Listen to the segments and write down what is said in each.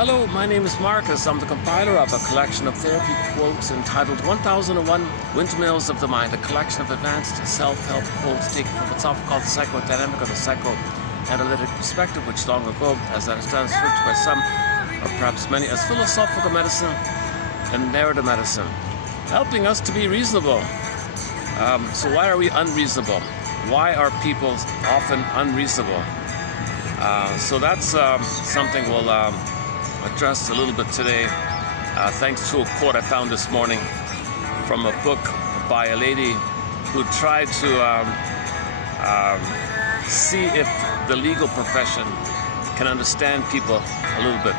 Hello, my name is Marcus. I'm the compiler of a collection of therapy quotes entitled 1001 Windmills of the Mind, a collection of advanced self-help quotes taken from what's often called the psychodynamic or the psychoanalytic perspective, which long ago, as I understand, is referred to by some, or perhaps many, as philosophical medicine and narrative medicine, helping us to be reasonable. So why are we unreasonable? Why are people often unreasonable? So that's something we'll address a little bit today, thanks to a quote I found this morning from a book by a lady who tried to see if the legal profession can understand people a little bit.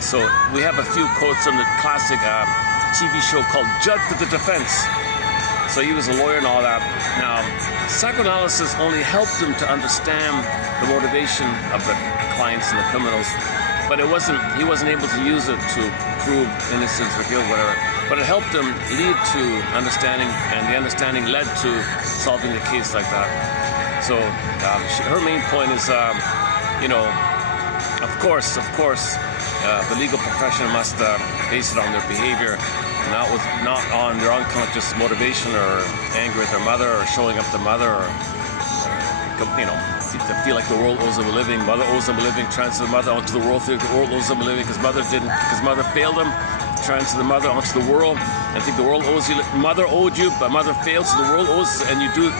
So we have a few quotes from the classic TV show called Judge for the Defense. So he was a lawyer and all that. Now, psychoanalysis only helped him to understand the motivation of the clients and the criminals, but he wasn't able to use it to prove innocence or guilt, whatever. But it helped him lead to understanding, and the understanding led to solving the case like that. So her main point is, of course, the legal profession must base it on their behavior, not on their unconscious motivation or anger at their mother or showing up the mother or they feel like the world owes them a living, mother owes them a living, transfer the mother onto the world, think the world owes them a living because mother failed them, transfer the mother onto the world, and think the world owes you, mother owed you, but mother failed, so the world owes, and you do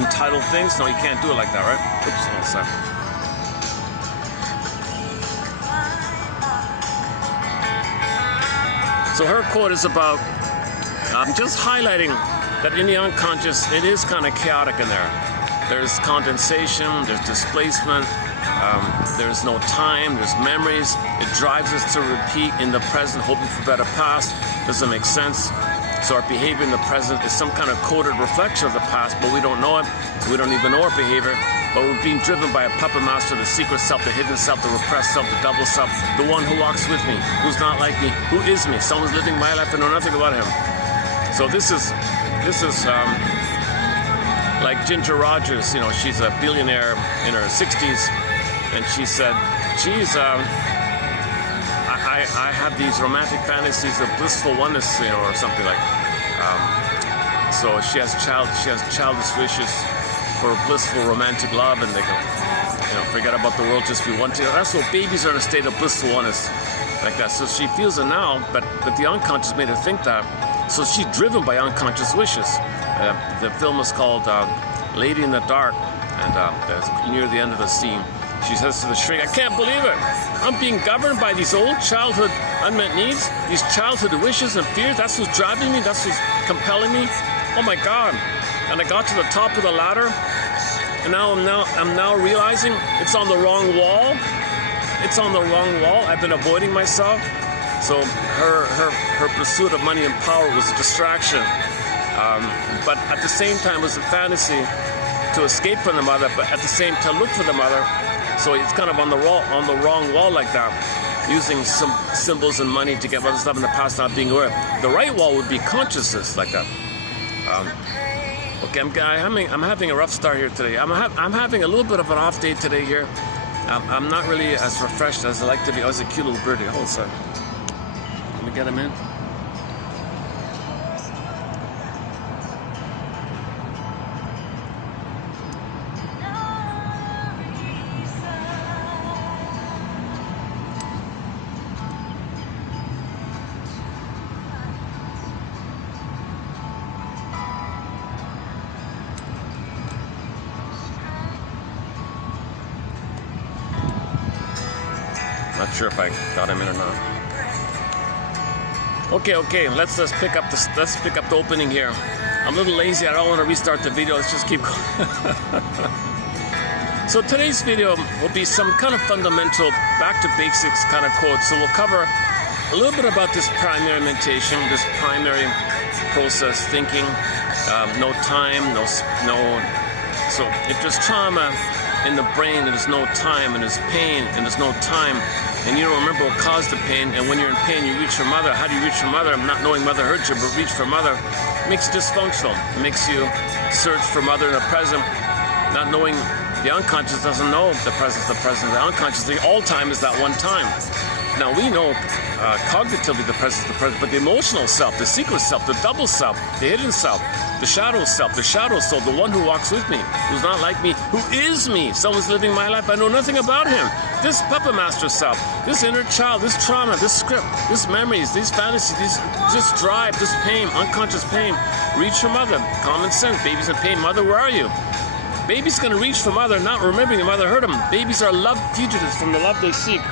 entitled things. No, you can't do it like that, right? Oops, hold on a second. So her quote is about just highlighting that in the unconscious, it is kind of chaotic in there. There's condensation, there's displacement, there's no time, there's memories. It drives us to repeat in the present, hoping for better past. Doesn't make sense. So our behavior in the present is some kind of coded reflection of the past, but we don't know it. We don't even know our behavior, but we're being driven by a puppet master, the secret self, the hidden self, the repressed self, the double self, the one who walks with me, who's not like me, who is me. Someone's living my life and know nothing about him. So this is like Ginger Rogers, she's a billionaire in her 60s, and she said, geez, I have these romantic fantasies of blissful oneness, or something like. So she has childish wishes for blissful romantic love, and they can, forget about the world, just be one together. That's what babies are in a state of blissful oneness, like that. So she feels it now, but the unconscious made her think that. So she's driven by unconscious wishes. The film is called Lady in the Dark, and that's near the end of the scene. She says to the shrink, I can't believe it. I'm being governed by these old childhood unmet needs, these childhood wishes and fears. That's what's driving me. That's what's compelling me. Oh my God. And I got to the top of the ladder, and I'm now realizing it's on the wrong wall. It's on the wrong wall. I've been avoiding myself. So her pursuit of money and power was a distraction. But at the same time, it was a fantasy to escape from the mother, but at the same time look for the mother. So it's kind of on the wrong wall like that, using some symbols and money to get other stuff in the past, not being aware. The right wall would be consciousness like that. Okay, I'm having a rough start here today. I'm having a little bit of an off day today here. I'm not really as refreshed as I like to be. I was a cute little birdie. Hold on a second. Let me get him in. Not sure if I got him in or not. Okay. Let's pick up the opening here. I'm a little lazy. I don't want to restart the video. Let's just keep going. So today's video will be some kind of fundamental, back to basics kind of quote. So we'll cover a little bit about this primary mentation, this primary process thinking. No time, no. So if there's trauma in the brain, and there's no time, and there's pain, and there's no time, and you don't remember what caused the pain, and when you're in pain, you reach for mother. How do you reach for mother? Not knowing mother hurt you, but reach for mother. It makes you dysfunctional. It makes you search for mother in the present, not knowing The unconscious doesn't know the presence of the present. The unconscious, all time is that one time. Now we know cognitively the present, but the emotional self, the secret self, the double self, the hidden self, the shadow self, the shadow soul, the one who walks with me, who's not like me, who is me. Someone's living my life. I know nothing about him. This puppet master self, this inner child, this trauma, this script, this memories, these fantasies, this drive, this pain, unconscious pain. Reach for mother. Common sense. Baby's in pain. Mother, where are you? Baby's going to reach for mother, not remembering the mother hurt him. Babies are love fugitives from the love they seek.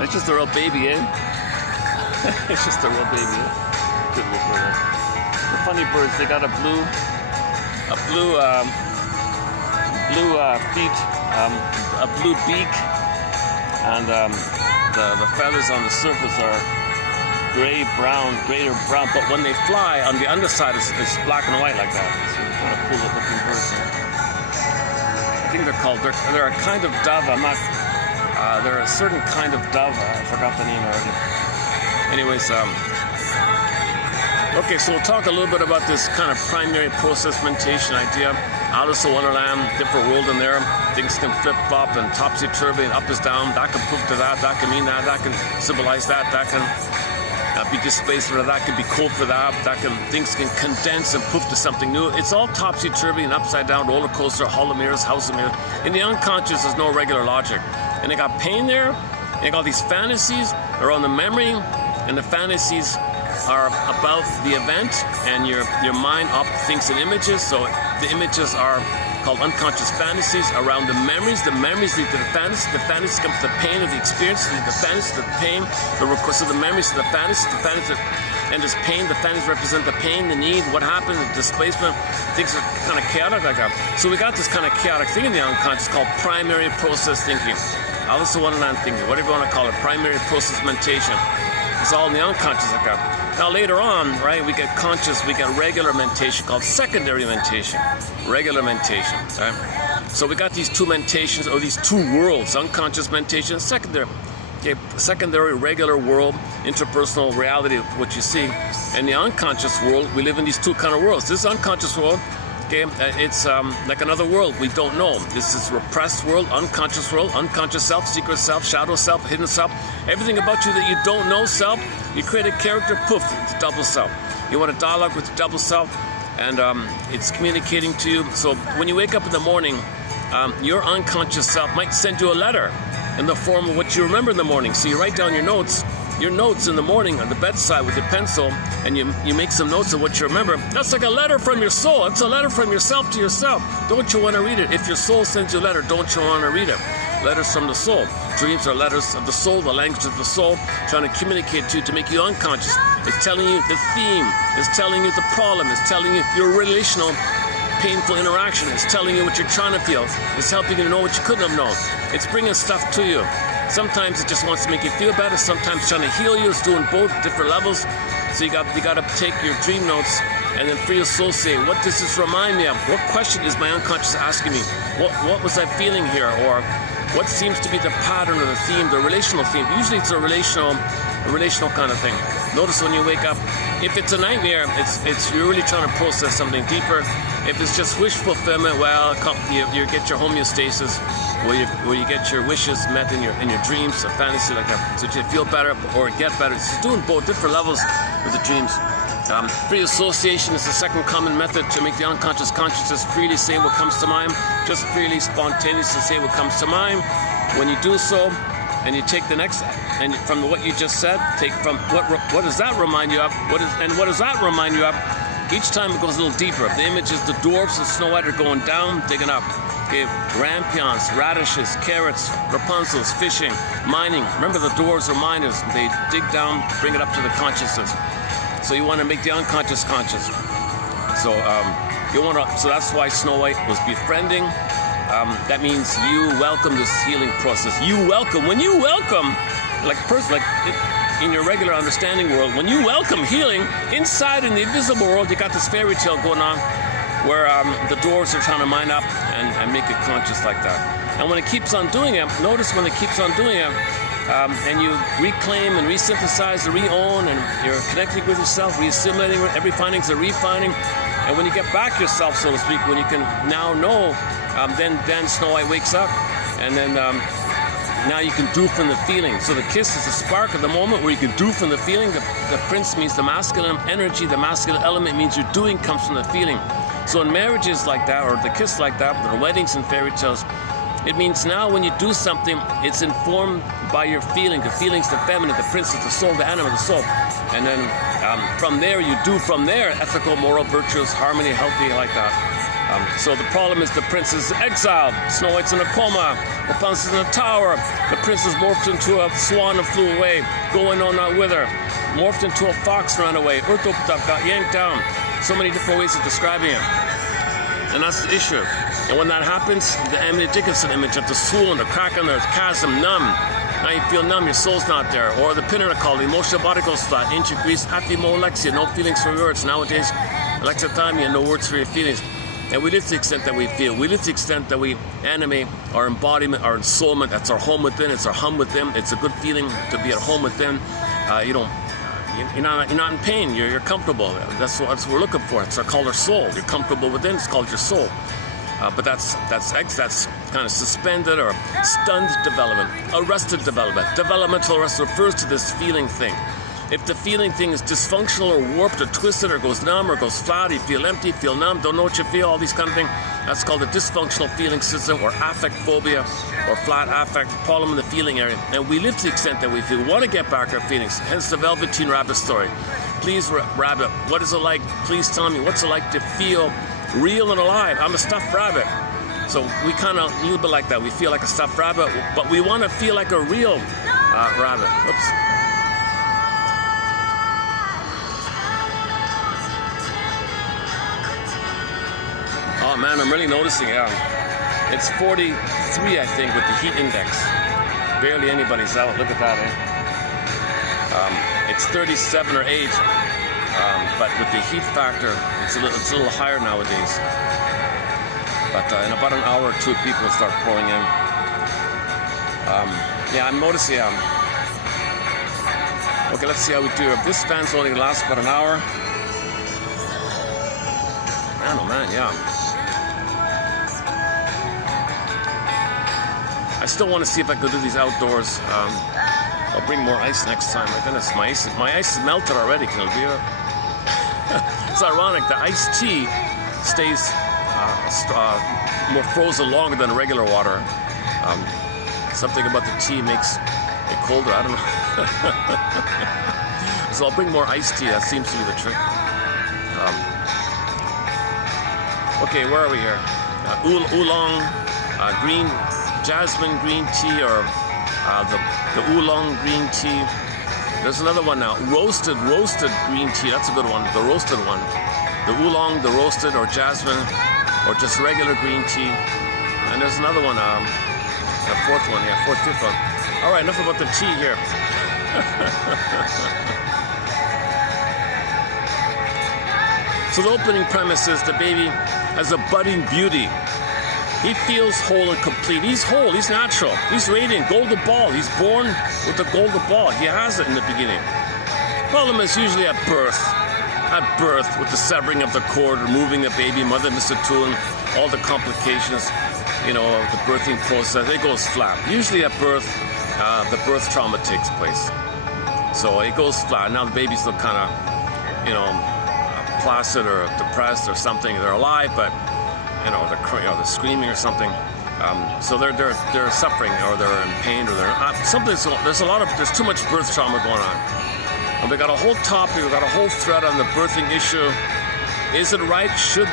It's just a real baby, eh? It's just a real baby, eh? Good look for that. The funny birds, they got a blue feet, a blue beak, and the feathers on the surface are gray or brown, but when they fly, on the underside it's black and white like that. So kind of cool looking birds. I think they're a kind of dove. They're a certain kind of dove. I forgot the name already. Anyways, okay, so we'll talk a little bit about this kind of primary process mentation idea. Alice in Wonderland, different world in there. Things can flip-flop and topsy-turvy and up is down. That can prove to that can mean that can symbolize that can be displaced for that can be cold for that things can condense and poof to something new. It's all topsy-turvy and upside-down, roller coaster, hall of mirrors, house of mirrors. In the unconscious, there's no regular logic. And they got pain there, and they got these fantasies around the memory, and the fantasies are about the event, and your mind thinks in images, so the images are called unconscious fantasies around the memories. The memories lead to the fantasies come to the pain of the experience, the fantasies to the pain, the request of the memories to the fantasies, and this pain, the fantasies represent the pain, the need, what happened, the displacement. Things are kind of chaotic like that. So we got this kind of chaotic thing in the unconscious called primary process thinking. Alice in Wonderland thinking, whatever you want to call it, primary process mentation. It's all in the unconscious like that. Now later on, right, we get conscious, we get regular mentation called secondary mentation. Regular mentation, right? So we got these two mentations, or these two worlds, unconscious mentation, secondary. Okay, secondary, regular world, interpersonal reality of what you see. And the unconscious world, we live in these two kind of worlds. This unconscious world, okay, it's like another world we don't know. This is repressed world, unconscious self, secret self, shadow self, hidden self. Everything about you that you don't know self, you create a character, poof, it's double self. You want to dialogue with the double self, and it's communicating to you. So when you wake up in the morning, your unconscious self might send you a letter in the form of what you remember in the morning. So you write down your notes in the morning on the bedside with your pencil, and you make some notes of what you remember. That's like a letter from your soul. It's a letter from yourself to yourself. Don't you want to read it? If your soul sends you a letter, don't you want to read it? Letters from the soul. Dreams are letters of the soul, the language of the soul, trying to communicate to you to make you unconscious. It's telling you the theme. It's telling you the problem. It's telling you your relational painful interaction. It's telling you what you're trying to feel. It's helping you to know what you couldn't have known. It's bringing stuff to you. Sometimes it just wants to make you feel better. Sometimes trying to heal you. It's doing both different levels. So you got to take your dream notes and then free your soul, say, what does this remind me of? What question is my unconscious asking me? What was I feeling here? Or what seems to be the pattern or the theme, the relational theme? Usually it's a relational kind of thing. Notice when you wake up, if it's a nightmare, it's you're really trying to process something deeper. If it's just wish fulfillment, well, you get your homeostasis, where you get your wishes met in your dreams, a fantasy like that, so you feel better or get better. It's doing both different levels with the dreams. Free association is the second common method to make the unconscious consciousness freely say what comes to mind. Just freely, spontaneously say what comes to mind. When you do so, and you take the next, and from what you just said, take from what does that remind you of? What does that remind you of? Each time it goes a little deeper. The images, the dwarfs and Snow White are going down, digging up. Okay, rampions, radishes, carrots, Rapunzels, fishing, mining. Remember the dwarves are miners. They dig down, bring it up to the consciousness. So you want to make the unconscious conscious. So so that's why Snow White was befriending. That means you welcome this healing process. When you welcome, in your regular understanding world, when you welcome healing, inside in the invisible world, you got this fairy tale going on where the dwarves are trying to mine up and make it conscious like that. And when it keeps on doing it, notice when it keeps on doing it, and you reclaim and resynthesize, re-own, and you're connecting with yourself, re-assimilating, every finding's a refining, And when you get back yourself, so to speak, when you can now know, then Snow White wakes up, and then now you can do from the feeling. So the kiss is a spark of the moment where you can do from the feeling. The prince means the masculine energy, the masculine element means your doing comes from the feeling. So in marriages like that, or the kiss like that, or weddings and fairy tales, it means now when you do something, it's informed by your feeling. The feeling's the feminine, the prince is the soul, the animal, the soul. And then from there, you do from there ethical, moral, virtuous, harmony, healthy, like that. So the problem is the prince is exiled. Snow White's in a coma. Rapunzel's in a tower. The prince is morphed into a swan and flew away. Going on not with her. Morphed into a fox, ran away. Urtoptap got yanked down. So many different ways of describing it. And that's the issue. And when that happens, the Emily Dickinson image of the soul and the crack on the chasm, numb. Now you feel numb, your soul's not there. Or the pinnacle, the emotional body goes flat. Ancient Greece, apimo Alexia, no feelings for words. Nowadays, Alexithymia, no words for your feelings. And we live to the extent that we feel. We live to the extent that we animate our embodiment, our ensoulment. That's our home within. It's our hum within. It's a good feeling to be at home within. You're not in pain. You're comfortable. That's what we're looking for. It's called our soul. You're comfortable within. It's called your soul. But that's kind of suspended or stunned development, arrested development. Developmental arrest refers to this feeling thing. If the feeling thing is dysfunctional or warped or twisted or goes numb or goes flat, you feel empty, feel numb, don't know what you feel, all these kind of things, that's called a dysfunctional feeling system or affect phobia or flat affect, problem in the feeling area. And we live to the extent that we feel. We want to get back our feelings, hence the Velveteen Rabbit story. Please, Rabbit, what is it like? Please tell me, what's it like to feel real and alive? I'm a stuffed rabbit. So we kind of a little bit like that. We feel like a stuffed rabbit, but we want to feel like a real rabbit. Oops. Oh man, I'm really noticing, it's 43, I think, with the heat index. Barely anybody's out. Look at that, It's 37 or 8, but with the heat factor, it's a little higher nowadays. But in about an hour or two, people will start pouring in. Yeah, I'm noticing. Okay, let's see how we do. If this fan's only lasts about an hour, man, oh man, yeah. I still want to see if I could do these outdoors. I'll bring more ice next time. My goodness, my ice is melted already. Can it be? It's ironic. The iced tea stays more frozen longer than regular water. Something about the tea makes it colder. I don't know. So I'll bring more iced tea. That seems to be the trick. Okay, where are we here? Oolong, green. Jasmine green tea, or the oolong green tea. There's another one now. Roasted green tea. That's a good one. The roasted one. The oolong, the roasted, or jasmine, or just regular green tea. And there's another one. The fourth one. Yeah, fifth one. All right, enough about the tea here. So the opening premise is the baby has a budding beauty. He feels whole and complete. He's whole, he's natural, he's radiant, golden ball. He's born with a golden ball. He has it in the beginning. Problem is usually at birth. At birth, with the severing of the cord, removing the baby, mother Mr. Toon, all the complications, of the birthing process, it goes flat. Usually at birth, the birth trauma takes place. So it goes flat. Now the babies look kind of, placid or depressed or something. They're alive, but they're screaming or something. So they're suffering, or they're in pain, or they're something. So there's too much birth trauma going on. And we got a whole topic, we got a whole thread on the birthing issue. Is it right? Should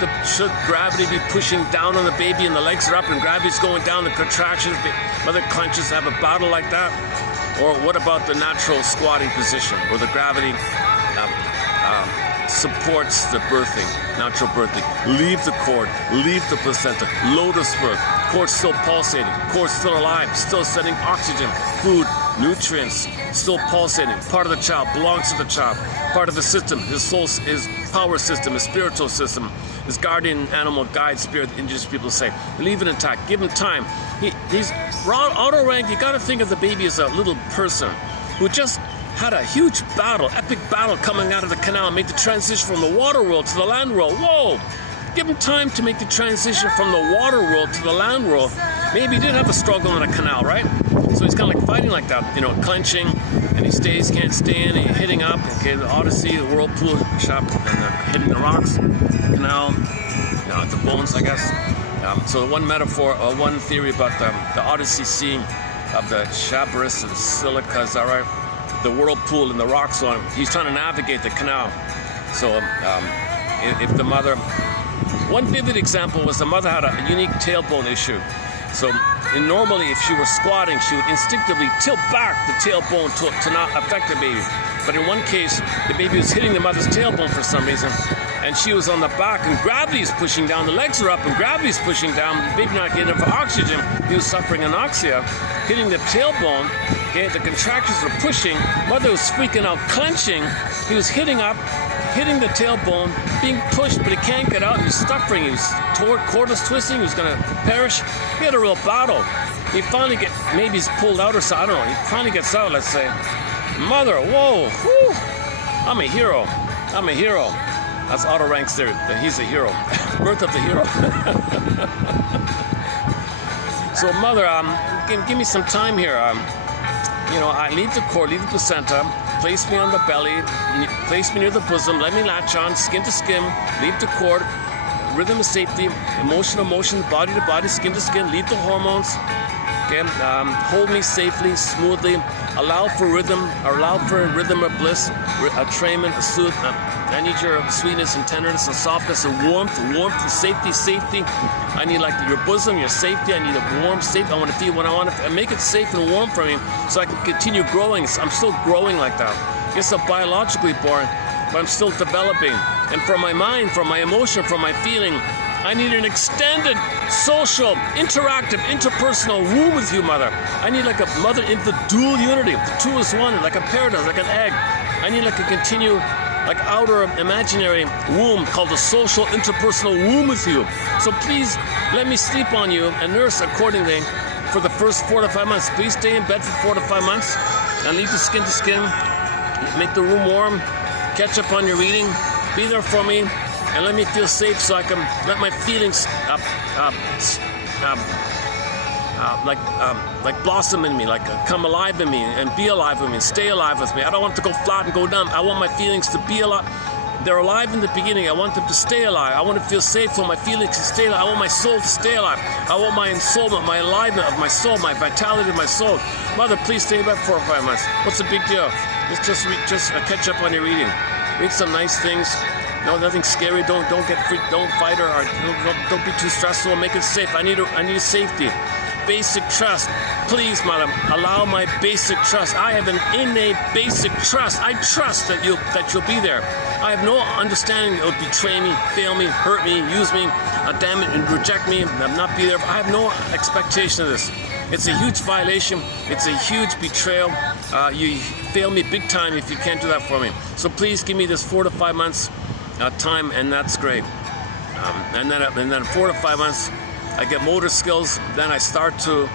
gravity be pushing down on the baby and the legs are up and gravity's going down, the contractions, mother clenches, have a battle like that? Or what about the natural squatting position, where the gravity supports the birthing, natural birthing? Leave the cord, leave the placenta, lotus birth, cord still pulsating, cord still alive, still sending oxygen, food, nutrients, still pulsating. Part of the child belongs to the child, part of the system, his soul, his power system, his spiritual system, his guardian animal, guide, spirit, indigenous people say. Leave it intact, give him time. He's auto rank. You got to think of the baby as a little person who just had a huge battle, epic battle coming out of the canal, make the transition from the water world to the land world. Whoa! Give him time to make the transition from the water world to the land world. Maybe he did have a struggle in a canal, right? So he's kind of like fighting like that, you know, clenching, and he stays, can't stand, and hitting up, okay, the Odyssey, the whirlpool, shop, and hitting the rocks, the canal, you know, the bones, I guess. So one metaphor, one theory about the Odyssey scene of the Chabrus and Silica, is that right? The whirlpool and the rocks on him. He's trying to navigate the canal. So if the mother, one vivid example was the mother had a unique tailbone issue. So normally if she was squatting, she would instinctively tilt back the tailbone to not affect the baby. But in one case, the baby was hitting the mother's tailbone for some reason, and she was on the back, and gravity is pushing down, the legs are up, and gravity is pushing down, the baby not getting enough oxygen, he was suffering anoxia, hitting the tailbone, okay, the contractions were pushing, mother was freaking out, clenching, he was hitting up, hitting the tailbone, being pushed, but he can't get out, he was suffering, he was cord was twisting, he was gonna perish, he had a real battle. He finally maybe he's pulled out or so, I don't know, he finally gets out, let's say. Mother, whoa, whew, I'm a hero, I'm a hero. That's Otto Ranks there, he's a hero. Birth of the hero. So mother, give me some time here. You know, I leave the cord, leave the placenta, place me on the belly, place me near the bosom, let me latch on, skin to skin, leave the cord, rhythm of safety, emotion to emotion, body to body, skin to skin, leave the hormones. Okay, hold me safely, smoothly, allow for rhythm of bliss, a training, a soothe. I need your sweetness and tenderness and softness and warmth and safety. I need like your bosom, your safety. I need a warm, safe. I want to feel what I want to make it safe and warm for me so I can continue growing. I'm still growing like that. Yes, I'm biologically born, but I'm still developing. And from my mind, from my emotion, from my feeling, I need an extended, social, interactive, interpersonal womb with you, mother. I need like a mother in the dual unity. The two is one, like a paradise, like an egg. I need like a continued, like outer imaginary womb called the social, interpersonal womb with you. So please let me sleep on you and nurse accordingly for the first 4 to 5 months. Please stay in bed for 4 to 5 months and leave the skin to skin. Make the room warm. Catch up on your reading. Be there for me. And let me feel safe so I can let my feelings like blossom in me, like come alive in me and be alive with me, stay alive with me. I don't want to go flat and go down. I want my feelings to be alive. They're alive in the beginning. I want them to stay alive. I want to feel safe for my feelings to stay alive. I want my soul to stay alive. I want my ensoulment, my alignment of my soul, my vitality of my soul. Mother, please stay back 4 or 5 months. What's the big deal? It's just catch up on your reading. Read some nice things. No, nothing scary. Don't get freaked. Don't fight or don't be too stressful. Make it safe. I need safety. Basic trust. Please, madam, allow my basic trust. I have an innate basic trust. I trust that you'll be there. I have no understanding it would betray me, fail me, hurt me, use me, damn it, and reject me, and not be there. I have no expectation of this. It's a huge violation. It's a huge betrayal. You fail me big time if you can't do that for me. So please give me this 4 to 5 months time, and that's great. And then 4 to 5 months, I get motor skills. Then I start to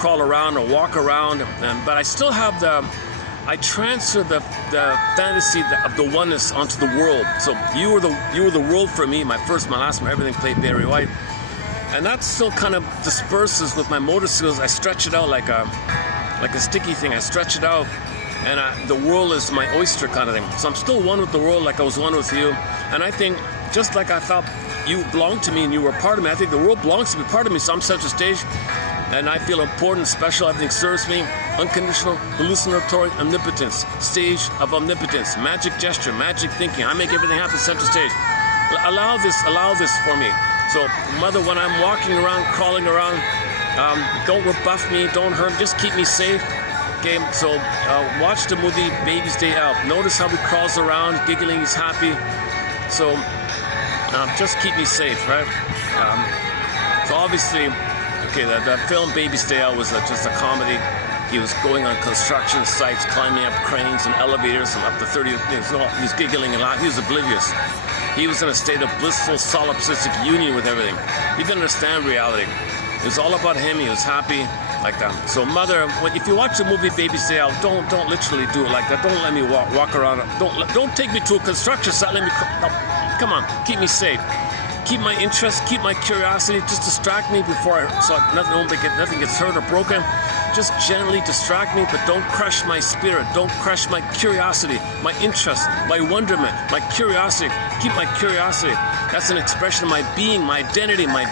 crawl around or walk around. But I still have I transfer the fantasy of the oneness onto the world. So you were the world for me. My first, my last, everything played Barry White. And that still kind of disperses with my motor skills. I stretch it out like a sticky thing. I stretch it out. And the world is my oyster kind of thing. So I'm still one with the world like I was one with you. And I think, just like I thought you belonged to me and you were part of me, I think the world belongs to me, part of me. So I'm center stage. And I feel important, special, everything serves me. Unconditional, hallucinatory omnipotence. Stage of omnipotence. Magic gesture, magic thinking. I make everything happen center stage. Allow this for me. So, mother, when I'm walking around, crawling around, don't rebuff me, don't hurt me, just keep me safe. Okay, so watch the movie Baby's Day Out. Notice how he crawls around, giggling, he's happy. So just keep me safe, right? So obviously, okay, the film Baby's Day Out was just a comedy. He was going on construction sites, climbing up cranes and elevators and up to 30. He was giggling and laughing. He was oblivious. He was in a state of blissful, solipsistic union with everything. He didn't understand reality. It was all about him. He was happy. like that. So mother, if you watch the movie Baby Say Out, don't literally do it like that. Don't let me walk around. Don't take me to a construction site. Let me come on, keep me safe. Keep my interest, keep my curiosity. Just distract me so nothing gets hurt or broken. Just gently distract me, but don't crush my spirit. Don't crush my curiosity, my interest, my wonderment, my curiosity. Keep my curiosity. That's an expression of my being, my identity, my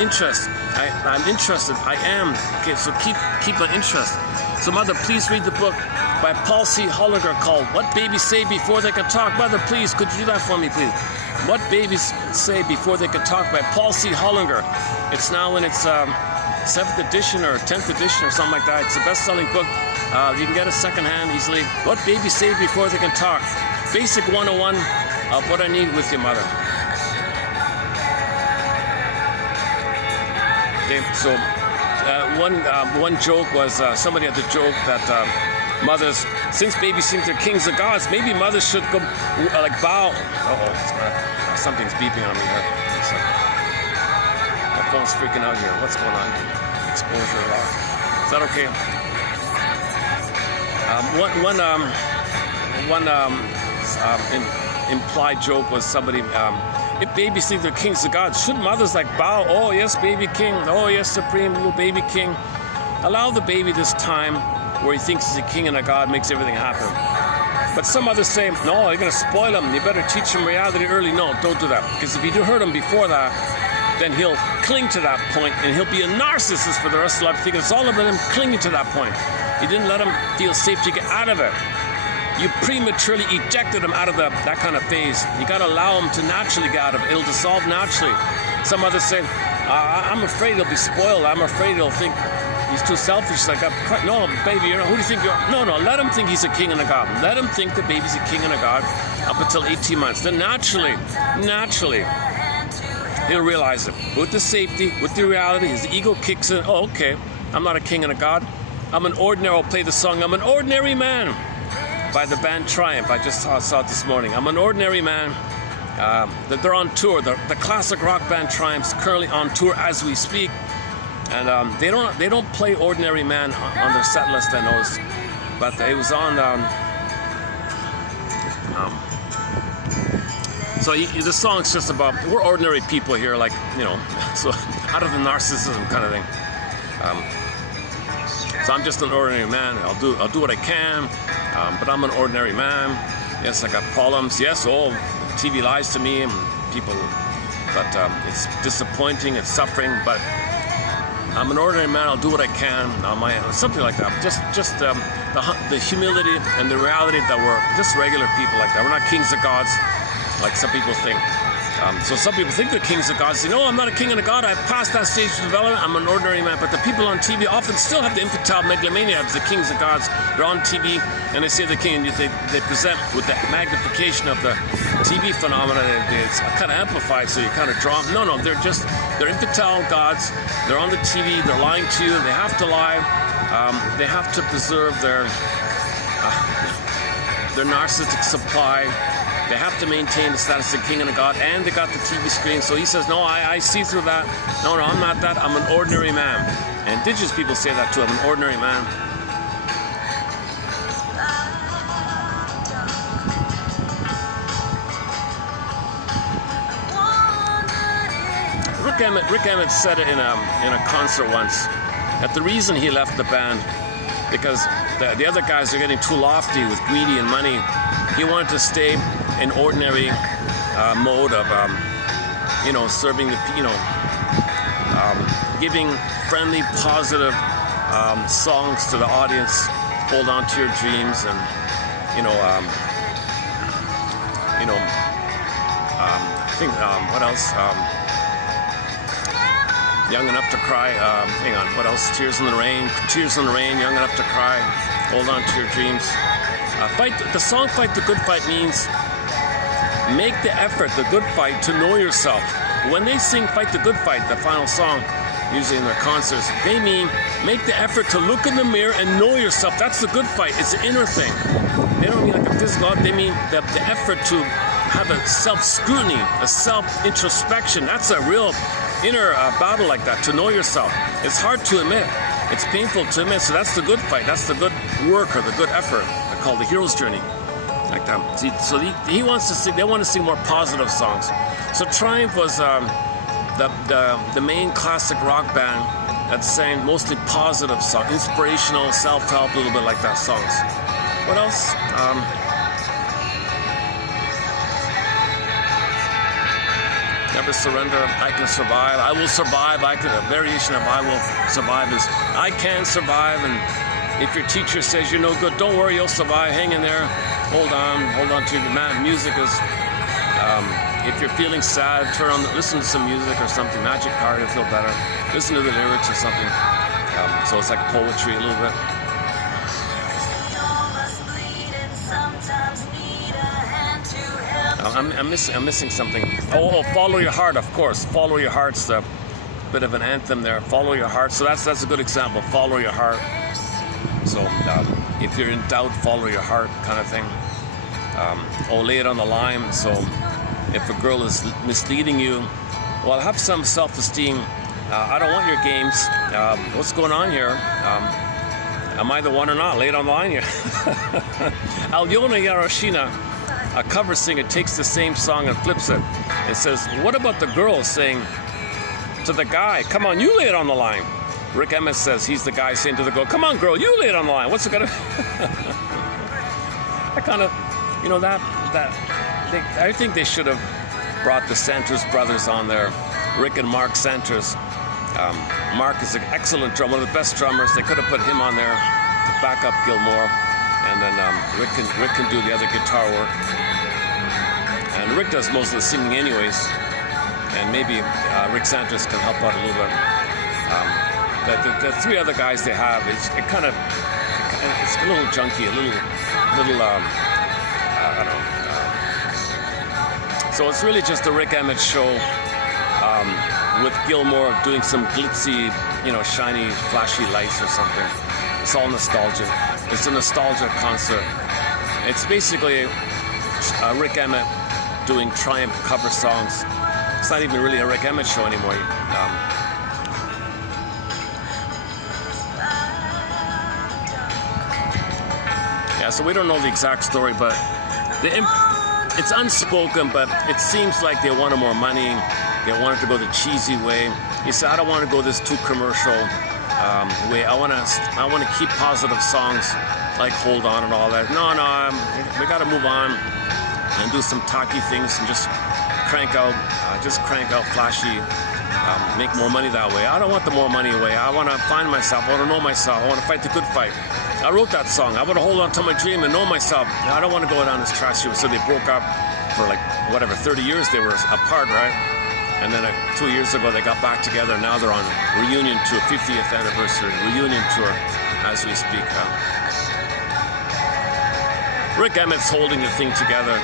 interest. I'm interested. I am. Okay, so keep my interest. So mother, please read the book by Paul C. Hollinger called "What Babies Say Before They Can Talk." Mother, please, could you do that for me, please? What Babies Say Before They Can Talk by Paul C. Hollinger. It's now in its 7th edition or 10th edition or something like that. It's a best-selling book. You can get it secondhand easily. What Babies Say Before They Can Talk. Basic 101 of what I need with your mother. Okay, so one joke was somebody had the joke that mothers, since babies think they're kings and gods, maybe mothers should go like bow. Something's beeping on me here. My phone's freaking out here. What's going on? Exposure lock. Is that okay? Implied joke was somebody. If babies think they're kings and gods, should mothers like bow? Oh yes, baby king. Oh yes, supreme little baby king. Allow the baby this time where he thinks he's a king and a god, makes everything happen. But some others say, no, you're going to spoil him. You better teach him reality early. No, don't do that. Because if you do hurt him before that, then he'll cling to that point and he'll be a narcissist for the rest of life, thinking it's all about him clinging to that point. You didn't let him feel safe to get out of it. You prematurely ejected him out of that kind of phase. You got to allow him to naturally get out of it. It'll dissolve naturally. Some others say, I'm afraid he'll be spoiled. I'm afraid he'll think he's too selfish. Like, no, baby, who do you think you are? No, let him think he's a king and a god. Let him think the baby's a king and a god up until 18 months. Then naturally, he'll realize it. With the safety, with the reality, his ego kicks in. Oh, okay, I'm not a king and a god. I'm an ordinary, I'll play the song, I'm an ordinary man by the band Triumph. I just saw it this morning. I'm an ordinary man. They're on tour. The classic rock band Triumph's currently on tour as we speak. And they don't play Ordinary Man on their set list, I noticed, but it was on. So the song's just about we're ordinary people here, like so out of the narcissism kind of thing. So I'm just an ordinary man. I'll do what I can, but I'm an ordinary man. Yes, I got problems. Yes, TV lies to me and people, but it's disappointing. It's suffering, but I'm an ordinary man. I'll do what I can. Something like that. Just the humility and the reality that we're just regular people like that. We're not kings and gods, like some people think. So some people think they're kings and gods. Say, no, I'm not a king and a god. I've passed that stage of development. I'm an ordinary man. But the people on TV often still have the infantile megalomania of the kings and gods. They're on TV and they say they're king, and they present with the magnification of the TV phenomena. It's kind of amplified, so you kind of draw. No, they're infantile gods. They're on the TV. They're lying to you. They have to lie. They have to preserve their narcissistic supply. They have to maintain the status of king and a god, and they got the TV screen. So he says, no, I see through that. No, I'm not that. I'm an ordinary man. And indigenous people say that too. I'm an ordinary man. Rick Emmett said it in a concert once, that the reason he left the band, because the other guys are getting too lofty with greedy and money. He wanted to stay in ordinary mode of, serving the, giving friendly, positive songs to the audience. Hold on to your dreams, and I think what else? Young enough to cry. Hang on. What else? Tears in the rain. Tears in the rain. Young enough to cry. Hold on to your dreams. The song "Fight the Good Fight" means make the effort, the good fight, to know yourself. When they sing "Fight the Good Fight," the final song, usually in their concerts, they mean make the effort to look in the mirror and know yourself. That's the good fight. It's an inner thing. They don't mean like a physical. They mean the effort to have a self-scrutiny, a self-introspection. That's a real inner battle like that, to know yourself. It's hard to admit. It's painful to admit, so that's the good fight. That's the good work or the good effort. I call the hero's journey. Like that. See, so he wants to sing. They want to sing more positive songs. So Triumph was the main classic rock band that sang mostly positive songs, inspirational, self-help, a little bit like that songs. What else? Never surrender. I can survive. I will survive. A variation of I will survive is I can survive. And if your teacher says you're no good, don't worry, you'll survive. Hang in there. Hold on to your man. Music is. If you're feeling sad, listen to some music or something. Magic card, you'll feel better. Listen to the lyrics or something. So it's like poetry a little bit. I'm missing something. Oh, follow your heart, of course. Follow your heart's the bit of an anthem there. Follow your heart. So that's a good example. Follow your heart. So if you're in doubt, follow your heart, kind of thing. Lay it on the line. So if a girl is misleading you, well, have some self-esteem. I don't want your games. What's going on here? Am I the one or not? Lay it on the line here. Alyona Yaroshina, a cover singer, takes the same song and flips it. It says, what about the girl saying to the guy, come on, you lay it on the line. Rick Emmett says he's the guy saying to the girl, come on, girl, you lay it on the line. What's it gonna... I kind of, I think they should have brought the Santos brothers on there. Rick and Mark Santos. Mark is an excellent drummer, one of the best drummers. They could have put him on there to back up Gilmore. And then Rick can do the other guitar work. And Rick does most of the singing anyways. And maybe Rick Santos can help out a little bit. The three other guys they have, it's a little junky, a little I don't know. So it's really just the Rick Emmett show with Gilmore doing some glitzy, shiny, flashy lights or something. It's all nostalgia. It's a nostalgia concert. It's basically Rick Emmett doing Triumph cover songs. It's not even really a Rick Emmett show anymore. So we don't know the exact story, but it's unspoken, but it seems like they wanted more money. They wanted to go the cheesy way. He said, I don't want to go this too commercial way. I want to keep positive songs like Hold On and all that. No, we got to move on and do some talky things and just crank out flashy, make more money that way. I don't want the more money way. I want to find myself. I want to know myself. I want to fight the good fight. I wrote that song. I want to hold on to my dream and know myself. I don't want to go down this trash. So they broke up for 30 years they were apart, right? And then 2 years ago they got back together. Now they're on reunion tour, 50th anniversary reunion tour as we speak. Rick Emmett's holding the thing together.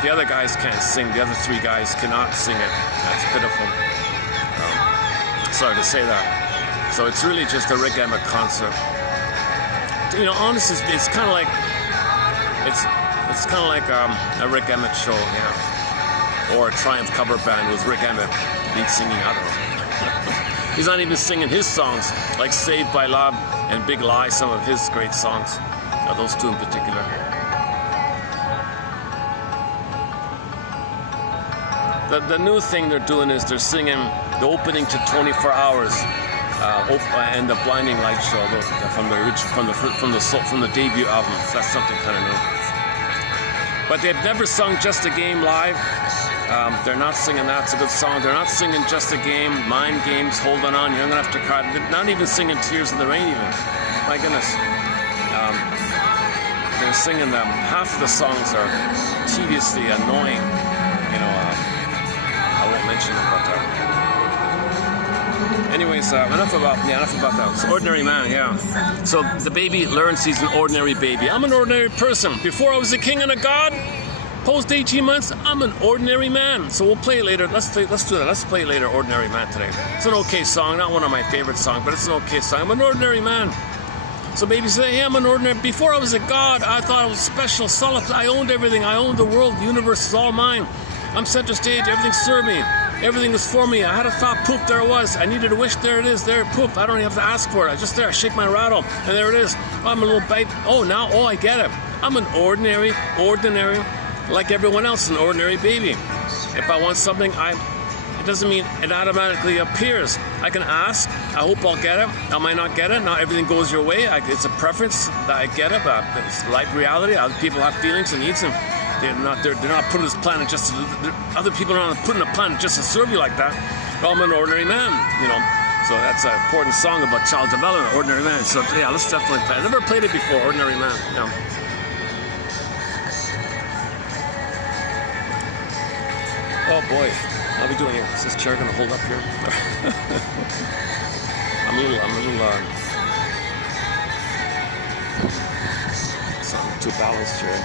The other guys can't sing. The other three guys cannot sing it. That's pitiful. Sorry to say that. So it's really just a Rick Emmett concert. Honestly, it's kind of like a Rick Emmett show, or a Triumph cover band with Rick Emmett lead singing. I don't know. He's not even singing his songs, like Saved by Love and Big Lie, some of his great songs. Those two in particular. The new thing they're doing is they're singing the opening to 24 Hours. And the Blinding Light show from the debut album. So that's something kind of new. But they've never sung Just a Game live. They're not singing that. It's a good song. They're not singing Just a Game, Mind Games, Hold On, You're Gonna Have to Cry. They're not even singing Tears in the Rain even. My goodness. They're singing them. Half of the songs are tediously annoying. I won't mention them, but anyways, enough about that. It's Ordinary Man, yeah. So the baby learns he's an ordinary baby. I'm an ordinary person. Before I was a king and a god, post 18 months, I'm an ordinary man. So we'll play later. Let's do that. Let's play later Ordinary Man today. It's an okay song, not one of my favorite songs, but it's an okay song. I'm an ordinary man. So baby say, hey, I'm an ordinary. Before I was a god, I thought I was special. I owned everything. I owned the world. The universe is all mine. I'm center stage. Everything served me. Everything was for me. I had a thought, poof, there it was. I needed a wish, there it is, there, poof. I don't even have to ask for it. I just there, I shake my rattle, and there it is. Oh, I'm a little bite. Oh, now, oh, I get it. I'm an ordinary, like everyone else, an ordinary baby. If I want something, it doesn't mean it automatically appears. I can ask. I hope I'll get it. I might not get it. Not everything goes your way. It's a preference that I get it, but it's like reality. Other people have feelings and needs, and they're not put on this planet just to, other people are not put on the planet just to serve you like that. Well, I'm an ordinary man, you know. So that's an important song about child development, ordinary man. So yeah, let's definitely play. I never played it before, ordinary man. You know. Oh boy, how are we doing here? Is this chair gonna hold up here? I'm a little it's not too balanced here.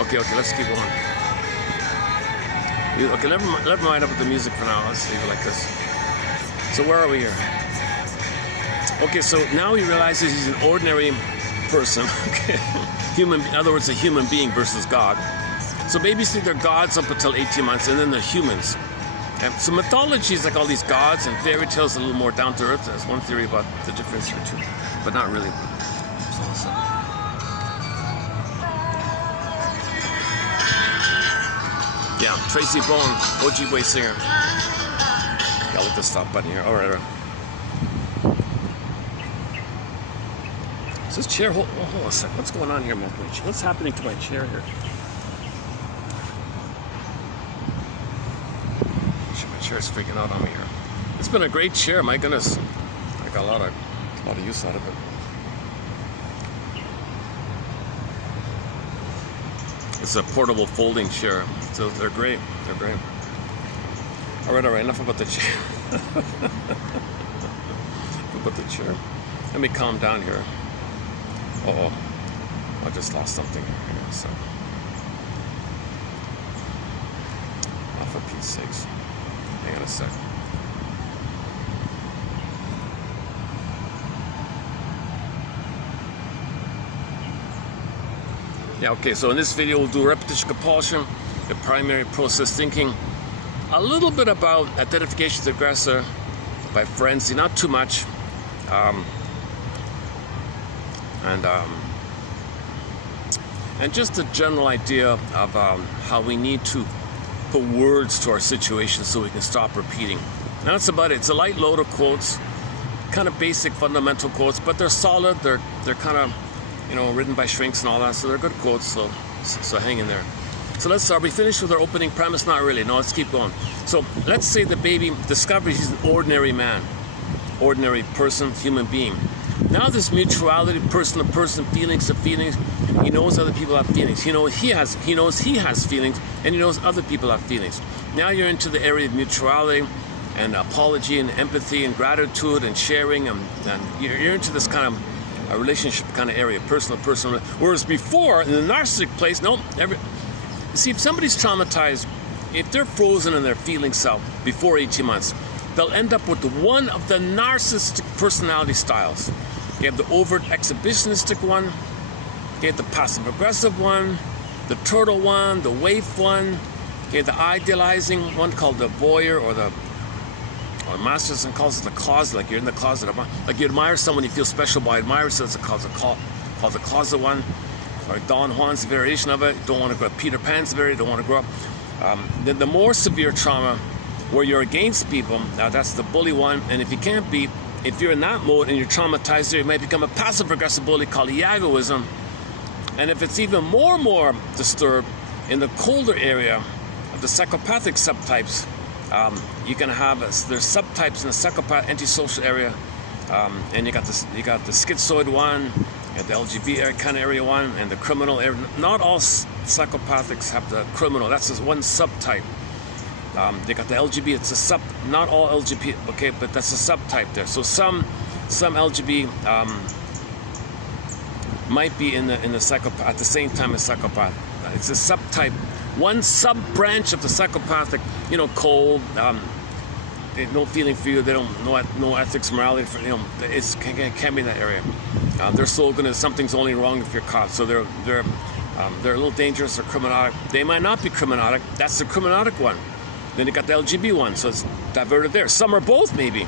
Okay, let's keep going. Okay, never mind about the music for now. Let's leave it like this. So where are we here? Okay, so now he realizes he's an ordinary person. Okay, human. In other words, a human being versus God. So babies think they're gods up until 18 months, and then they're humans. And so mythology is like all these gods, and fairy tales a little more down to earth. There's one theory about the difference here too, but not really. Yeah, Tracy Bone, OG Way singer. Gotta look the stop button here. All right. Is this chair? Hold on a second. What's going on here, Mark? What's happening to my chair here? My chair's freaking out on me here. It's been a great chair. My goodness, I got a lot of use out of it. It's a portable folding chair. So they're great. They're great. All right. Enough about the chair. About the chair. Let me calm down here. Uh-oh. I just lost something here. So. Oh, for Pete's sakes. Hang on a sec. Yeah, okay, so in this video we'll do repetition compulsion, the primary process thinking, a little bit about identification with aggressor by frenzy, not too much, and just a general idea of how we need to put words to our situation so we can stop repeating. Now that's about it. It's a light load of quotes, kind of basic fundamental quotes, but they're solid, they're kind of, you know, written by shrinks and all that, so they're good quotes, so hang in there. So let's start. We finished with our opening premise? Not really. No, let's keep going. So let's say the baby discovers he's an ordinary man, ordinary person, human being. Now this mutuality, person to person, feelings to feelings. He knows other people have feelings. He knows he has feelings, and he knows other people have feelings. Now you're into the area of mutuality and apology and empathy and gratitude and sharing, and you're into this kind of a relationship kind of area, personal. Whereas before, in the narcissistic place, no. See, if somebody's traumatized, if they're frozen in their feeling self before 18 months, they'll end up with one of the narcissistic personality styles. You have the overt exhibitionistic one, you have the passive-aggressive one, the turtle one, the waif one, you have the idealizing one called the voyeur, or Masterson calls it the closet, like you're in the closet. Like you admire someone, you feel special by admiring, so it's called the closet one. Or Don Juan's variation of it. Don't want to grow up. Peter Pan's variation. Don't want to grow up. Then the more severe trauma, where you're against people, that's the bully one. And if you can't be, if you're in that mode and you're traumatized, you might become a passive-aggressive bully called Iagoism. And if it's even more disturbed, in the colder area of the psychopathic subtypes, you can have there's subtypes in the psychopath antisocial area, and you got the schizoid one, you got the LGBT kind of area one, and the criminal area. Not all psychopathics have the criminal. That's just one subtype. They got the LGBT. It's a sub. Not all LGBT. Okay, but that's a subtype there. So some LGBT might be in the psychopath at the same time as psychopath. It's a subtype. One sub-branch of the psychopathic, you know, cold, they have no feeling for you, they don't no ethics, morality, for, you know, it can't be in that area. Their slogan is something's only wrong if you're caught. So they're a little dangerous or criminalic. They might not be criminalic. That's the criminalic one. Then you got the LGB one, so it's diverted there. Some are both, maybe.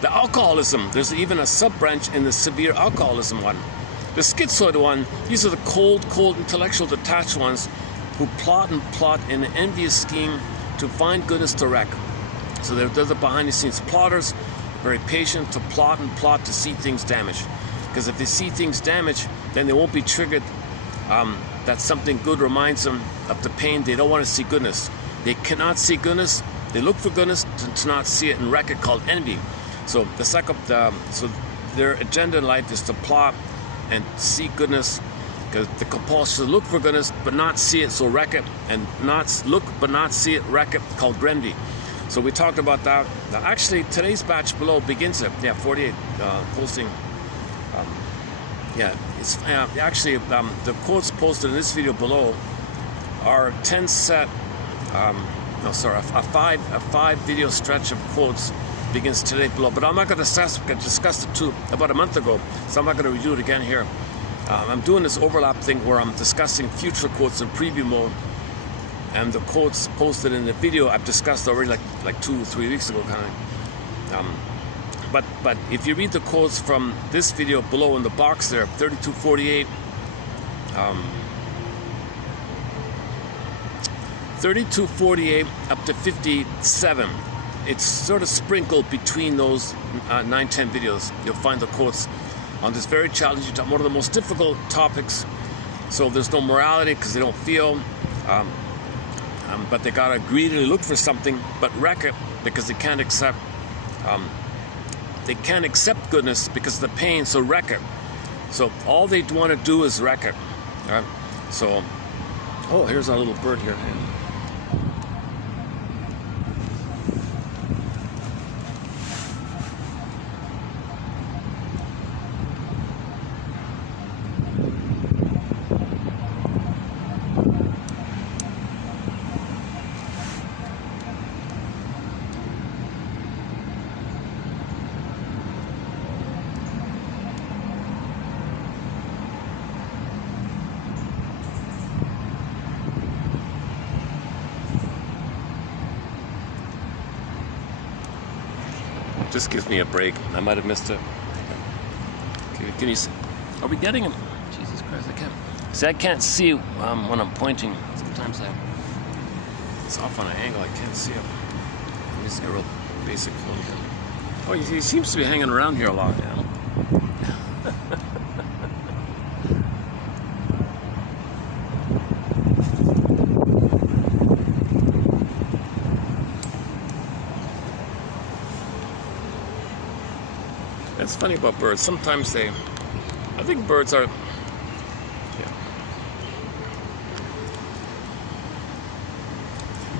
The alcoholism, there's even a sub-branch in the severe alcoholism one. The schizoid one, these are the cold, intellectual, detached ones who plot in an envious scheme to find goodness to wreck. So they're the behind-the-scenes plotters, very patient to plot to see things damaged. Because if they see things damaged, then they won't be triggered that something good reminds them of the pain. They don't want to see goodness. They cannot see goodness. They look for goodness to not see it and wreck it, called envy. So so their agenda in life is to plot and see goodness, because the compulsion to look for goodness but not see it, so wreck it, and not look but not see it, wreck it, called envy. So we talked about that. Now, actually, today's batch below begins it. Yeah, 48 posting. Yeah, it's actually the quotes posted in this video below are 10 set. A five video stretch of quotes begins today below. But I'm not going to discuss it too about a month ago, so I'm not going to review it again here. I'm doing this overlap thing where I'm discussing future quotes in preview mode, and the quotes posted in the video I've discussed already like 2 or 3 weeks ago, kind of. But if you read the quotes from this video below in the box there, 3248, 3248 up to 57, it's sort of sprinkled between those 9-10 videos. You'll find the quotes on this very challenging topic, one of the most difficult topics. So there's no morality because they don't feel, but they gotta greedily look for something, but wreck it because they can't accept. They can't accept goodness because of the pain, so wreck it. So all they want to do is wreck it. All right? So, oh, here's our little bird here. Just gives me a break. I might have missed it. Can you see? Are we getting him? Jesus Christ, I can't. See, I can't see when I'm pointing. Sometimes it's off on an angle. I can't see him. Let me see a real basic look. Oh, he seems to be hanging around here a lot now. It's funny about birds. Sometimes I think birds are,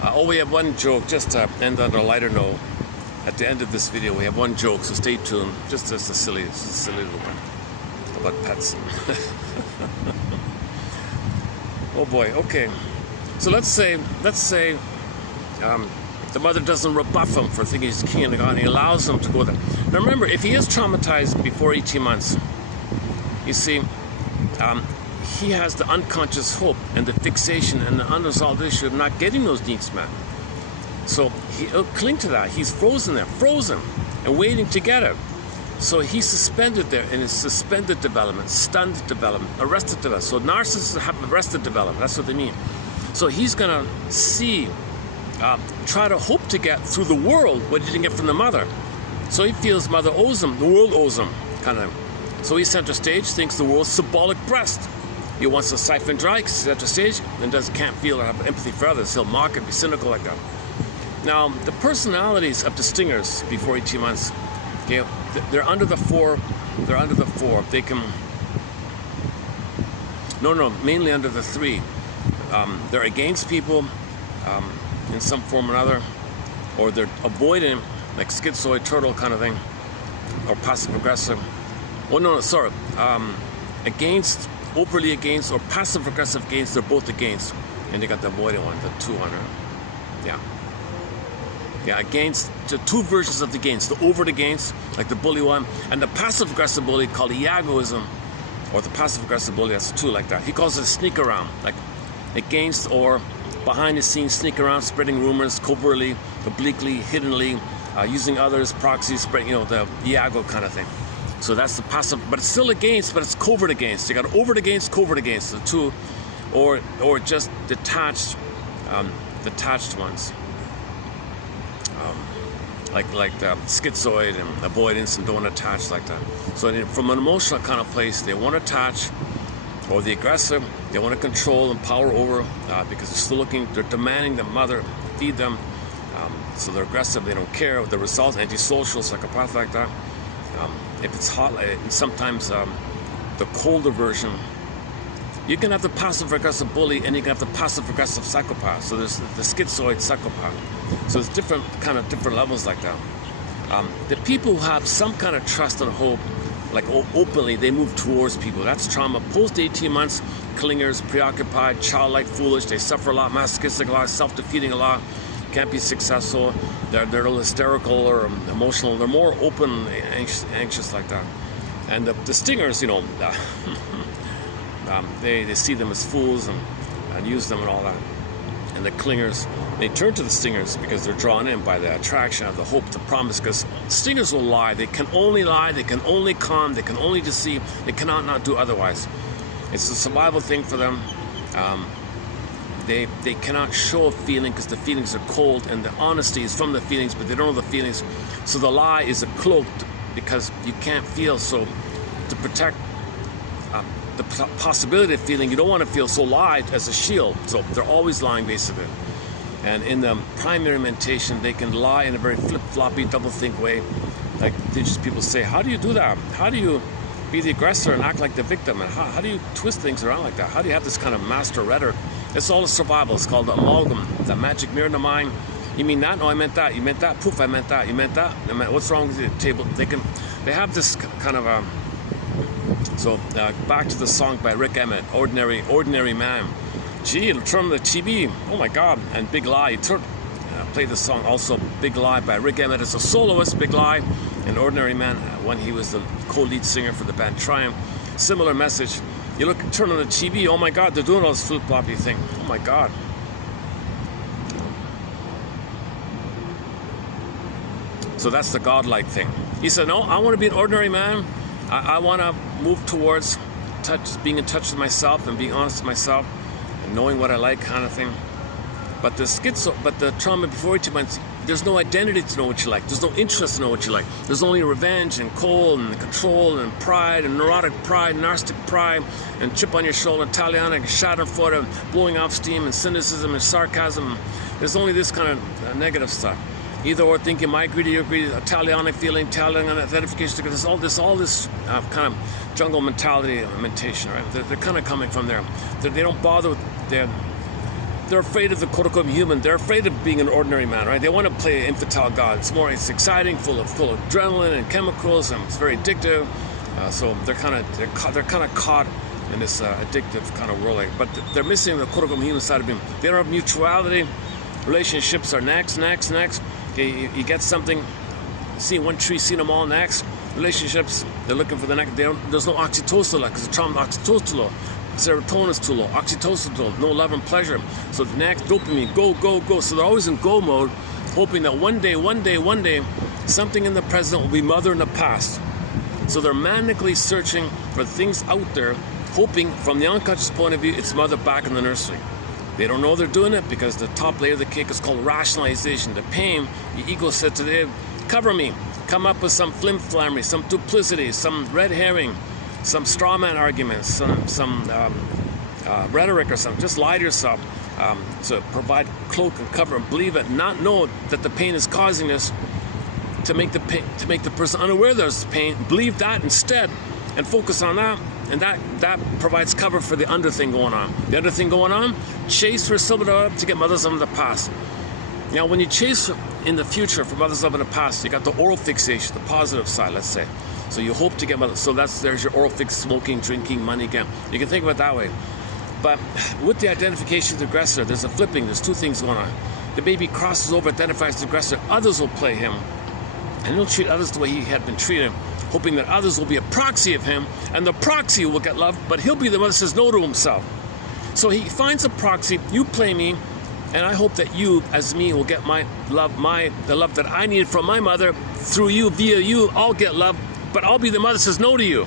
oh, we have one joke, just to end on a lighter note. At the end of this video, we have one joke, so stay tuned. Just as a silly little one about pets. Oh boy, okay. So let's say the mother doesn't rebuff him for thinking he's king of the god, and he allows him to go there. Now remember, if he is traumatized before 18 months, you see, he has the unconscious hope and the fixation and the unresolved issue of not getting those needs met. So he'll cling to that. He's frozen there, and waiting to get it. So he's suspended there in his suspended development, stunned development, arrested development. So narcissists have arrested development. That's what they mean. So he's going to see, try to hope to get through the world what he didn't get from the mother. So he feels mother owes him, the world owes him, kind of. So he's center stage, thinks the world's symbolic breast. He wants to siphon dry because he's center stage and can't feel or have empathy for others. He'll mock and be cynical like that. Now, the personalities of the stingers before 18 months, okay, they're under the 4. They're under the 4. They can, mainly under the 3. They're against people in some form or another, or they're avoiding, like schizoid turtle kind of thing, or passive aggressive. Oh no, sorry. Against, overly against, or passive aggressive against. They're both against, and they got the avoiding one, the 200. Yeah, against, the 2 versions of the against. The overt against, like the bully one, and the passive aggressive bully called iagoism, or the passive aggressive bully, that's 2 like that. He calls it a sneak around, like against or behind the scenes, sneaking around, spreading rumors, covertly, obliquely, hiddenly, using others, proxies, spreading, the Iago kind of thing. So that's the passive, but it's still against, but it's covert against. You got overt against, covert against, the two, or just detached ones. Like the schizoid and avoidance and don't attach like that. So from an emotional kind of place, they want to attach, or the aggressive, they want to control and power over because they're still looking, they're demanding the mother feed them. So they're aggressive, they don't care. The results, antisocial, psychopathic like that. If it's hot, sometimes the colder version, you can have the passive-aggressive bully and you can have the passive-aggressive psychopath. So there's the schizoid psychopath. So there's different levels like that. The people who have some kind of trust and hope, like openly, they move towards people. That's trauma. Post 18 months, clingers, preoccupied, childlike, foolish. They suffer a lot, masochistic a lot, self-defeating a lot. Can't be successful. They're a little hysterical or emotional. They're more open, anxious like that. And the stingers, they see them as fools and use them and all that. And the clingers, they turn to the stingers because they're drawn in by the attraction of the hope, the promise, because stingers will lie. They can only lie, they can only con, they can only deceive, they cannot not do otherwise. It's a survival thing for them. They cannot show a feeling because the feelings are cold, and the honesty is from the feelings, but they don't know the feelings. So the lie is a cloak because you can't feel. So to protect the possibility of feeling, you don't want to feel, so lie as a shield. So they're always lying basically. And in the primary mentation, they can lie in a very flip-floppy, double-think way. Like indigenous people say, how do you do that? How do you be the aggressor and act like the victim? And how do you twist things around like that? How do you have this kind of master rhetoric? It's all a survival. It's called the amalgam, the magic mirror in the mind. You mean that? No, I meant that. You meant that? Poof, I meant that. You meant that? What's wrong with the table? They have this kind of so back to the song by Rick Emmett, Ordinary Man. Gee, it'll turn the chibi. Oh my God. And Big Lie. Played the song also, Big Lie by Rick Emmett as a soloist, Big Lie, and Ordinary Man when he was the co-lead singer for the band Triumph. Similar message. You turn on the TV, oh my God, they're doing all this flip-floppy thing. Oh my God. So that's the godlike thing. He said, no, I want to be an ordinary man. I want to move towards being in touch with myself and being honest with myself and knowing what I like, kind of thing. But the trauma before 18 months, there's no identity to know what you like. There's no interest to know what you like. There's only revenge and cold and control and pride and neurotic pride, narcissistic pride, and chip on your shoulder, Italianic, schadenfreude, blowing off steam, and cynicism and sarcasm. There's only this kind of negative stuff. Either or thinking, my greedy, your greedy, Italianic feeling, Italian identification. There's all this kind of jungle mentality, mentation, right? They're kind of coming from there. They don't bother with they're afraid of the quote-unquote human. They're afraid of being an ordinary man, right? They want to play infantile God. It's exciting, full of adrenaline and chemicals, and it's very addictive. So they're kind of caught in this addictive kind of world. But they're missing the quote-unquote human side of being. They don't have mutuality. Relationships are next. Okay, you get something, see one tree, see them all next. Relationships, they're looking for the next. There's no oxytocin because the trauma oxytocin low. Serotonin is too low, oxytocin too low, no love and pleasure. So the next, dopamine, go. So they're always in go mode, hoping that one day, something in the present will be mother in the past. So they're manically searching for things out there, hoping from the unconscious point of view, it's mother back in the nursery. They don't know they're doing it because the top layer of the cake is called rationalization. The pain, the ego said today, cover me, come up with some flim-flammery, some duplicity, some red herring, some straw man arguments, some rhetoric or something. Just lie to yourself to provide cloak and cover and believe it, not know that the pain is causing this, to make the person unaware there's pain. Believe that instead and focus on that, and that provides cover for the under thing going on. The other thing going on, chase for silver to get mother's love in the past. Now, when you chase in the future for mother's love in the past, you got the oral fixation, the positive side, let's say. So you hope to get mother. So there's your oral fix, smoking, drinking, money again. You can think of it that way. But with the identification of the aggressor, there's a flipping. There's two things going on. The baby crosses over, identifies the aggressor. Others will play him, and he'll treat others the way he had been treated, hoping that others will be a proxy of him, and the proxy will get love, but he'll be the one that says no to himself. So he finds a proxy. You play me, And I hope that you, as me, will get my love, the love that I needed from my mother through you, via you. I'll get love, but I'll be the mother that says no to you.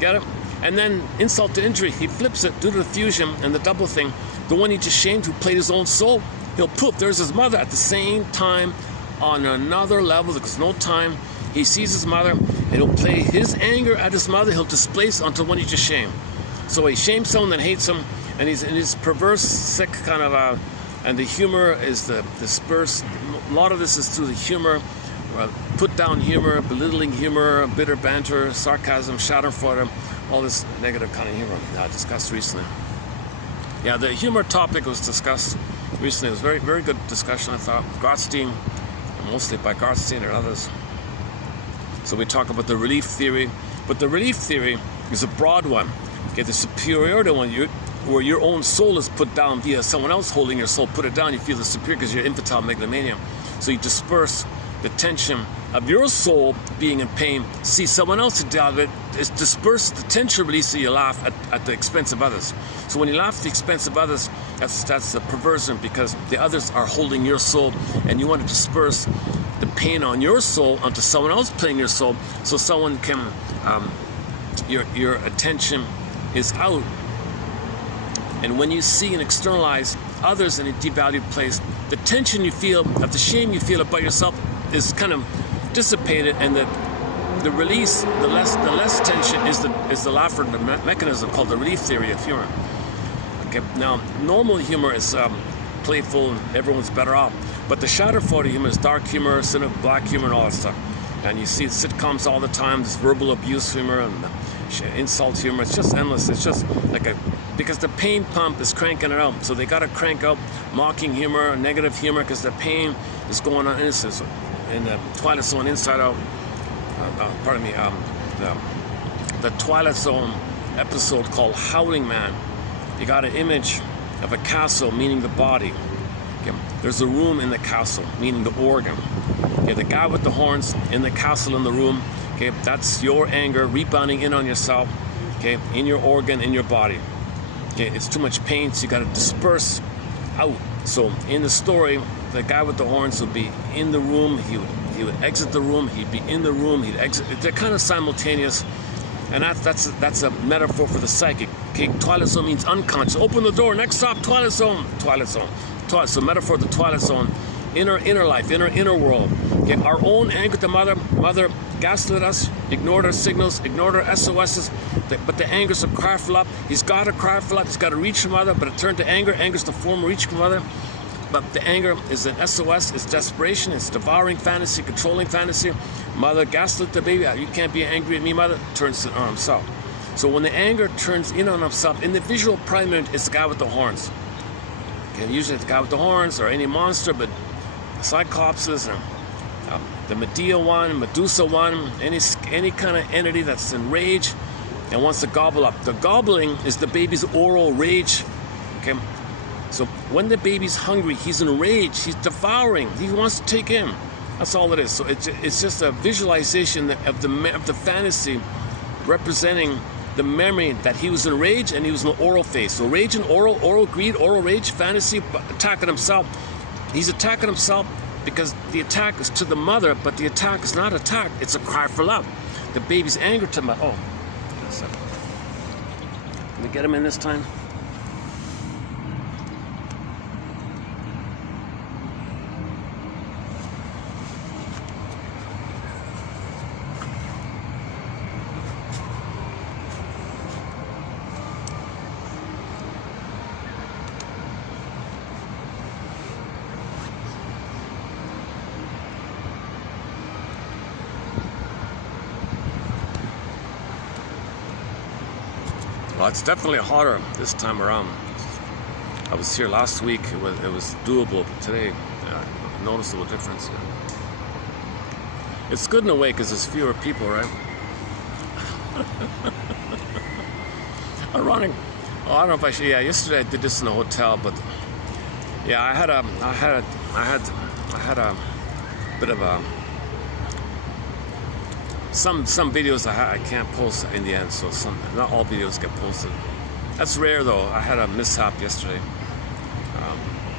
Get it? And then insult to injury, he flips it due to the fusion and the double thing. The one he just shamed, who played his own soul, he'll poof, there's his mother at the same time on another level. There's no time. He sees his mother, and he'll play his anger at his mother. He'll displace onto the one he just shamed. So he shames someone that hates him, and he's in his perverse, sick kind of and the humor is the dispersed. A lot of this is through the humor, put down humor, belittling humor, bitter banter, sarcasm, schadenfreude, all this negative kind of humor discussed recently. Yeah, the humor topic was discussed recently. It was very, very good discussion, I thought. Gottstein, mostly by Gottstein and others. So we talk about the relief theory, but the relief theory is a broad one. Okay, the superiority one, where your own soul is put down via someone else holding your soul, put it down, you feel the superior because you're infantile megalomania. So you disperse the tension of your soul being in pain, see someone else to deal with it, is disperse the tension release, so you laugh at the expense of others. So when you laugh at the expense of others, that's a perversion, because the others are holding your soul, and you want to disperse the pain on your soul onto someone else playing your soul, so someone can, your attention is out. And when you see and externalize others in a devalued place, the tension you feel, of the shame you feel about yourself, is kind of dissipated, and the release, the less tension is the laughter mechanism called the relief theory of humor. Okay, now normal humor is playful and everyone's better off, but the schadenfreude humor is dark humor, black humor, and all that stuff. And you see sitcoms all the time, this verbal abuse humor and insult humor. It's just endless. It's just like because the pain pump is cranking it out, so they got to crank out mocking humor, negative humor, because the pain is going on in the Twilight Zone Inside Out. The Twilight Zone episode called Howling Man. You got an image of a castle, meaning the body. Okay. There's a room in the castle, meaning the organ. Okay. The guy with the horns in the castle in the room. Okay. That's your anger rebounding in on yourself. Okay. In your organ, in your body. Okay. It's too much pain, so you got to disperse out. So in the story, the guy with the horns would be in the room. He would exit the room. He'd be in the room. He'd exit. They're kind of simultaneous. And that's a metaphor for the psychic. Okay, Twilight Zone means unconscious. Open the door. Next stop, Twilight Zone. Twilight Zone. So metaphor of the Twilight Zone. Inner life, inner world. Okay, our own anger to mother gaslit us, ignored our signals, ignored our SOSs. But the anger's a cry for love. He's got to cry for love. He's got to reach for mother, but it turned to anger. Anger's the form of reach for mother. But the anger is an SOS, it's desperation, it's devouring fantasy, controlling fantasy. Mother gaslit the baby, you can't be angry at me, mother, turns it on himself. So when the anger turns in on himself, in the visual primary, it's the guy with the horns. Okay, usually it's the guy with the horns, or any monster, but cyclopses, the Medea one, Medusa one, any kind of entity that's in rage and wants to gobble up. The gobbling is the baby's oral rage. Okay. So when the baby's hungry, he's in rage, he's devouring, he wants to take in. That's all it is. So it's just a visualization of the fantasy representing the memory that he was in rage and he was in the oral phase. So rage and oral greed, oral rage, fantasy, attacking himself. He's attacking himself because the attack is to the mother, but the attack is not attack, it's a cry for love. The baby's anger to mother. Oh, can we get him in this time? Well, it's definitely harder this time around. I was here last week, it was doable, but today, noticeable difference. It's good in a way because there's fewer people, right? Ironic. Oh, I don't know if I should. Yeah, yesterday I did this in a hotel, but yeah, I had a bit of a. Some videos I can't post in the end, so not all videos get posted. That's rare though. I had a mishap yesterday.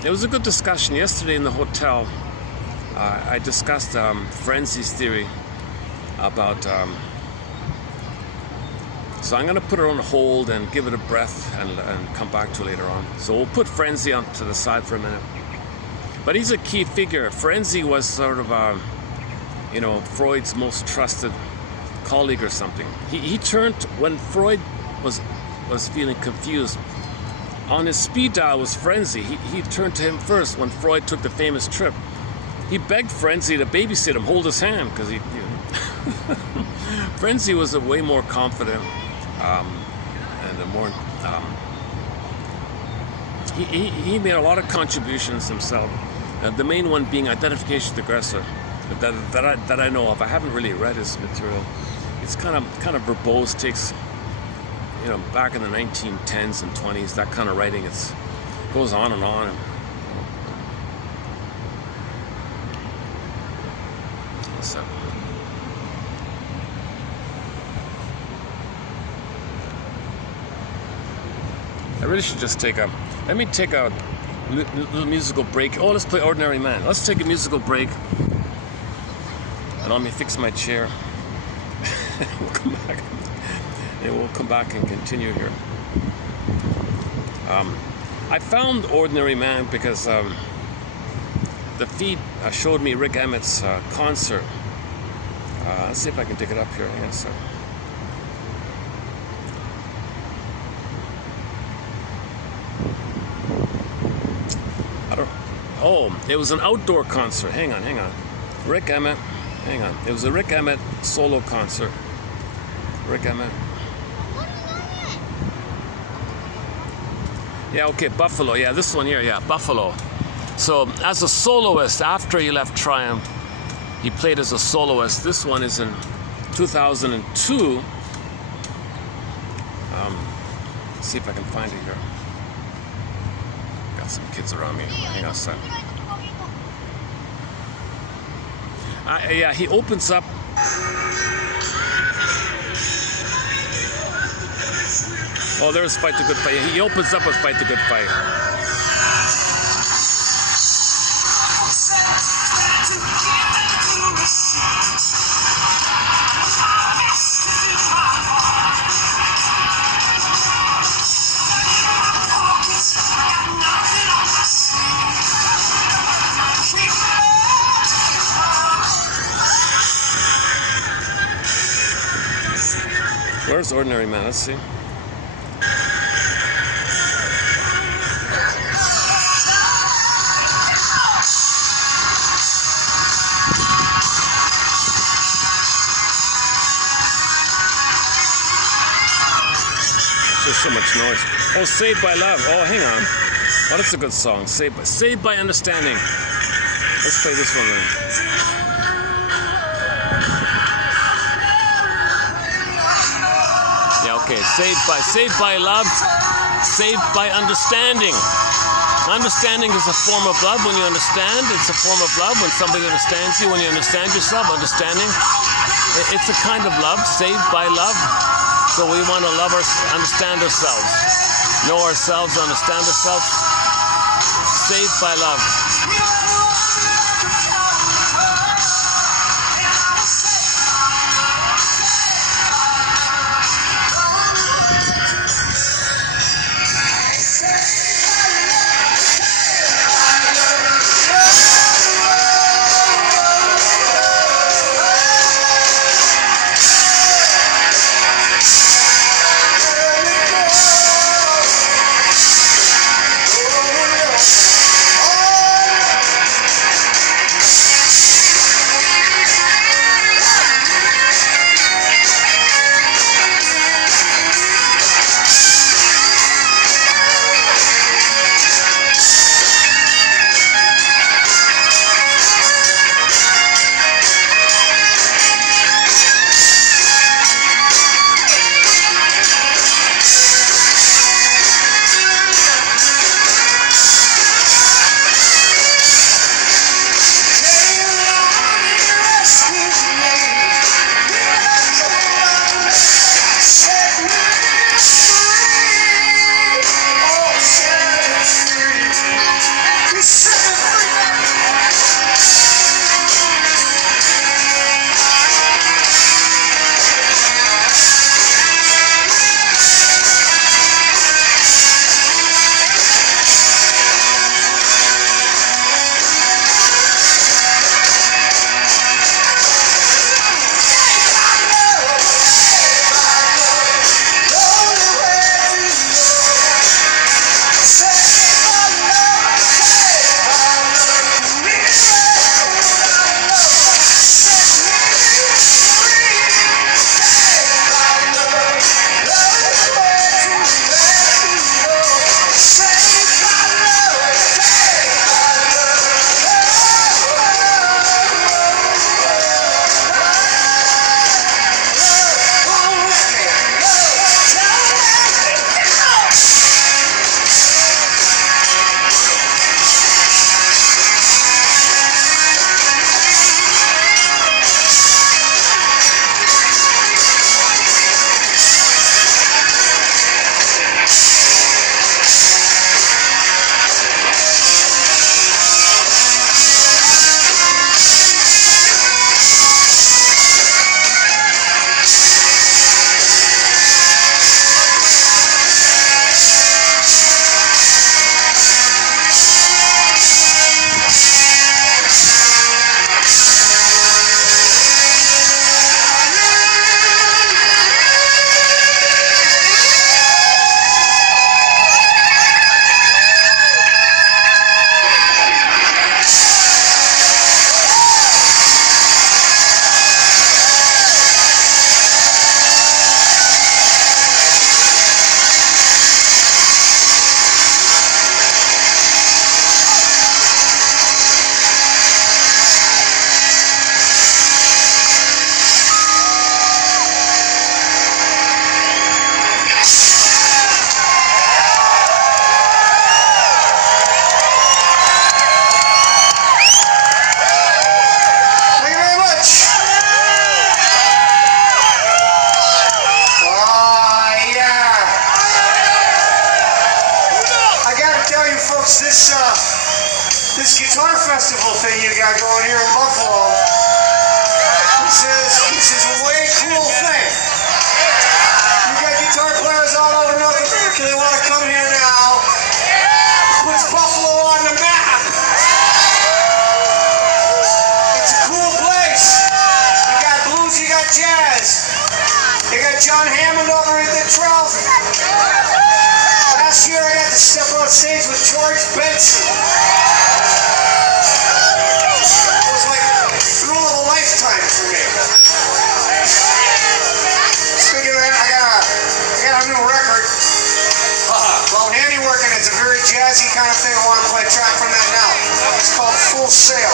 it was a good discussion. Yesterday in the hotel, I discussed Frenzy's theory about... so I'm going to put it on hold and give it a breath and come back to it later on. So we'll put Frenzy on to the side for a minute. But he's a key figure. Frenzy was sort of, you know, Freud's most trusted colleague or something. He turned, when Freud was feeling confused, on his speed dial was Frenzy. He turned to him first when Freud took the famous trip. He begged Frenzy to babysit him, hold his hand, because he... Frenzy was a way more confident and a more... he made a lot of contributions himself. The main one being identification with the aggressor, that I know of. I haven't really read his material. It's kind of verbose, takes, you know, back in the 1910s and 20s, that kind of writing. It goes on and on. So, I really should just let me take a little musical break. Oh, let's play Ordinary Man. Let's take a musical break. And let me fix my chair. We'll come back. And we'll come back and continue here. I found Ordinary Man because the feed showed me Rick Emmett's concert. Let's see if I can dig it up here. Hang on a second. Oh, it was an outdoor concert. Hang on. Rick Emmett. Hang on. It was a Rick Emmett solo concert. Rick Emmett. Yeah, okay, Buffalo. Yeah, this one here. Yeah, Buffalo. So, as a soloist, after he left Triumph, he played as a soloist. This one is in 2002. Let's see if I can find it here. Got some kids around me. Hang on a second. Yeah, he opens up. Oh, there's Fight the Good Fight. He opens up with Fight the Good Fight. Where's Ordinary Man? Let's see. There's so much noise. Oh, Saved by Love. Oh, hang on. Oh, that's a good song. Saved by Understanding. Let's play this one then. Okay, saved by love, saved by understanding. Understanding is a form of love. When you understand, it's a form of love. When somebody understands you, when you understand yourself, understanding, it's a kind of love, saved by love. So we want to understand ourselves, know ourselves, understand ourselves, saved by love. this guitar festival thing you got going here in Buffalo. This is a way cool thing. You got guitar players all over North America. They want to come here now. Puts Buffalo on the map. It's a cool place. You got blues, you got jazz. You got John Hammond over at the 12th. Last year I got to step on stage with George Benson. It was like the thrill of a lifetime for me. Speaking of that, I got a new record called Handiwork, and it's a very jazzy kind of thing. I want to play a track from that now. It's called Full Sail.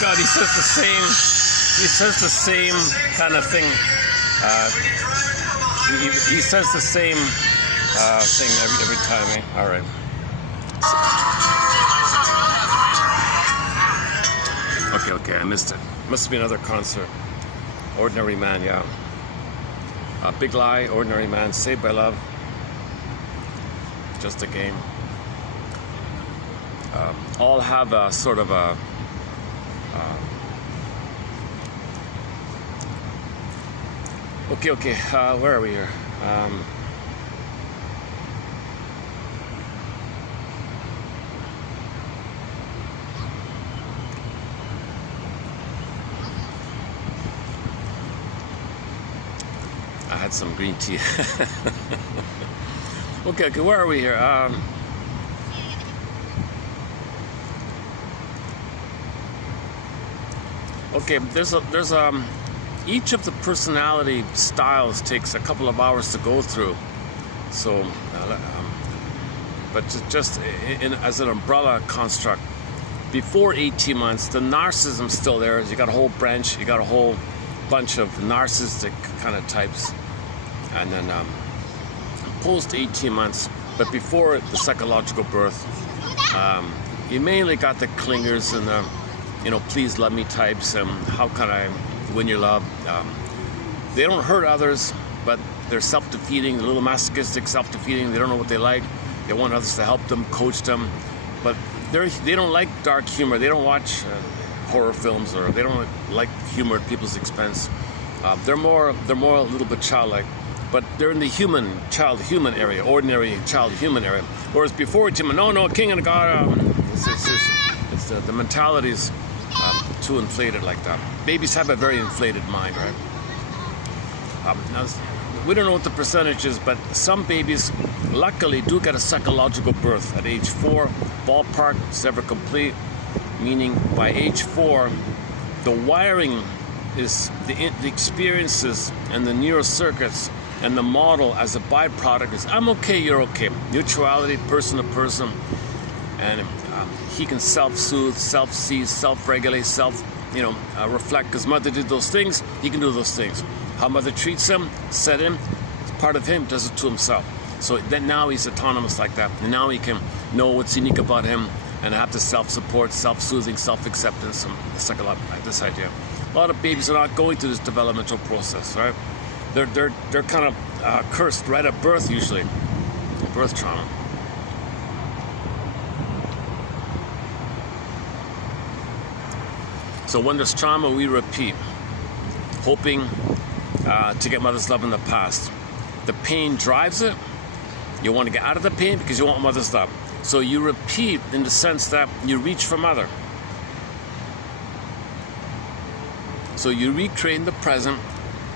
God, he says the same kind of thing. He says the same thing every time. Eh? All right. Okay, I missed it. Must be another concert. Ordinary Man, yeah. Big Lie, Ordinary Man, Saved by Love. Just a game. All have a sort of a okay, where are we here? I had some green tea. Okay, where are we here? Okay, there's each of the personality styles takes a couple of hours to go through. So, but just as an umbrella construct, before 18 months, the narcissism's still there. You got a whole branch, you got a whole bunch of narcissistic kind of types, and then post 18 months, but before the psychological birth, you mainly got the clingers and the, please love me types, and how can I win your love. They don't hurt others, but they're self-defeating, a little masochistic, self-defeating. They don't know what they like. They want others to help them, coach them, but they don't like dark humor. They don't watch horror films, or they don't like humor at people's expense. They're more a little bit childlike. but they're in the child-human area, ordinary child-human area. Whereas before, it's no, king and god. The mentality is too inflated like that. Babies have a very inflated mind, right? Now, we don't know what the percentage is, but some babies, luckily, do get a psychological birth at age 4. Ballpark, it's never complete, meaning by age 4, the wiring is the experiences and the neural circuits and the model as a byproduct is I'm okay, you're okay. Neutrality, person to person, and he can self-soothe, self-see, self-regulate, reflect. Because mother did those things, he can do those things. How mother treats him, set him, part of him does it to himself. So then now he's autonomous like that, and now he can know what's unique about him and have the self-support, self-soothing, self-acceptance, and this idea. A lot of babies are not going through this developmental process, right? They're kind of cursed right at birth usually, birth trauma. So when there's trauma, we repeat, hoping to get mother's love in the past. The pain drives it. You want to get out of the pain because you want mother's love. So you repeat in the sense that you reach for mother. So you recreate in the present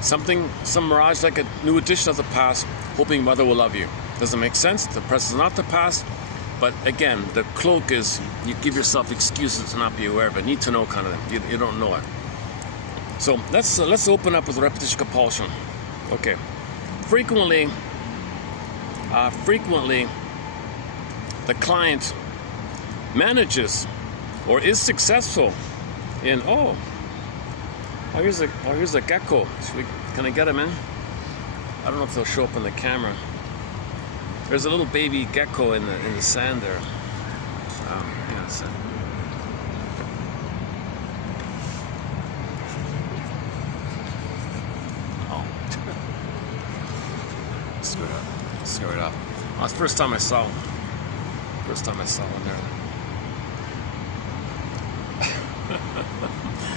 some mirage like a new edition of the past, hoping mother will love you. Doesn't make sense. The present is not the past. But again, the cloak is you give yourself excuses to not be aware of it. Need to know kind of thing. You don't know it. So let's open up with repetition compulsion. Okay. Frequently, the client manages or is successful in here's a gecko. Can I get him in? I don't know if they'll show up on the camera. There's a little baby gecko in the sand there. Hang on a second. Oh. Screw it up. Oh, it's the first time I saw one. One there.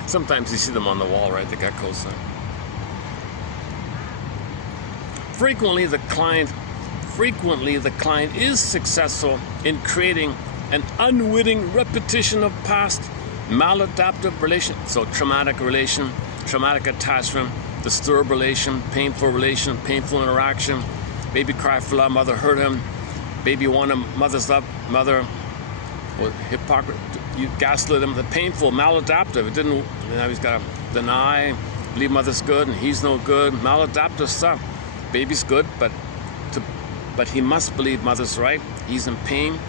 Sometimes you see them on the wall, right? The geckos. Frequently, the client is successful in creating an unwitting repetition of past maladaptive relation. So traumatic relation, traumatic attachment, disturbed relation, painful interaction. Baby cried for love, mother hurt him. Baby wanted mother's love, mother hypocrite. You gaslit him. The painful, maladaptive. It didn't. Now he's got to deny, believe mother's good, and he's no good. Maladaptive stuff. Baby's good, but he must believe mother's right. He's in pain,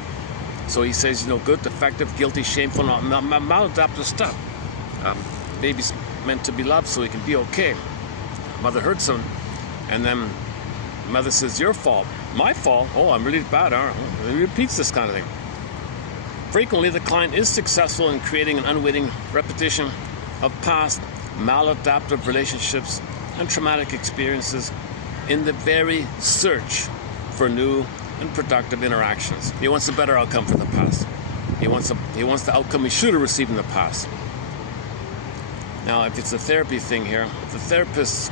so he says, good, defective, guilty, shameful, maladaptive stuff. Baby's meant to be loved, so he can be okay. Mother hurts him, and then mother says, "Your fault." My fault? Oh, I'm really bad. He repeats this kind of thing. Frequently, the client is successful in creating an unwitting repetition of past maladaptive relationships and traumatic experiences in the very search for new and productive interactions. He wants a better outcome from the past. He wants the outcome he should have received in the past. Now, if it's a therapy thing here, the therapist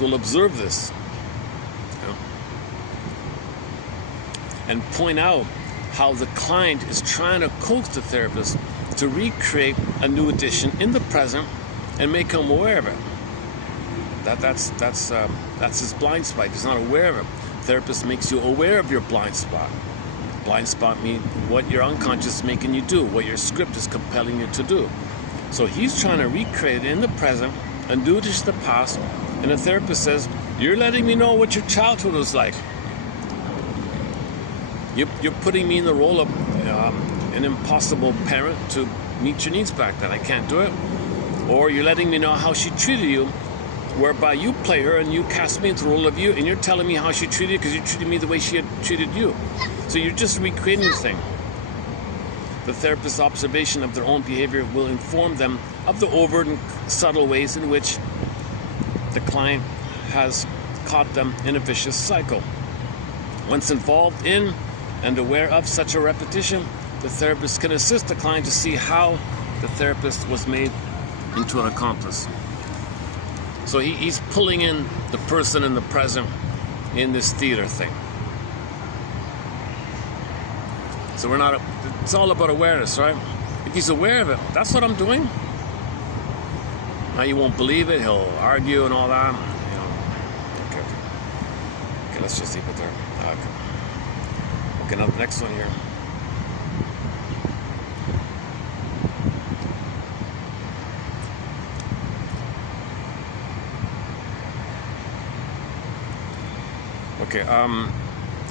will observe this, and point out how the client is trying to coax the therapist to recreate a new edition in the present and make him aware of it. That's his blind spot. He's not aware of it. Therapist makes you aware of your blind spot. Blind spot means what your unconscious is making you do, what your script is compelling you to do. So he's trying to recreate in the present a new edition of the past, and the therapist says, "You're letting me know what your childhood was like. You're putting me in the role of an impossible parent to meet your needs back then. I can't do it. Or you're letting me know how she treated you, whereby you play her and you cast me into the role of you, and you're telling me how she treated you because you treated me the way she had treated you. So you're just recreating the thing." The therapist's observation of their own behavior will inform them of the overt and subtle ways in which the client has caught them in a vicious cycle. Once involved in and aware of such a repetition, the therapist can assist the client to see how the therapist was made into an accomplice. So he's pulling in the person in the present in this theater thing. So we're not, it's all about awareness, right? If he's aware of it, that's what I'm doing. Now you won't believe it, he'll argue and all that. You know. Okay, let's just leave it there. Okay, now the next one here.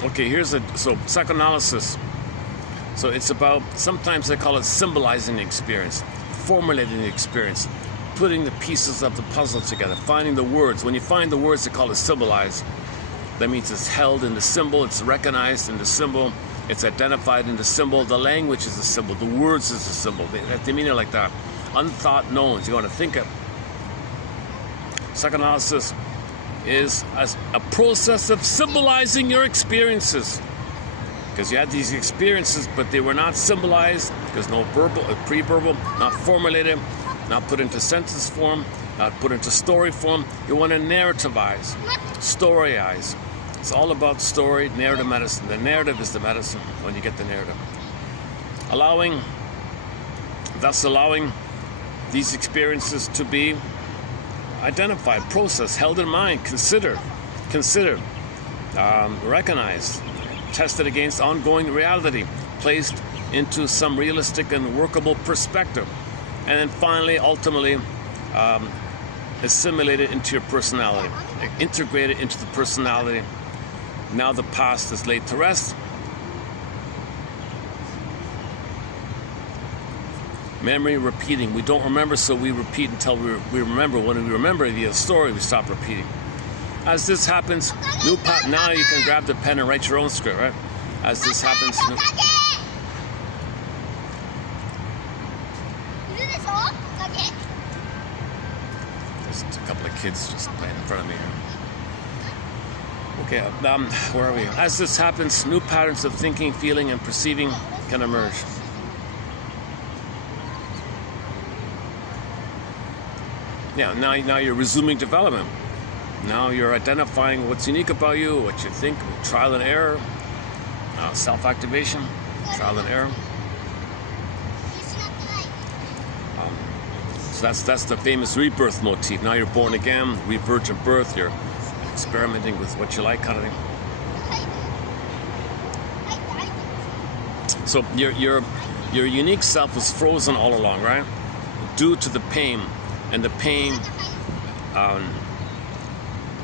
Okay, here's so psychoanalysis. So it's about, sometimes they call it symbolizing the experience, formulating the experience, putting the pieces of the puzzle together, finding the words. When you find the words, they call it symbolize. That means it's held in the symbol, it's recognized in the symbol, it's identified in the symbol, the language is the symbol, the words is the symbol. They mean it like that. Unthought knowns, you want to think it. Psychoanalysis is a process of symbolizing your experiences. Because you had these experiences, but they were not symbolized, because no verbal, pre-verbal, not formulated, not put into sentence form, not put into story form. You want to narrativize, storyize. It's all about story, narrative medicine. The narrative is the medicine when you get the narrative. Thus allowing these experiences to be identified, processed, held in mind, considered, recognized, tested against ongoing reality, placed into some realistic and workable perspective, and then finally, ultimately, assimilated into your personality, integrated into the personality. Now the past is laid to rest. Memory repeating. We don't remember, so we repeat until we remember. When we remember the story, we stop repeating. As this happens, now you can grab the pen and write your own script, right? As this happens, just a couple of kids just playing in front of me here. Okay, where are we? As this happens, new patterns of thinking, feeling, and perceiving can emerge. Yeah, now you're resuming development. Now you're identifying what's unique about you, what you think, trial and error, self-activation, trial and error. So that's the famous rebirth motif. Now you're born again, revirgin birth, you're experimenting with what you like, kind of thing. So your unique self was frozen all along, right? Due to the pain. And the pain,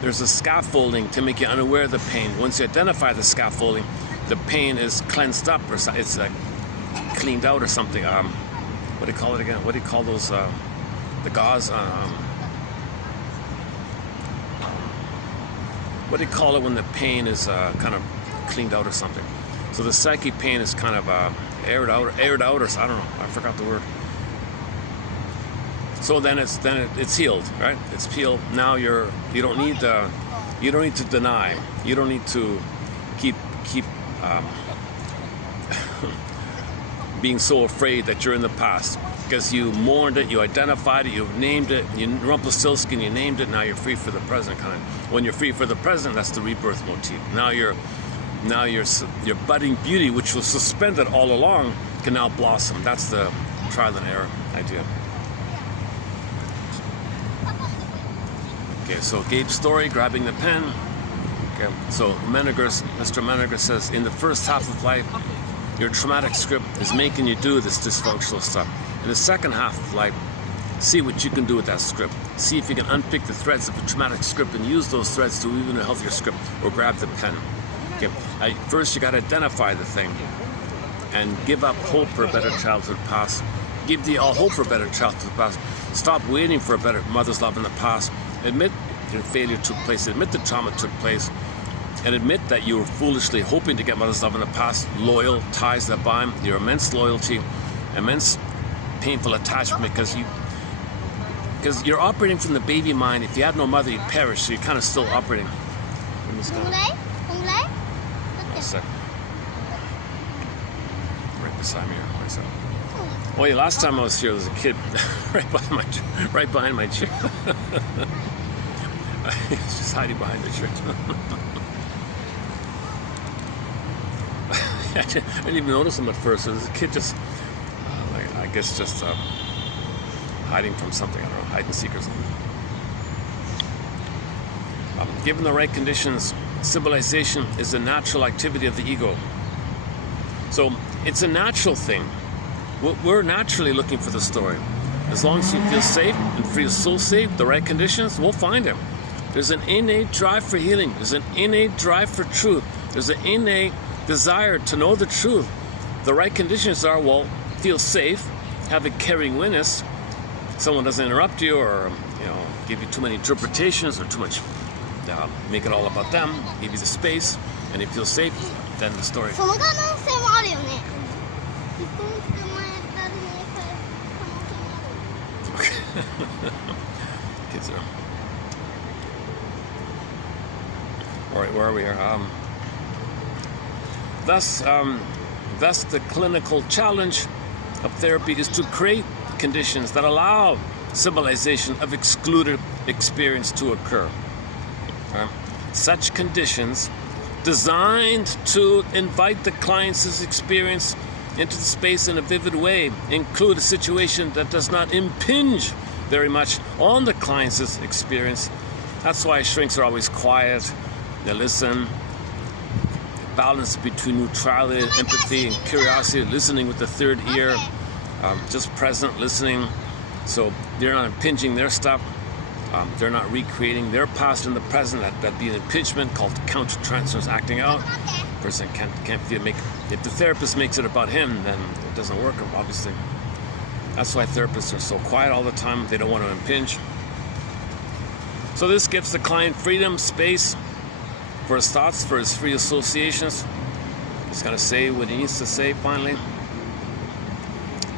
there's a scaffolding to make you unaware of the pain. Once you identify the scaffolding, the pain is cleansed up, or it's like cleaned out or something. What do you call it again? What do you call those, the gauze? What do you call it when the pain is kind of cleaned out or something? So the psychic pain is kind of aired out, or I don't know, I forgot the word. So then it's healed, right? It's healed. Now you don't need to deny. You don't need to keep being so afraid that you're in the past, because you mourned it, you identified it, you named it. You Rumpelstiltskin, you named it. Now you're free for the present, kind of. When you're free for the present, that's the rebirth motif. Now your budding beauty, which was suspended all along, can now blossom. That's the trial and error idea. Okay, so Gabe's story, grabbing the pen. Okay, so Mr. Menninger says, in the first half of life, your traumatic script is making you do this dysfunctional stuff. In the second half of life, see what you can do with that script. See if you can unpick the threads of a traumatic script and use those threads to weave in a healthier script, or grab the pen. Okay, first you got to identify the thing and give up hope for a better childhood past. Give the all hope for a better childhood past. Stop waiting for a better mother's love in the past. Admit your failure took place, admit the trauma took place, and admit that you were foolishly hoping to get mother's love in the past. Loyal ties that bind, your immense loyalty, immense painful attachment, because you're operating from the baby mind. If you had no mother, you'd perish, so you're kind of still operating. A second. Right beside me here, myself. Oh yeah, last time I was here, there was a kid right behind my chair. He's just hiding behind the shirt. I didn't even notice him at first. It was a kid just, I guess, just hiding from something. I don't know, hide and seek or something. Given the right conditions, civilization is a natural activity of the ego. So it's a natural thing. We're naturally looking for the story. As long as you feel safe and feel so safe, the right conditions, we'll find him. There's an innate drive for healing. There's an innate drive for truth. There's an innate desire to know the truth. The right conditions are, well, feel safe, have a caring witness, someone doesn't interrupt you or, give you too many interpretations or too much, make it all about them, give you the space, and you feel safe, then the story. Kids are. All right, where are we here? Thus, the clinical challenge of therapy is to create conditions that allow civilization of excluded experience to occur. Such conditions designed to invite the client's experience into the space in a vivid way include a situation that does not impinge very much on the client's experience. That's why shrinks are always quiet. They listen. Balance between neutrality, empathy, and curiosity, listening with the third ear, just present listening. So they're not impinging their stuff. They're not recreating their past in the present. That'd be an impingement called countertransference, acting out. Person can't make. If the therapist makes it about him, then it doesn't work, obviously. That's why therapists are so quiet all the time. They don't want to impinge. So this gives the client freedom, space for his thoughts, for his free associations. He's going to say what he needs to say finally.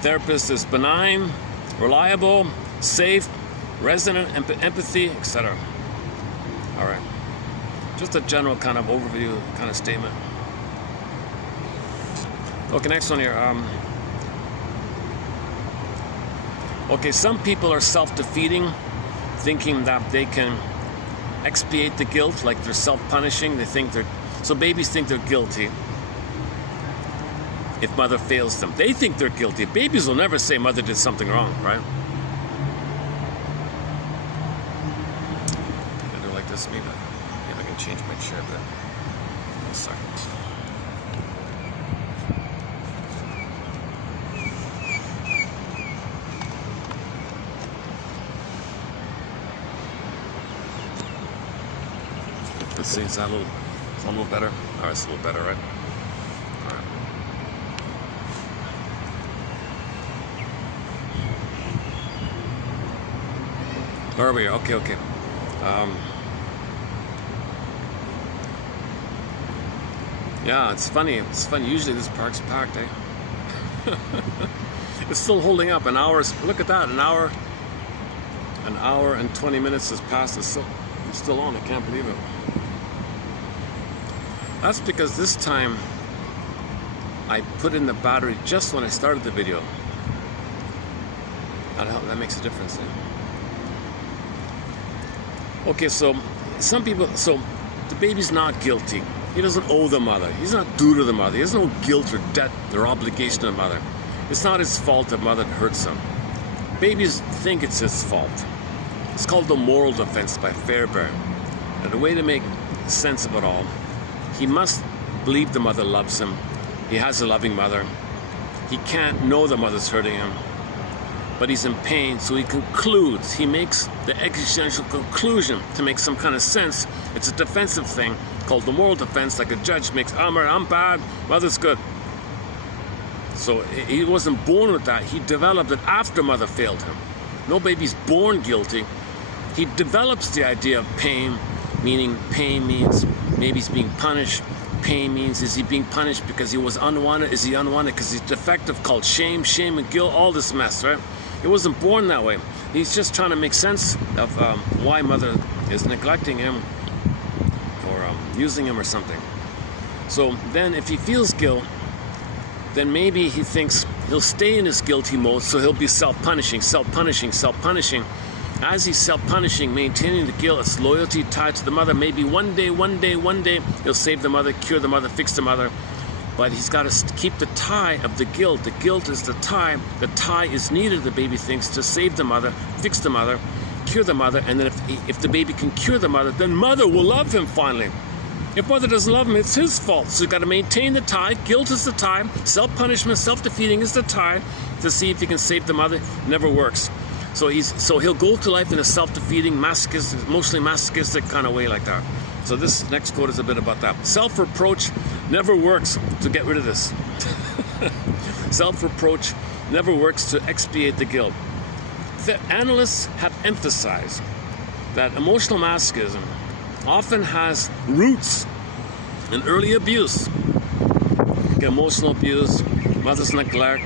Therapist is benign, reliable, safe, resonant, empathy, etc. All right. Just a general kind of overview kind of statement. Okay, next one here. Okay, some people are self-defeating, thinking that they can expiate the guilt, like they're self-punishing. So babies think they're guilty if mother fails them. They think they're guilty. Babies will never say mother did something wrong, right? I do like this, maybe I can change my chair a bit. One second. Let's see, is that a little better? Oh, it's a little better, right? All right. Where are we? Okay. Yeah, it's funny. Usually this park's packed, eh? It's still holding up. An hour. Look at that. An hour and 20 minutes has passed. It's still on. I can't believe it. That's because this time I put in the battery just when I started the video. That makes a difference. Okay, so the baby's not guilty. He doesn't owe the mother. He's not due to the mother. He has no guilt or debt or obligation to the mother. It's not his fault that mother hurts him. Babies think it's his fault. It's called the moral defense by Fairbairn. And the way to make sense of it all, he must believe the mother loves him. He has a loving mother. He can't know the mother's hurting him, but he's in pain, so he concludes. He makes the existential conclusion to make some kind of sense. It's a defensive thing called the moral defense, like a judge makes, I'm bad, mother's good. So he wasn't born with that. He developed it after mother failed him. No baby's born guilty. He develops the idea of pain, meaning pain means maybe he's being punished. Pain means, is he being punished because he was unwanted? Is he unwanted because he's defective, called shame and guilt, all this mess, right? He wasn't born that way. He's just trying to make sense of why mother is neglecting him or using him or something. So then if he feels guilt, then maybe he thinks he'll stay in his guilty mode, so he'll be self-punishing. as he's self-punishing, maintaining the guilt, it's loyalty tied to the mother. Maybe one day, he'll save the mother, cure the mother, fix the mother. But he's got to keep the tie of the guilt. The guilt is the tie. The tie is needed, the baby thinks, to save the mother, fix the mother, cure the mother. And then if the baby can cure the mother, then mother will love him finally. If mother doesn't love him, it's his fault. So you've got to maintain the tie. Guilt is the tie. Self-punishment, self-defeating is the tie to see if he can save the mother. Never works. So he'll go to life in a self-defeating, masochistic, emotionally masochistic kind of way like that. So this next quote is a bit about that. Self-reproach never works to get rid of this. Self-reproach never works to expiate the guilt. The analysts have emphasized that emotional masochism often has roots in early abuse. Emotional abuse, mother's neglect,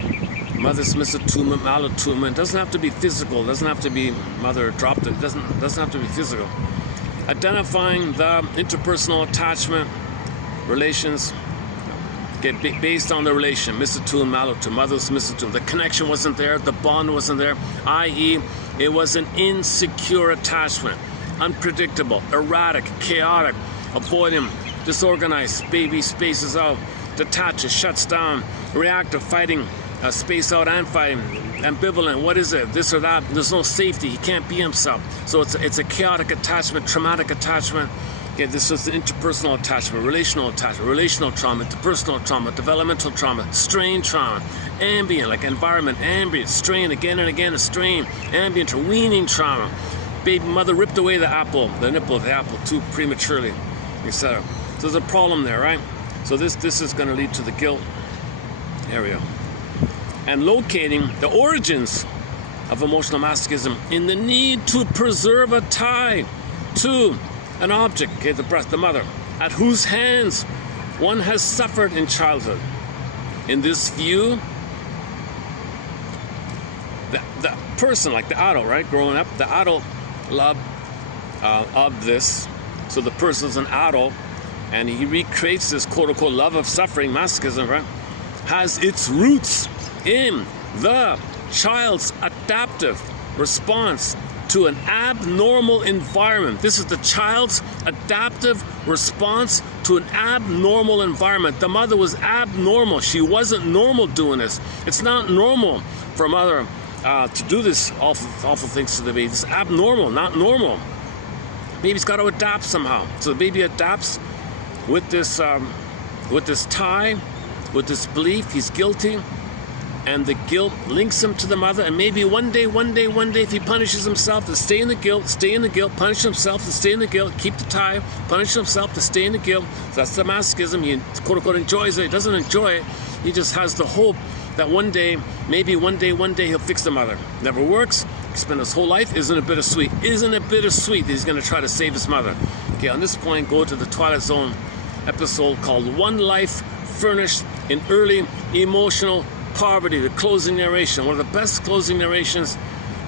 mother's misattunement, malattunement. Doesn't have to be physical. Doesn't have to be mother dropped it. Doesn't have to be physical. Identifying the interpersonal attachment relations based on the relation, misattuned, malattuned, mother's misattuned. The connection wasn't there. The bond wasn't there. I.e., it was an insecure attachment, unpredictable, erratic, chaotic, avoidant, disorganized. Baby spaces out, detaches, shuts down, reactive, fighting. Space out and fighting, ambivalent. What is it? This or that? There's no safety. He can't be himself. So it's a chaotic attachment, traumatic attachment. Okay, this is the interpersonal attachment, relational trauma, interpersonal trauma, developmental trauma, strain trauma, ambient, like environment, ambient, strain again and again, a strain, ambient or weaning trauma. Baby mother ripped away the nipple of the apple too prematurely, etc. So there's a problem there, right? So this is going to lead to the guilt area. And locating the origins of emotional masochism in the need to preserve a tie to an object, okay, the breast, the mother, at whose hands one has suffered in childhood. In this view, the person, like the adult, right, growing up, the adult love of this. So the person's an adult, and he recreates this quote-unquote love of suffering, masochism, right, has its roots in the child's adaptive response to an abnormal environment. This is the child's adaptive response to an abnormal environment. The mother was abnormal. She wasn't normal doing this. It's not normal for a mother to do this awful things to the baby. It's abnormal, not normal. Baby's got to adapt somehow. So the baby adapts with this tie, with this belief he's guilty. And the guilt links him to the mother, and maybe one day, if he punishes himself to stay in the guilt, punish himself to stay in the guilt, keep the tie, punish himself to stay in the guilt. So that's the masochism. He quote-unquote enjoys it. He doesn't enjoy it. He just has the hope that one day, maybe one day, he'll fix the mother. Never works. He spent his whole life. Isn't it bittersweet? Isn't it bittersweet that he's going to try to save his mother? Okay, on this point, go to the Twilight Zone episode called One Life Furnished in Early Emotional Poverty, the closing narration. One of the best closing narrations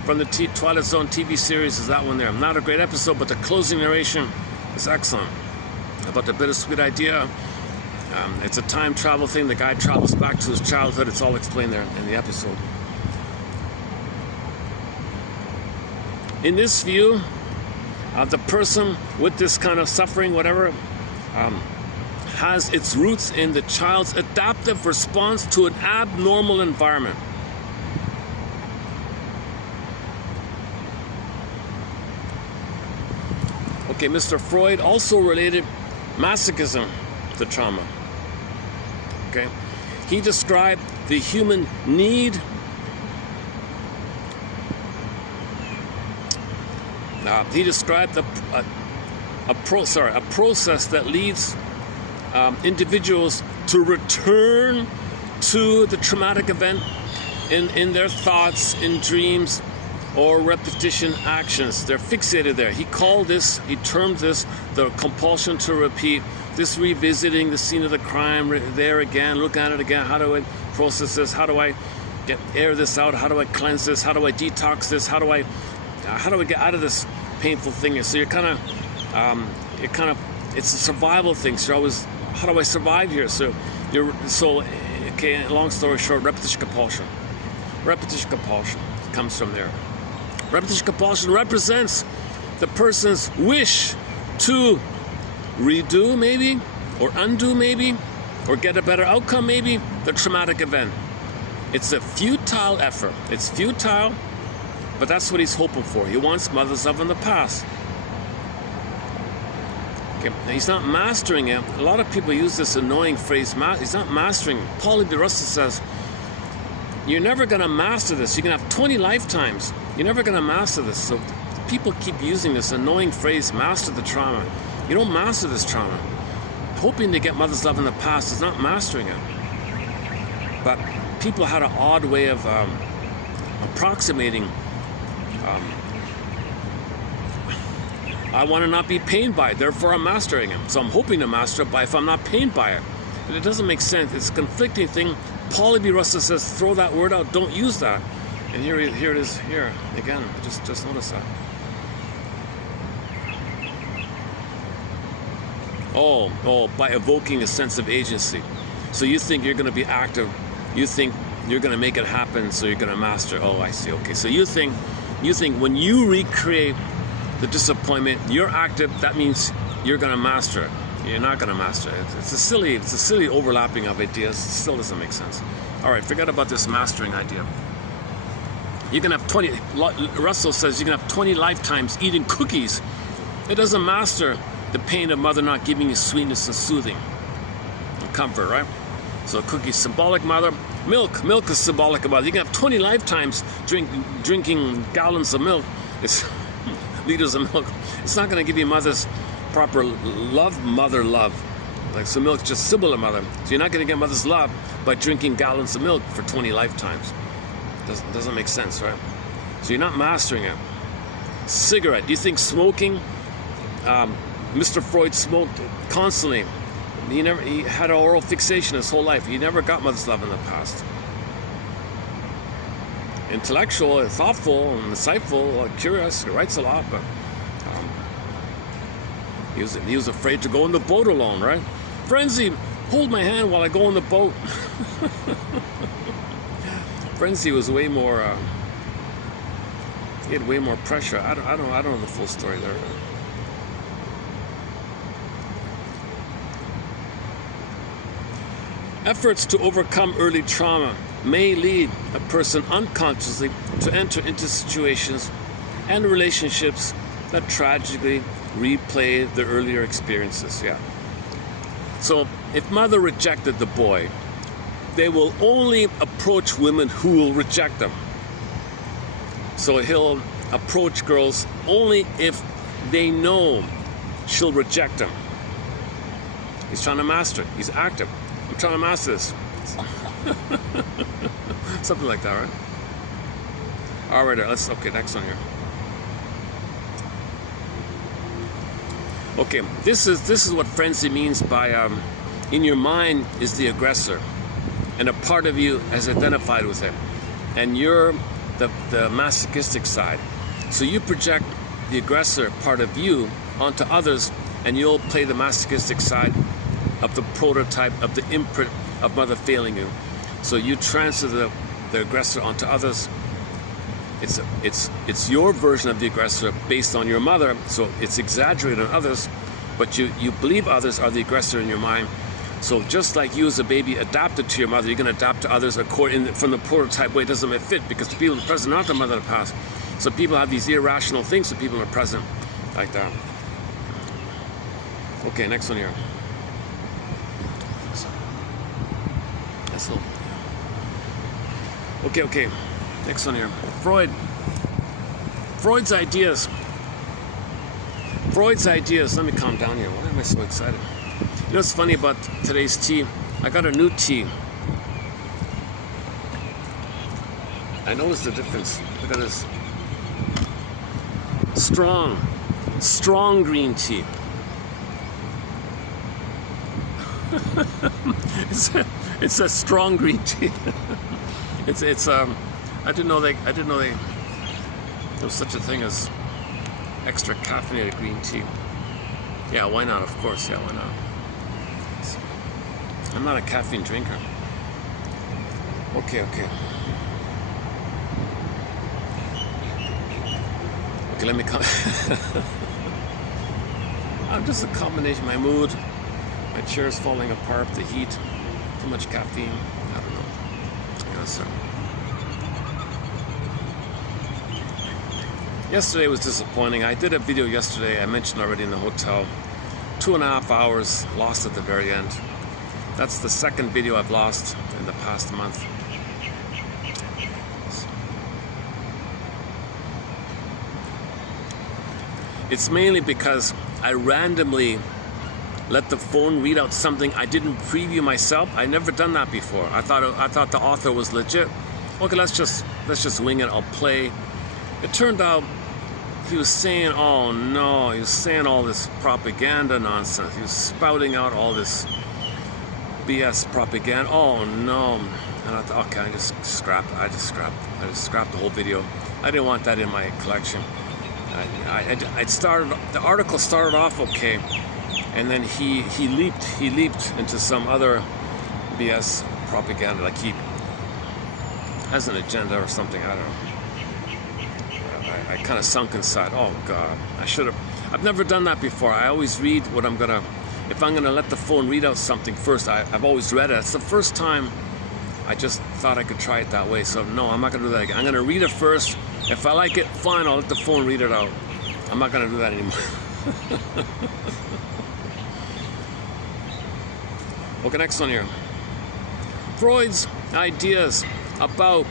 from the Twilight Zone TV series is that one there. Not a great episode, but the closing narration is excellent. About the bittersweet idea. It's a time travel thing. The guy travels back to his childhood. It's all explained there in the episode. In this view, the person with this kind of suffering, whatever, has its roots in the child's adaptive response to an abnormal environment. Okay, Mr. Freud also related masochism to trauma. Okay, he described the human need he described a process that leads individuals to return to the traumatic event in their thoughts, in dreams, or repetition actions. They're fixated there. He termed this the compulsion to repeat, this revisiting the scene of the crime there again, look at it again. How do I process this? How do I air this out? How do I cleanse this? How do I detox this? How do I get out of this painful thing? So it's a survival thing. So you're always, how do I survive here? Okay, long story short, repetition compulsion. Repetition compulsion comes from there. Repetition compulsion represents the person's wish to redo maybe, or undo maybe, or get a better outcome maybe, the traumatic event. It's a futile effort. It's futile, but that's what he's hoping for. He wants mother's love in the past. Okay. He's not mastering it. A lot of people use this annoying phrase, he's not mastering it. Paulie de Russell says, you're never going to master this. You can have 20 lifetimes. You're never going to master this. So people keep using this annoying phrase, master the trauma. You don't master this trauma. Hoping to get mother's love in the past is not mastering it. But people had an odd way of approximating. I want to not be pained by it, therefore I'm mastering it. So I'm hoping to master it by if I'm not pained by it. But it doesn't make sense. It's a conflicting thing. Paulie B. Russell says, throw that word out, don't use that. And here it is, here, again, just notice that. Oh, by evoking a sense of agency. So you think you're going to be active, you think you're going to make it happen, so you're going to master. Oh, I see, okay. So you think when you recreate the disappointment, you're active, that means you're going to master it. You're not going to master it. It's a silly overlapping of ideas. It still doesn't make sense. All right, forget about this mastering idea. You can have 20, Russell says you can have 20 lifetimes eating cookies. It doesn't master the pain of mother not giving you sweetness and soothing and comfort, right? So cookies, symbolic mother. Milk is symbolic of mother. You can have 20 lifetimes drinking gallons of milk. It's liters of milk. It's not going to give you mother's proper love, mother love. Like, so milk's just symbol of mother. So you're not going to get mother's love by drinking gallons of milk for 20 lifetimes. Doesn't make sense, right? So you're not mastering it. Cigarette. Do you think smoking? Mr. Freud smoked constantly. He had an oral fixation his whole life. He never got mother's love in the past. Intellectual, thoughtful, and insightful, curious. He writes a lot, but he was afraid to go on the boat alone, right? Frenzy, hold my hand while I go on the boat. Frenzy was way more. He had way more pressure. I don't know the full story there. Efforts to overcome early trauma may lead a person unconsciously to enter into situations and relationships that tragically replay their earlier experiences. Yeah. So if mother rejected the boy, they will only approach women who will reject them. So he'll approach girls only if they know she'll reject him. He's trying to master it. He's active. I'm trying to master this. Something like that, right? All right, okay, next one here. Okay, this is what frenzy means by in your mind is the aggressor, and a part of you has identified with him, and you're the masochistic side. So you project the aggressor part of you onto others, and you'll play the masochistic side of the prototype of the imprint of mother failing you. So you transfer the aggressor onto others. It's your version of the aggressor based on your mother, so it's exaggerated on others, but you believe others are the aggressor in your mind. So just like you as a baby adapted to your mother, you're going to adapt to others from the prototype way. It doesn't fit because the people in the present aren't the mother of the past. So people have these irrational things that people in the present like that. Okay, next one here. Okay, next one here. Freud's ideas. Let me calm down here. Why am I so excited? You know what's funny about today's tea? I got a new tea. I noticed the difference. Look at this. Strong green tea. It's a strong green tea. It's I didn't know there was such a thing as extra caffeinated green tea. Yeah, why not? Of course, yeah, why not? I'm not a caffeine drinker. Okay. Okay, let me come. I'm just a combination. My mood, my chair's falling apart, the heat, too much caffeine. I don't know. Yeah, so. Yesterday was disappointing. I did a video yesterday, I mentioned already in the hotel. 2.5 hours lost at the very end. That's the second video I've lost in the past month. It's mainly because I randomly let the phone read out something I didn't preview myself. I've never done that before. I thought the author was legit. Okay, let's just wing it. I'll play. It turned out he was saying, oh no, he was saying all this propaganda nonsense. He was spouting out all this BS propaganda. Oh no. And I thought, okay, I just scrapped the whole video. I didn't want that in my collection. The article started off okay, and then he leaped into some other BS propaganda, like he has an agenda or something, I don't know. I kind of sunk inside. Oh God, I've never done that before. I always read what if I'm gonna let the phone read out something first, I've always read it. It's the first time I just thought I could try it that way. So no, I'm not gonna do that again. I'm gonna read it first. If I like it, fine, I'll let the phone read it out. I'm not gonna do that anymore. Okay, next one here. Freud's ideas about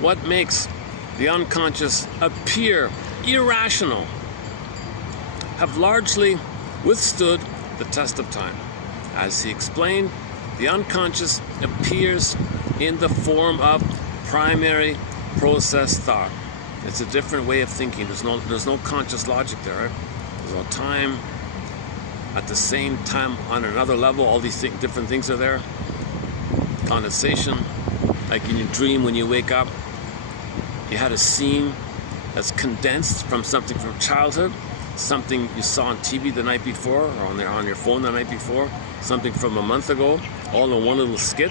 what makes the unconscious appear irrational have largely withstood the test of time. As he explained, the unconscious appears in the form of primary process thought. It's a different way of thinking. There's no conscious logic there, right? There's no time. At the same time, on another level, all these different things are there. Condensation, like in your dream when you wake up, you had a scene that's condensed from something from childhood, something you saw on TV the night before, or on your phone the night before, something from a month ago, all in one little skit.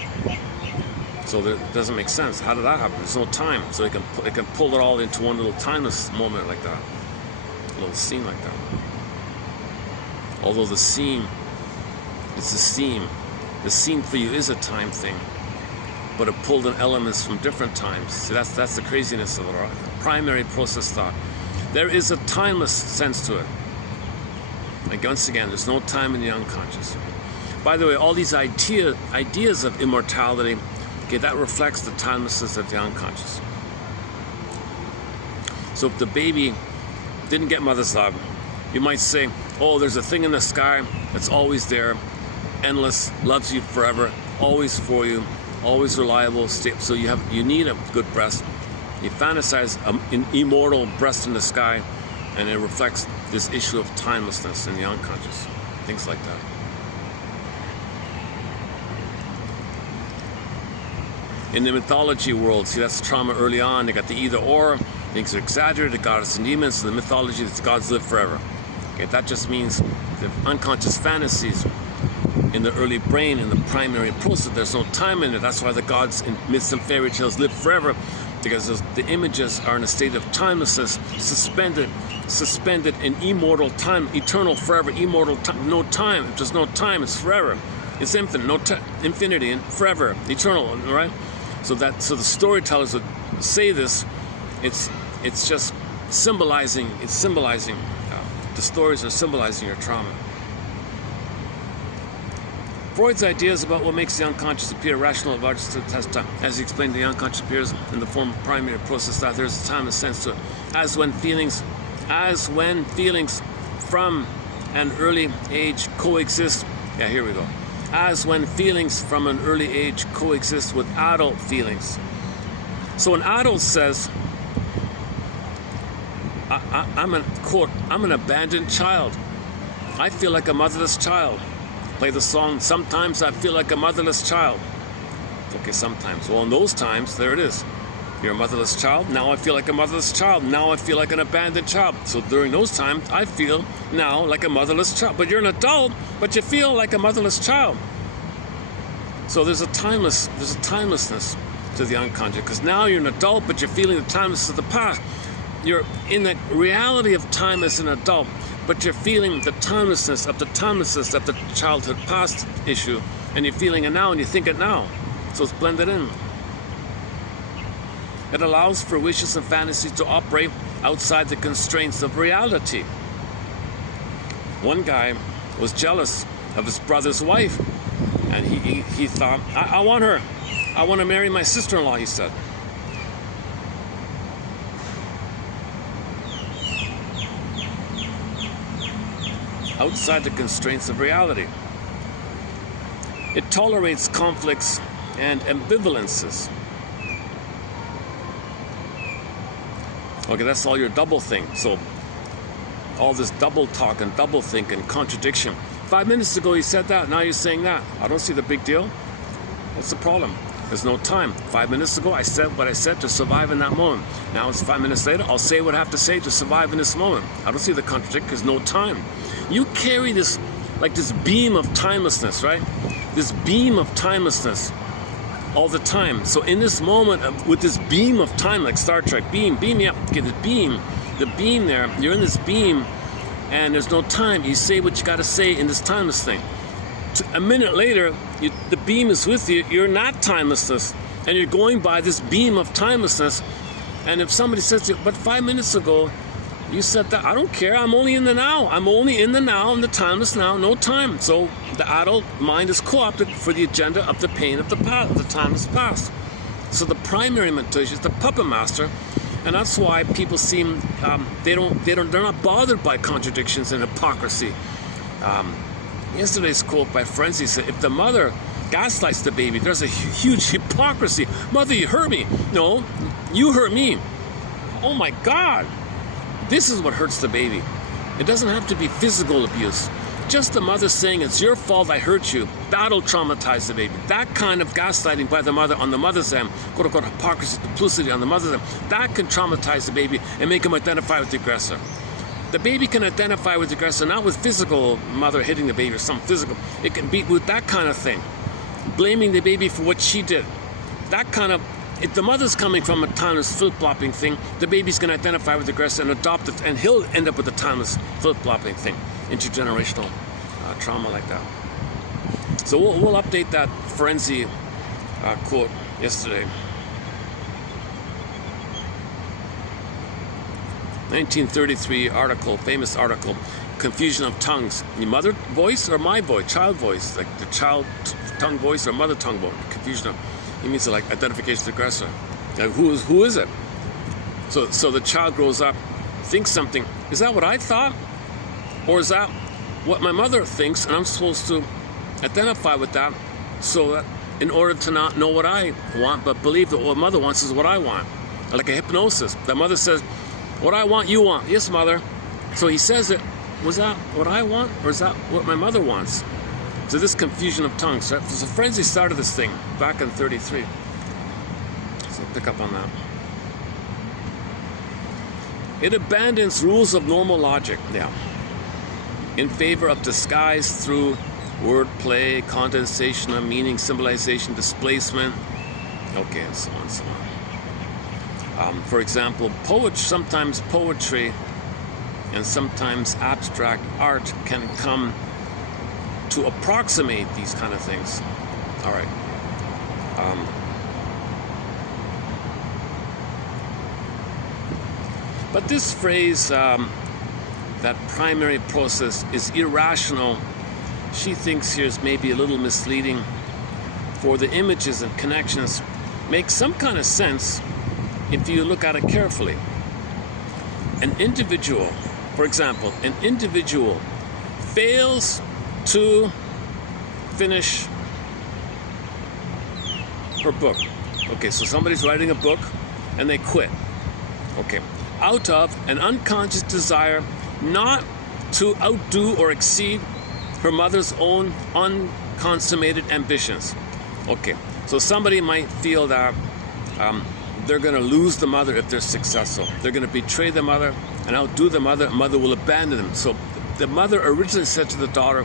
So that doesn't make sense. How did that happen? There's no time, so it can pull it all into one little timeless moment like that, a little scene like that. Although the scene, it's a scene. The scene for you is a time thing, but it pulled in elements from different times. So that's the craziness of it. Primary process thought. There is a timeless sense to it. Like once again, there's no time in the unconscious. By the way, all these ideas of immortality, okay, that reflects the timelessness of the unconscious. So if the baby didn't get mother's love, you might say, oh, there's a thing in the sky that's always there, endless, loves you forever, always for you, always reliable. So you need a good breast. You fantasize an immortal breast in the sky, and it reflects this issue of timelessness in the unconscious. Things like that. In the mythology world, see, that's trauma early on. They got the either or. Things are exaggerated, gods and demons. So the mythology that gods live forever. Okay, that just means the unconscious fantasies in the early brain, in the primary process, there's no time in it. That's why the gods in myths and fairy tales live forever, because the images are in a state of timelessness, suspended in immortal time, eternal, forever, immortal time, no time. If there's no time, it's forever. It's infinite, infinity, and forever, eternal, all right? So the storytellers would say this. It's just symbolizing. It's symbolizing. The stories are symbolizing your trauma. Freud's ideas about what makes the unconscious appear rational are largest to the test of time. As he explained, the unconscious appears in the form of primary process thought. There's a timeless sense to it. As when feelings from an early age coexist. Yeah, here we go. As when feelings from an early age coexist with adult feelings. So an adult says, I'm an abandoned child. I feel like a motherless child. Play the song, sometimes I feel like a motherless child. Okay, sometimes. Well, in those times, there it is. You're a motherless child. Now I feel like a motherless child. Now I feel like an abandoned child. So during those times, I feel now like a motherless child. But you're an adult, but you feel like a motherless child. So there's a timelessness to the unconscious. Because now you're an adult, but you're feeling the timelessness of the past. you're in the reality of time as an adult, but you're feeling the timelessness of the childhood past issue, and you're feeling it now and you think it now. So it's blended in. It allows for wishes and fantasies to operate outside the constraints of reality. One guy was jealous of his brother's wife, and he thought, I want her. I want to marry my sister-in-law, he said. Outside the constraints of reality. It tolerates conflicts and ambivalences. Okay, that's all your double thing. So all this double talk and double think and contradiction. 5 minutes ago you said that, now you're saying that. I don't see the big deal. What's the problem? There's no time. 5 minutes ago I said what I said to survive in that moment. Now it's 5 minutes later, I'll say what I have to say to survive in this moment. I don't see the contradiction. There's no time. You carry this, like this beam of timelessness, right? This beam of timelessness all the time. So in this moment, with this beam of time, like Star Trek, beam me up, get the beam there, you're in this beam, and there's no time. You say what you got to say in this timeless thing. A minute later, the beam is with you, you're not timelessness, and you're going by this beam of timelessness. And if somebody says to you, but 5 minutes ago, you said that, I don't care, I'm only in the now. I'm only in the now, in the timeless now, no time. So the adult mind is co-opted for the agenda of the pain of the past, the timeless past. So the primary meditation is the puppet master, and that's why people seem, they're not bothered by contradictions and hypocrisy. Yesterday's quote by Frenzy said, if the mother gaslights the baby, there's a huge hypocrisy. Mother, you hurt me. No, you hurt me. Oh my God. This is what hurts the baby. It doesn't have to be physical abuse. Just the mother saying, it's your fault I hurt you, that'll traumatize the baby. That kind of gaslighting by the mother on the mother's end, quote unquote hypocrisy, duplicity on the mother's end, that can traumatize the baby and make him identify with the aggressor. The baby can identify with the aggressor, not with physical mother hitting the baby or some physical. It can be with that kind of thing. Blaming the baby for what she did. That kind of, if the mother's coming from a timeless flip-flopping thing, the baby's going to identify with the aggressor and adopt it, and he'll end up with a timeless flip-flopping thing. Intergenerational trauma like that. So we'll update that Frenzy quote yesterday. 1933 article, famous article, confusion of tongues. Your mother voice or my voice, child voice, like the child tongue voice or mother tongue voice, confusion of. It means like identification of the aggressor. Like who is it? So the child grows up, thinks something. Is that what I thought? Or is that what my mother thinks, and I'm supposed to identify with that so that in order to not know what I want, but believe that what mother wants is what I want. Like a hypnosis. The mother says, what I want, you want. Yes, mother. So he says it. Was that what I want, or is that what my mother wants? So this confusion of tongues. Right? So Frenzy started this thing back in 33. So pick up on that. It abandons rules of normal logic. Yeah. In favor of disguise through wordplay, condensation of meaning, symbolization, displacement. Okay, and so on and so on. For example, sometimes poetry and sometimes abstract art can come to approximate these kind of things. All right. But this phrase, that primary process is irrational, she thinks here is maybe a little misleading, for the images and connections make some kind of sense if you look at it carefully. An individual, for example, an individual fails to finish her book. Okay, so somebody's writing a book and they quit. Okay, out of an unconscious desire not to outdo or exceed her mother's own unconsummated ambitions. Okay, so somebody might feel that they're going to lose the mother if they're successful. They're going to betray the mother and outdo the mother. Mother will abandon them. So the mother originally said to the daughter,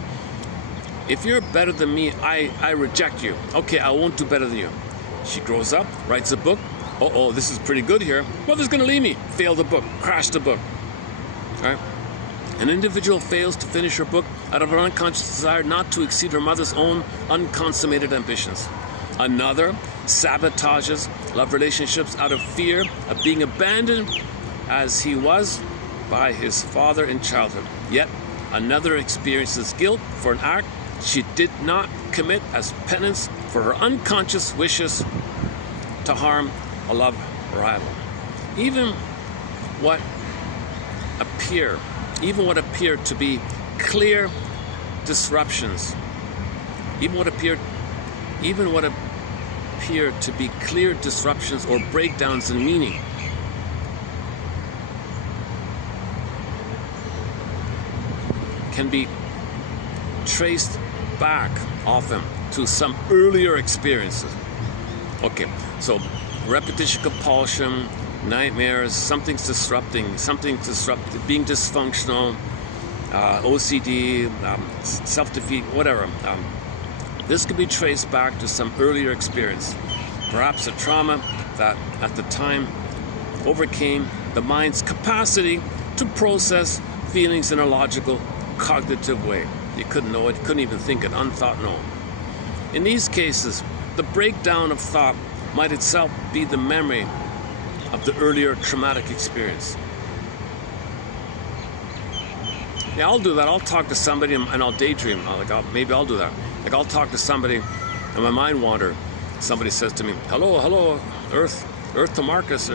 if you're better than me, I reject you. Okay, I won't do better than you. She grows up, writes a book, oh, this is pretty good here. Mother's going to leave me. Fail the book. Crash the book. Right? An individual fails to finish her book out of an unconscious desire not to exceed her mother's own unconsummated ambitions. Another sabotages love relationships out of fear of being abandoned as he was by his father in childhood. Yet another experiences guilt for an act she did not commit as penance for her unconscious wishes to harm a love rival. Even what appear to be clear disruptions, even what appear to be clear disruptions or breakdowns in meaning, can be traced back often to some earlier experiences. Okay, so repetition compulsion, nightmares, something's disrupting, being dysfunctional, OCD, self-defeat, whatever. This could be traced back to some earlier experience, perhaps a trauma that at the time overcame the mind's capacity to process feelings in a logical, cognitive way. You couldn't know it, couldn't even think it, unthought no. In these cases, the breakdown of thought might itself be the memory of the earlier traumatic experience. Yeah, I'll do that. I'll talk to somebody and I'll daydream. Maybe I'll do that. Like I'll talk to somebody and my mind wander. Somebody says to me, hello, Earth to Marcus.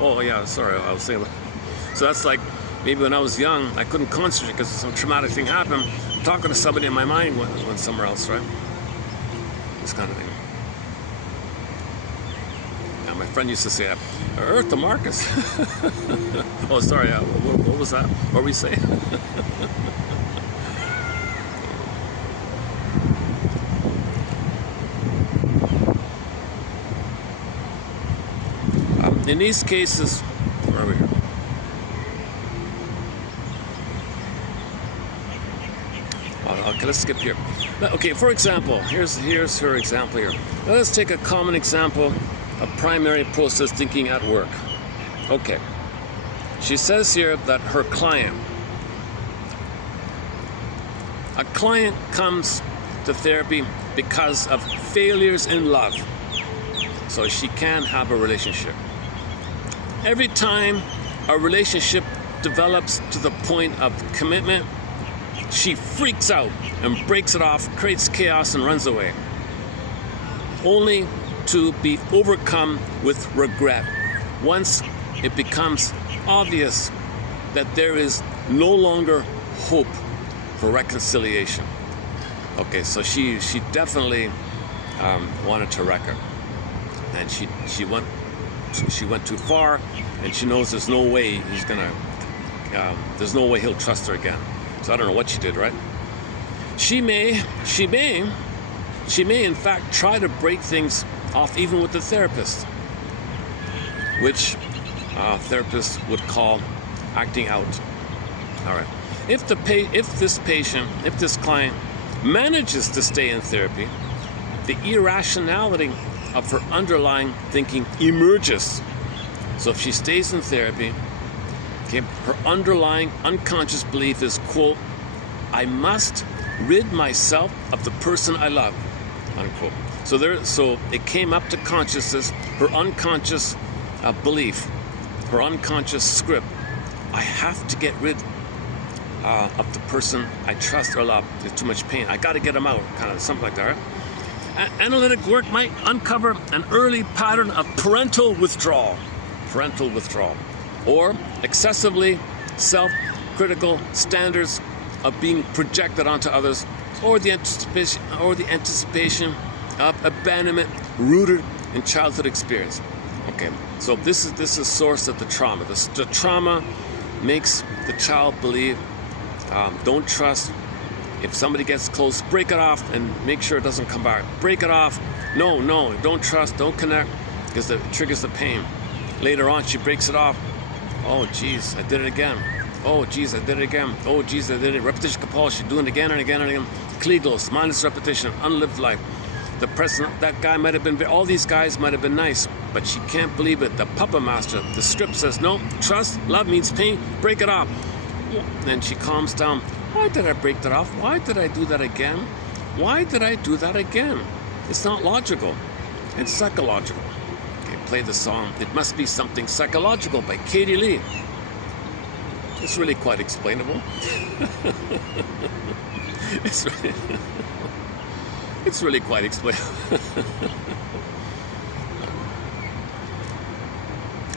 Oh yeah, sorry, I was saying that. So that's like, maybe when I was young, I couldn't concentrate because some traumatic thing happened. I'm talking to somebody and my mind went somewhere else, right? This kind of thing. Yeah, my friend used to say, Earth to Marcus. Oh, sorry, what was that? What were we saying? In these cases, where are we here? Okay, let's skip here. Okay, for example, here's her example here. Now let's take a common example of primary process thinking at work. Okay, she says here that her client, a client comes to therapy because of failures in love, so she can't have a relationship. Every time a relationship develops to the point of commitment, she freaks out and breaks it off, creates chaos and runs away, only to be overcome with regret once it becomes obvious that there is no longer hope for reconciliation. Okay, so she definitely wanted to wreck her, and she went too far, and she knows there's no way there's no way he'll trust her again. So I don't know what she did, right? She may in fact try to break things off even with the therapist, which therapists would call acting out. All right. If this client manages to stay in therapy, the irrationality of her underlying thinking emerges. So if she stays in therapy, okay, her underlying unconscious belief is, quote, I must rid myself of the person I love, unquote. So it came up to consciousness, her unconscious belief, her unconscious script. I have to get rid of the person I trust or love. There's too much pain. I got to get them out, kind of something like that, right? Analytic work might uncover an early pattern of parental withdrawal, or excessively self-critical standards of being projected onto others, or the anticipation of abandonment rooted in childhood experience. Okay, so this is source of the trauma. The trauma makes the child believe, don't trust. If somebody gets close, break it off and make sure it doesn't come back. Break it off. No, don't trust, don't connect, because it triggers the pain. Later on, she breaks it off. Oh, geez, I did it again. Oh, geez, I did it again. Oh, geez, I did it. Repetition compulsion, doing it again and again and again. Klieglos, mindless repetition, unlived life. The president, that guy might have been, all these guys might have been nice, but she can't believe it. The puppet master, the script says, no, trust, love means pain, break it off. Then she calms down. Why did I break that off? Why did I do that again? Why did I do that again? It's not logical. It's psychological. Okay, play the song. It Must Be Something Psychological by Katie Lee. It's really quite explainable. It's really quite explainable.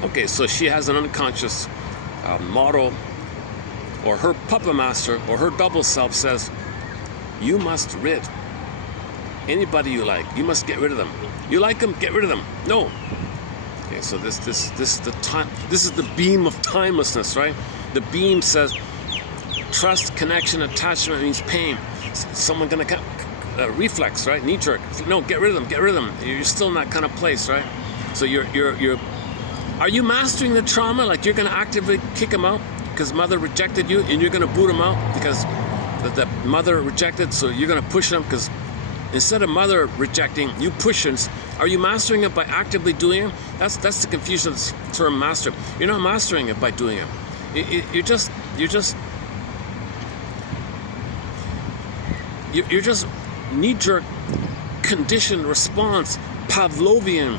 Okay, so she has an unconscious model, or her puppet master, or her double self says, you must rid anybody you like. You must get rid of them. You like them, get rid of them. No. Okay, so this is the beam of timelessness, right? The beam says trust, connection, attachment means pain. Someone gonna reflex, right? Knee jerk. No, get rid of them. Get rid of them. You're still in that kind of place, right? So you're. Are you mastering the trauma? Like you're gonna actively kick them out because mother rejected you, and you're gonna boot them out because the mother rejected. So you're gonna push them because instead of mother rejecting, you push them. Are you mastering it by actively doing it? That's the confusion of the term master. You're not mastering it by doing it. You're just knee-jerk conditioned response, Pavlovian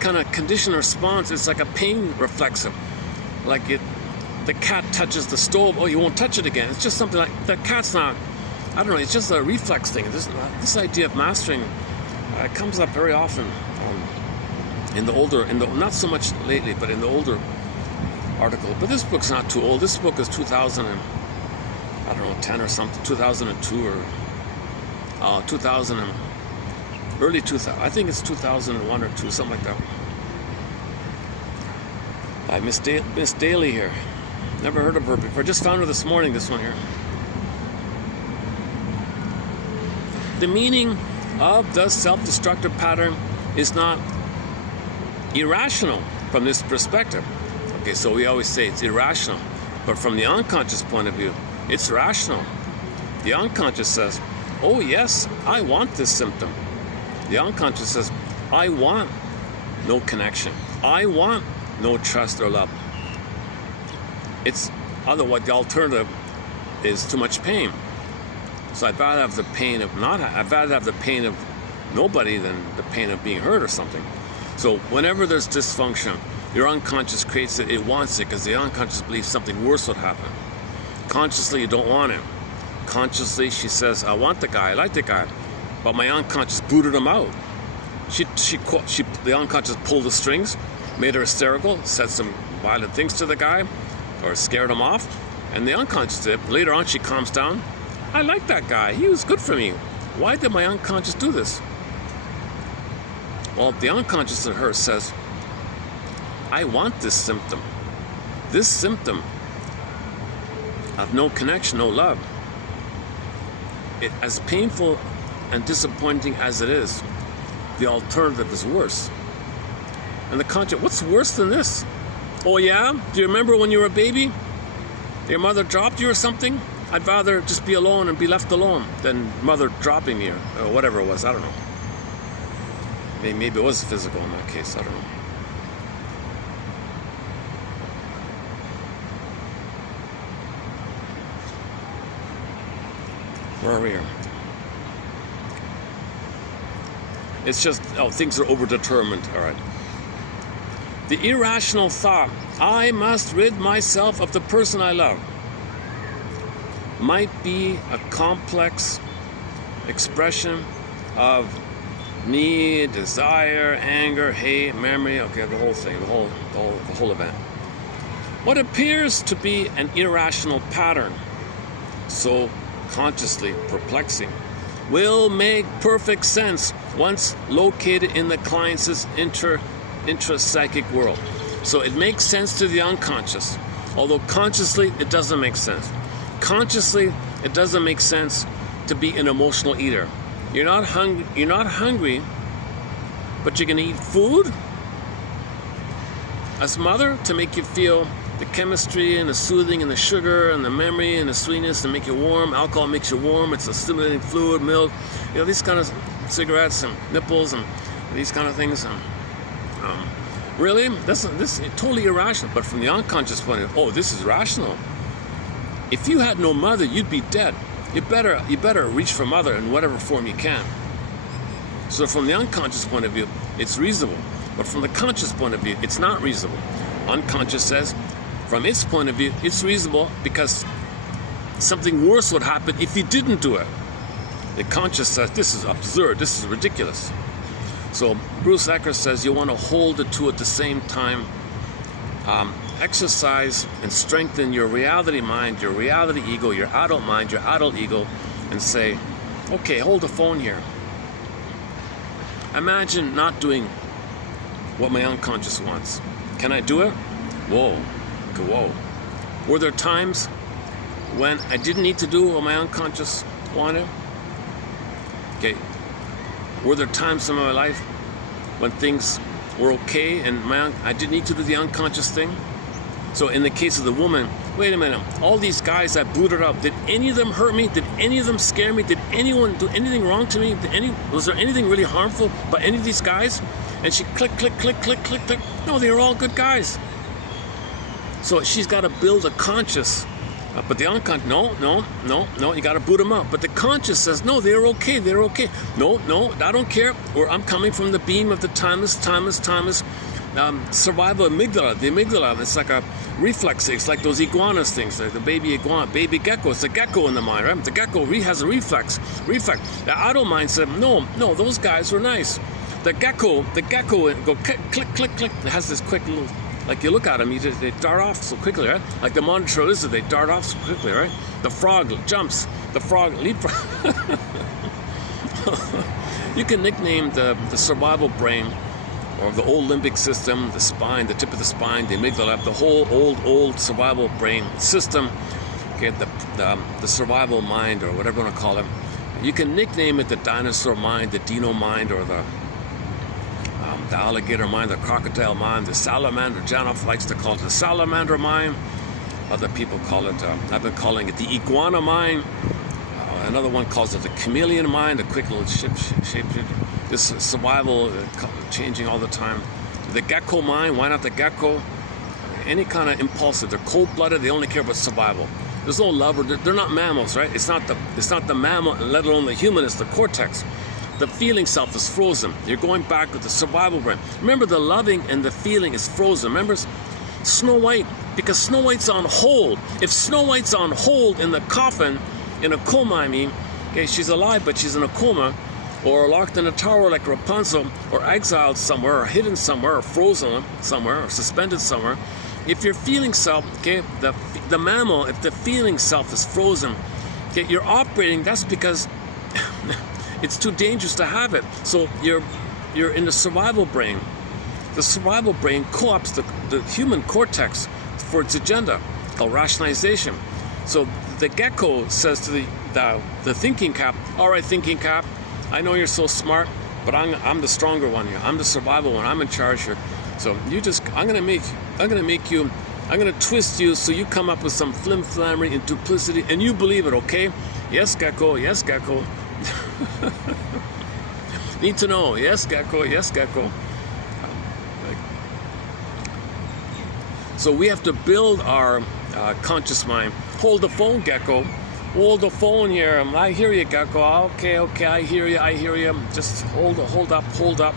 kind of conditioned response. It's like a pain reflexive. Like the cat touches the stove, oh, you won't touch it again. It's just something like, the cat's not, I don't know, it's just a reflex thing. This idea of mastering comes up very often not so much lately, but in the older article. But this book's not too old. This book is 2010 or something, 2002 or 2000 and early 2000. I think it's 2001 or 2, something like that. I Miss Daly here. Never heard of her before. Just found her this morning. This one here. The meaning of the self-destructive pattern is not irrational from this perspective. Okay, so we always say it's irrational, but from the unconscious point of view, it's rational. The unconscious says, oh yes, I want this symptom. The unconscious says, I want no connection. I want no trust or love. It's otherwise the alternative is too much pain. So I'd rather have the pain of I'd rather have the pain of nobody than the pain of being hurt or something. So whenever there's dysfunction, your unconscious creates it. It wants it because the unconscious believes something worse would happen. Consciously, you don't want it. Consciously, she says, I want the guy, I like the guy, but my unconscious booted him out. The unconscious pulled the strings, made her hysterical, said some violent things to the guy, or scared him off, and the unconscious did. Later on, she calms down. I like that guy. He was good for me. Why did my unconscious do this? Well, the unconscious of her says, I want this symptom. This symptom of no connection, no love. As painful and disappointing as it is, the alternative is worse. And the conscious, what's worse than this? Oh yeah? Do you remember when you were a baby? Your mother dropped you or something? I'd rather just be alone and be left alone than mother dropping me or whatever it was. I don't know. Maybe it was physical in that case. I don't know. Where are we here? It's just, things are overdetermined. All right. The irrational thought, I must rid myself of the person I love, might be a complex expression of need, desire, anger, hate, memory. Okay, the whole thing, the whole event. What appears to be an irrational pattern, so consciously perplexing, will make perfect sense once located in the client's intra-psychic world. So it makes sense to the unconscious, although consciously it doesn't make sense. Consciously, it doesn't make sense to be an emotional eater. You're not hungry, but you're gonna eat food as mother to make you feel the chemistry and the soothing and the sugar and the memory and the sweetness to make you warm. Alcohol makes you warm. It's a stimulating fluid, milk. You know, these kind of cigarettes and nipples and these kind of things. Really, this is totally irrational. But from the unconscious point of view, oh, this is rational. If you had no mother, you'd be dead. You better reach for mother in whatever form you can. So from the unconscious point of view, it's reasonable. But from the conscious point of view, it's not reasonable. Unconscious says, from its point of view, it's reasonable because something worse would happen if you didn't do it. The conscious says, this is absurd, this is ridiculous. So Bruce Ecker says you want to hold the two at the same time. Exercise and strengthen your reality mind, your reality ego, your adult mind, your adult ego, and say, okay, hold the phone here. Imagine not doing what my unconscious wants. Can I do it? Whoa. Were there times when I didn't need to do what my unconscious wanted? Okay. Were there times in my life when things were okay and I didn't need to do the unconscious thing? So in the case of the woman, wait a minute, all these guys that booted up, did any of them hurt me? Did any of them scare me? Did anyone do anything wrong to me? Was there anything really harmful by any of these guys? And she click. No, they were all good guys. So she's got to build a conscious, but the unconscious, no, you got to boot them up. But the conscious says, no, they're okay. No, I don't care. Or I'm coming from the beam of the timeless survival amygdala. The amygdala, it's like a reflex. It's like those iguanas things, like the baby iguana, baby gecko. It's a gecko in the mind, right? The gecko has a reflex. The adult mind said, no, those guys were nice. The gecko go click. It has this quick little, like you look at them, they dart off so quickly, right? Like the monitor lizard, they dart off so quickly, right? The frog jumps. The frog leapfrog. You can nickname the survival brain, or the old limbic system, the spine, the tip of the spine, the amygdala, the whole old survival brain system, okay, the survival mind, or whatever you want to call it. You can nickname it the dinosaur mind, the dino mind, or the alligator mind, the crocodile mind, the salamander. Janoff likes to call it the salamander mind. Other people call it, I've been calling it the iguana mind. Another one calls it the chameleon mind, a quick little shape. This survival changing all the time. The gecko mind, why not the gecko? Any kind of impulsive. They're cold-blooded. They only care about survival. There's no love. They're not mammals, right? It's not the mammal, let alone the human. It's the cortex. The feeling self is frozen. You're going back with the survival brain. Remember, the loving and the feeling is frozen. Remember Snow White, because Snow White's on hold. If Snow White's on hold in the coffin, in a coma, I mean, okay, she's alive, but she's in a coma, or locked in a tower like Rapunzel, or exiled somewhere, or hidden somewhere, or frozen somewhere, or suspended somewhere. If your feeling self, okay, the mammal, if the feeling self is frozen, okay, you're operating, that's because it's too dangerous to have it. So you're in the survival brain. The survival brain co-opts the human cortex for its agenda, called rationalization. So the gecko says to the thinking cap, all right, thinking cap, I know you're so smart, but I'm the stronger one here. I'm the survival one. I'm in charge here. So I'm gonna twist you so you come up with some flim-flammery and duplicity, and you believe it, okay? Yes, gecko. Yes, gecko. Need to know. Yes, gecko. Yes, gecko. So we have to build our conscious mind. Hold the phone, gecko. Hold the phone here. I hear you, gecko. Okay, I hear you. Just hold up,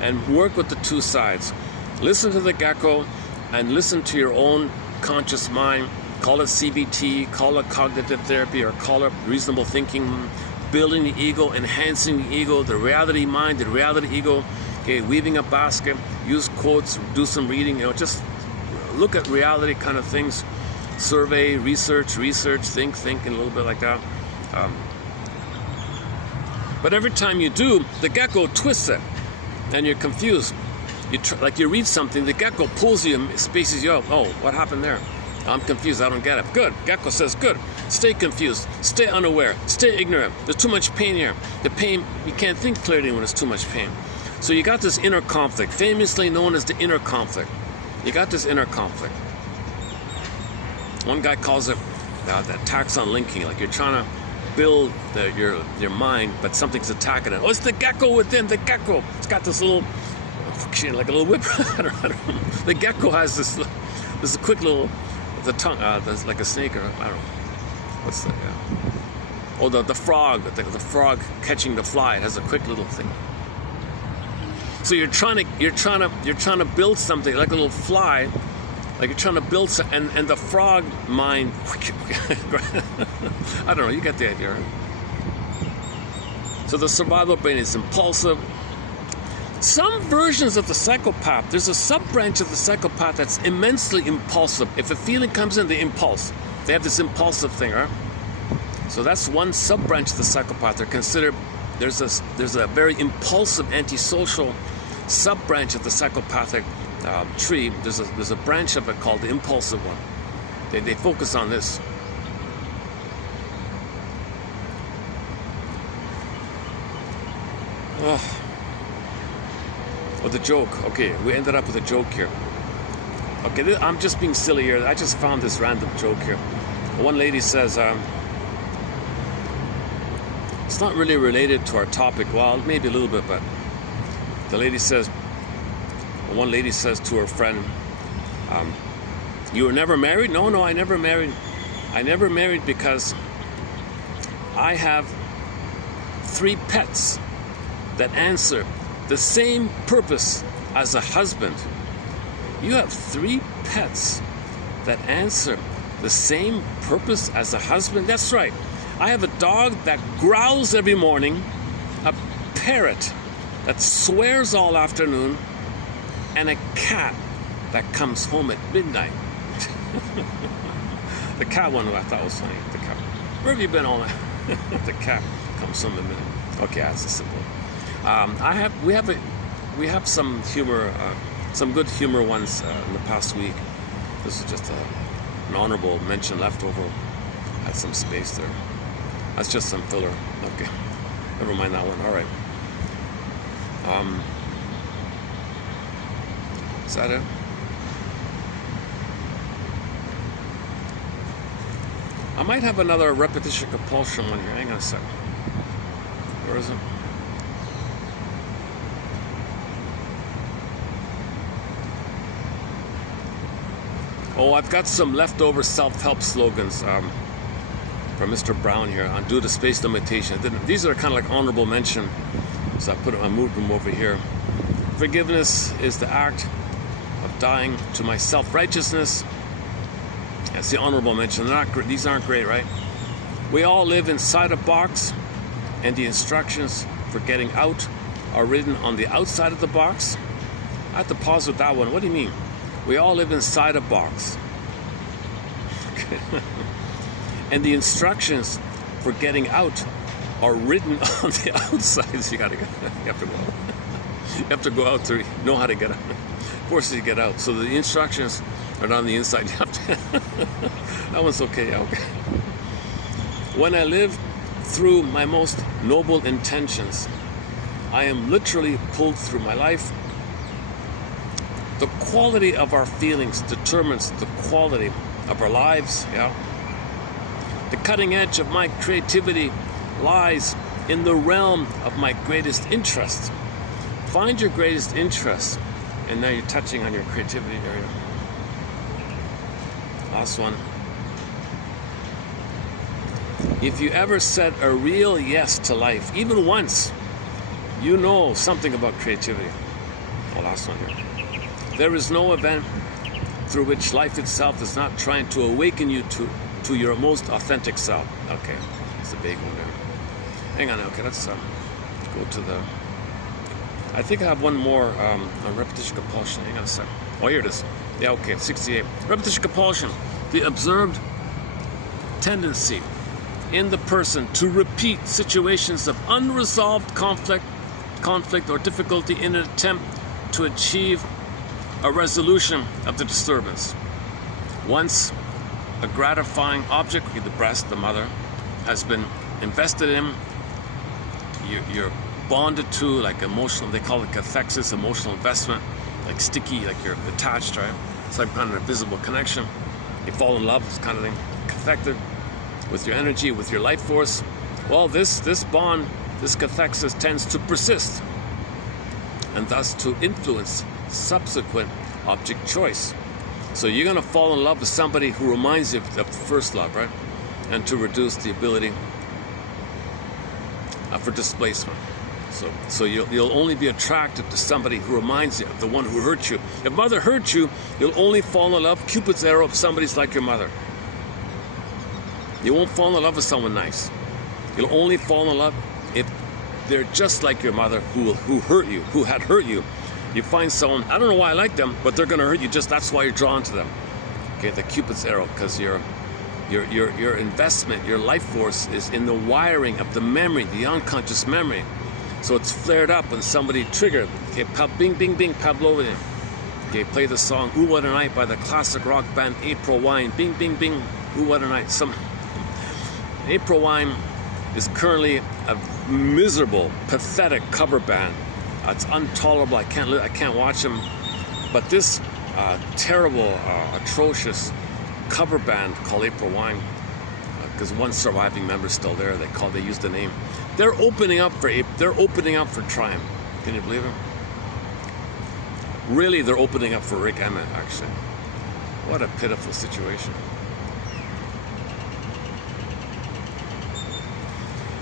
and work with the two sides. Listen to the gecko, and listen to your own conscious mind. Call it CBT, call it cognitive therapy, or call it reasonable thinking, building the ego, enhancing the ego, the reality mind, the reality ego. Okay, weaving a basket, use quotes, do some reading, just look at reality kind of things. Survey, research, think, and a little bit like that. But every time you do, the gecko twists it, and you're confused. Like you read something, the gecko pulls you and spaces you out. Oh, what happened there? I'm confused, I don't get it. Good, gecko says, good. Stay confused, stay unaware, stay ignorant. There's too much pain here. The pain, you can't think clearly when there's too much pain. So you got this inner conflict, famously known as the inner conflict. You got this inner conflict. One guy calls it the tax on linking, like you're trying to build your mind, but something's attacking it. Oh, it's the gecko within, the gecko. It's got this little, like a little whip. I don't know. The gecko has this quick little, the tongue, like a snake, or I don't know. What's that? Yeah. Oh, the frog. The frog catching the fly. It has a quick little thing. So you're trying to build something like a little fly, like you're trying to build and the frog mind. I don't know. You get the idea. Right? So the survival brain is impulsive. Some versions of the psychopath, there's a sub-branch of the psychopath that's immensely impulsive. If a feeling comes in, they impulse. They have this impulsive thing, right? So that's one sub-branch of the psychopath. They're considered, there's a very impulsive antisocial sub-branch of the psychopathic tree. There's a branch of it called the impulsive one. They focus on this. Oh, the joke. Okay, we ended up with a joke here. Okay, I'm just being silly here. I just found this random joke here. One lady says, it's not really related to our topic. Well, maybe a little bit, but the lady says, one lady says to her friend, you were never married? No, I never married. I never married because I have 3 pets that answer the same purpose as a husband. You have 3 pets that answer the same purpose as a husband? That's right. I have a dog that growls every morning, a parrot that swears all afternoon, and a cat that comes home at midnight. The cat one I thought was funny. The cat. Where have you been all night? The cat comes home at midnight. Okay, that's a simple. We have some humor, some good humor ones in the past week. This is just an honorable mention left over. Had some space there. That's just some filler. Okay, never mind that one. All right. Is that it? I might have another repetition compulsion one here. Hang on a second. Where is it? Oh, I've got some leftover self-help slogans from Mr. Brown here on due to space limitation. These are kind of like honorable mention, so I moved them over here. Forgiveness is the act of dying to my self-righteousness. That's the honorable mention. These aren't great, right? We all live inside a box, and the instructions for getting out are written on the outside of the box. I have to pause with that one. What do you mean? We all live inside a box. Okay. And the instructions for getting out are written on the outside. So you have to go out. You have to go out to know how to get out. Forces you to get out. So the instructions are on the inside. You have to that one's okay. Yeah, okay. When I live through my most noble intentions, I am literally pulled through my life. The quality of our feelings determines the quality of our lives. Yeah. The cutting edge of my creativity lies in the realm of my greatest interest. Find your greatest interest, and now you're touching on your creativity area. Last one. If you ever said a real yes to life, even once, you know something about creativity. Oh, last one here. There is no event through which life itself is not trying to awaken you to your most authentic self. Okay, that's a big one there. Hang on, okay, let's go to the... I think I have one more on repetition compulsion. Hang on a second. Oh, here it is. Yeah, okay, 68. Repetition compulsion, the observed tendency in the person to repeat situations of unresolved conflict or difficulty in an attempt to achieve a resolution of the disturbance. Once a gratifying object, the breast, the mother, has been invested in, you're bonded to, like emotional, they call it cathexis, emotional investment, like sticky, like you're attached, right? Some kind of invisible connection. You fall in love, this kind of thing, connected with your energy, with your life force. Well, this bond, this cathexis, tends to persist, and thus to influence subsequent object choice. So you're going to fall in love with somebody who reminds you of the first love, right? And to reduce the ability for displacement. So you'll only be attracted to somebody who reminds you of the one who hurt you. If mother hurt you, you'll only fall in love, Cupid's arrow, if somebody's like your mother. You won't fall in love with someone nice. You'll only fall in love if they're just like your mother who hurt you, who had hurt you. You find someone, I don't know why I like them, but they're going to hurt you, just that's why you're drawn to them. Okay, the Cupid's arrow, because your investment, your life force is in the wiring of the memory, the unconscious memory. So it's flared up when somebody triggered. Okay, bing, bing, bing, Pavlovian. Okay, play the song Ooh What a Night by the classic rock band April Wine. Bing, bing, bing, Ooh What a Night. April Wine is currently a miserable, pathetic cover band. It's intolerable. I can't watch them. But this terrible, atrocious cover band called April Wine, because one surviving member is still there. They use the name. They're opening up for Triumph. Can you believe it? Really, they're opening up for Rick Emmett. Actually, what a pitiful situation.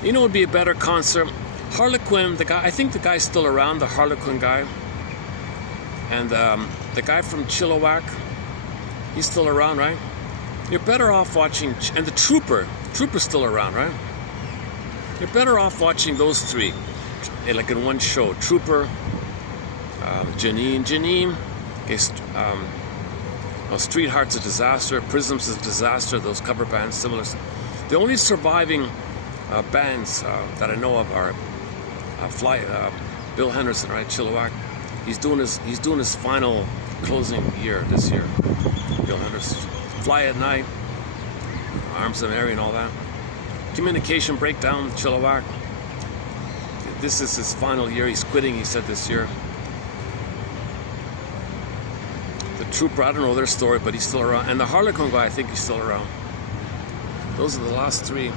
You know, it would be a better concert. Harlequin, the guy, I think the guy's still around, the Harlequin guy. And the guy from Chilliwack, he's still around, right? You're better off watching, and the Trooper's still around, right? You're better off watching those three, like in one show. Trooper, Janine, okay, Street Heart's a disaster, Prism's a disaster, those cover bands, similar. The only surviving bands that I know of are Bill Henderson, right, Chilliwack. He's doing his final closing year this year. Bill Henderson. Fly at Night, Arms of Mary and all that. Communication Breakdown, Chilliwack. This is his final year. He's quitting, he said, this year. The Trooper, I don't know their story, but he's still around. And the Harlequin guy, I think he's still around. Those are the last three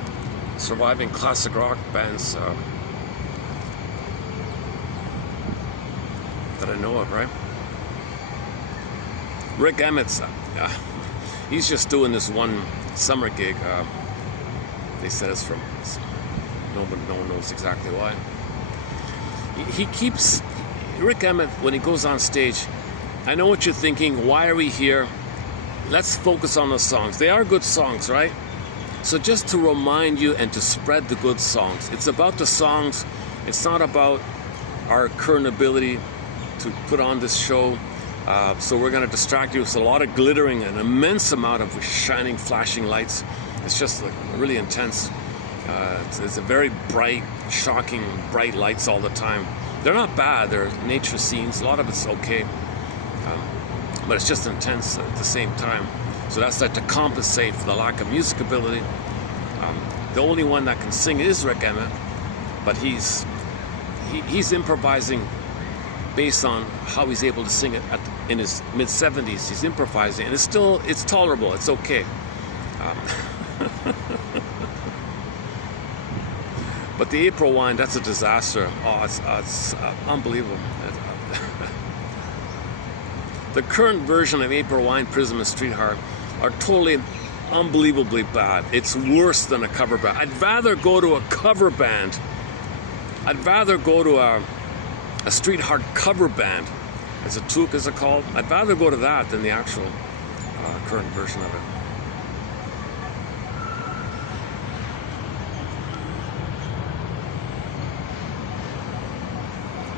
surviving classic rock bands that I know of, right? Rick Emmett's, he's just doing this one summer gig. They said it's from, no one knows exactly why. He keeps, Rick Emmett, when he goes on stage, I know what you're thinking, why are we here? Let's focus on the songs. They are good songs, right? So just to remind you and to spread the good songs. It's about the songs. It's not about our current ability to put on this show. So we're going to distract you with a lot of glittering, an immense amount of shining, flashing lights. It's just like really intense. It's a very bright, shocking, bright lights all the time. They're not bad. They're nature scenes. A lot of it's okay. But it's just intense at the same time. So that's like to compensate for the lack of music ability. The only one that can sing is Rick Emmett, but he's improvising based on how he's able to sing it in his mid-70s. He's improvising, and it's tolerable. It's okay. But the April Wine, that's a disaster. Oh, it's unbelievable. The current version of April Wine, Prism, and Street Heart are totally, unbelievably bad. It's worse than a cover band. I'd rather go to a cover band. I'd rather go to a Street Heart cover band. As a toque, is it called? I'd rather go to that than the actual current version of it.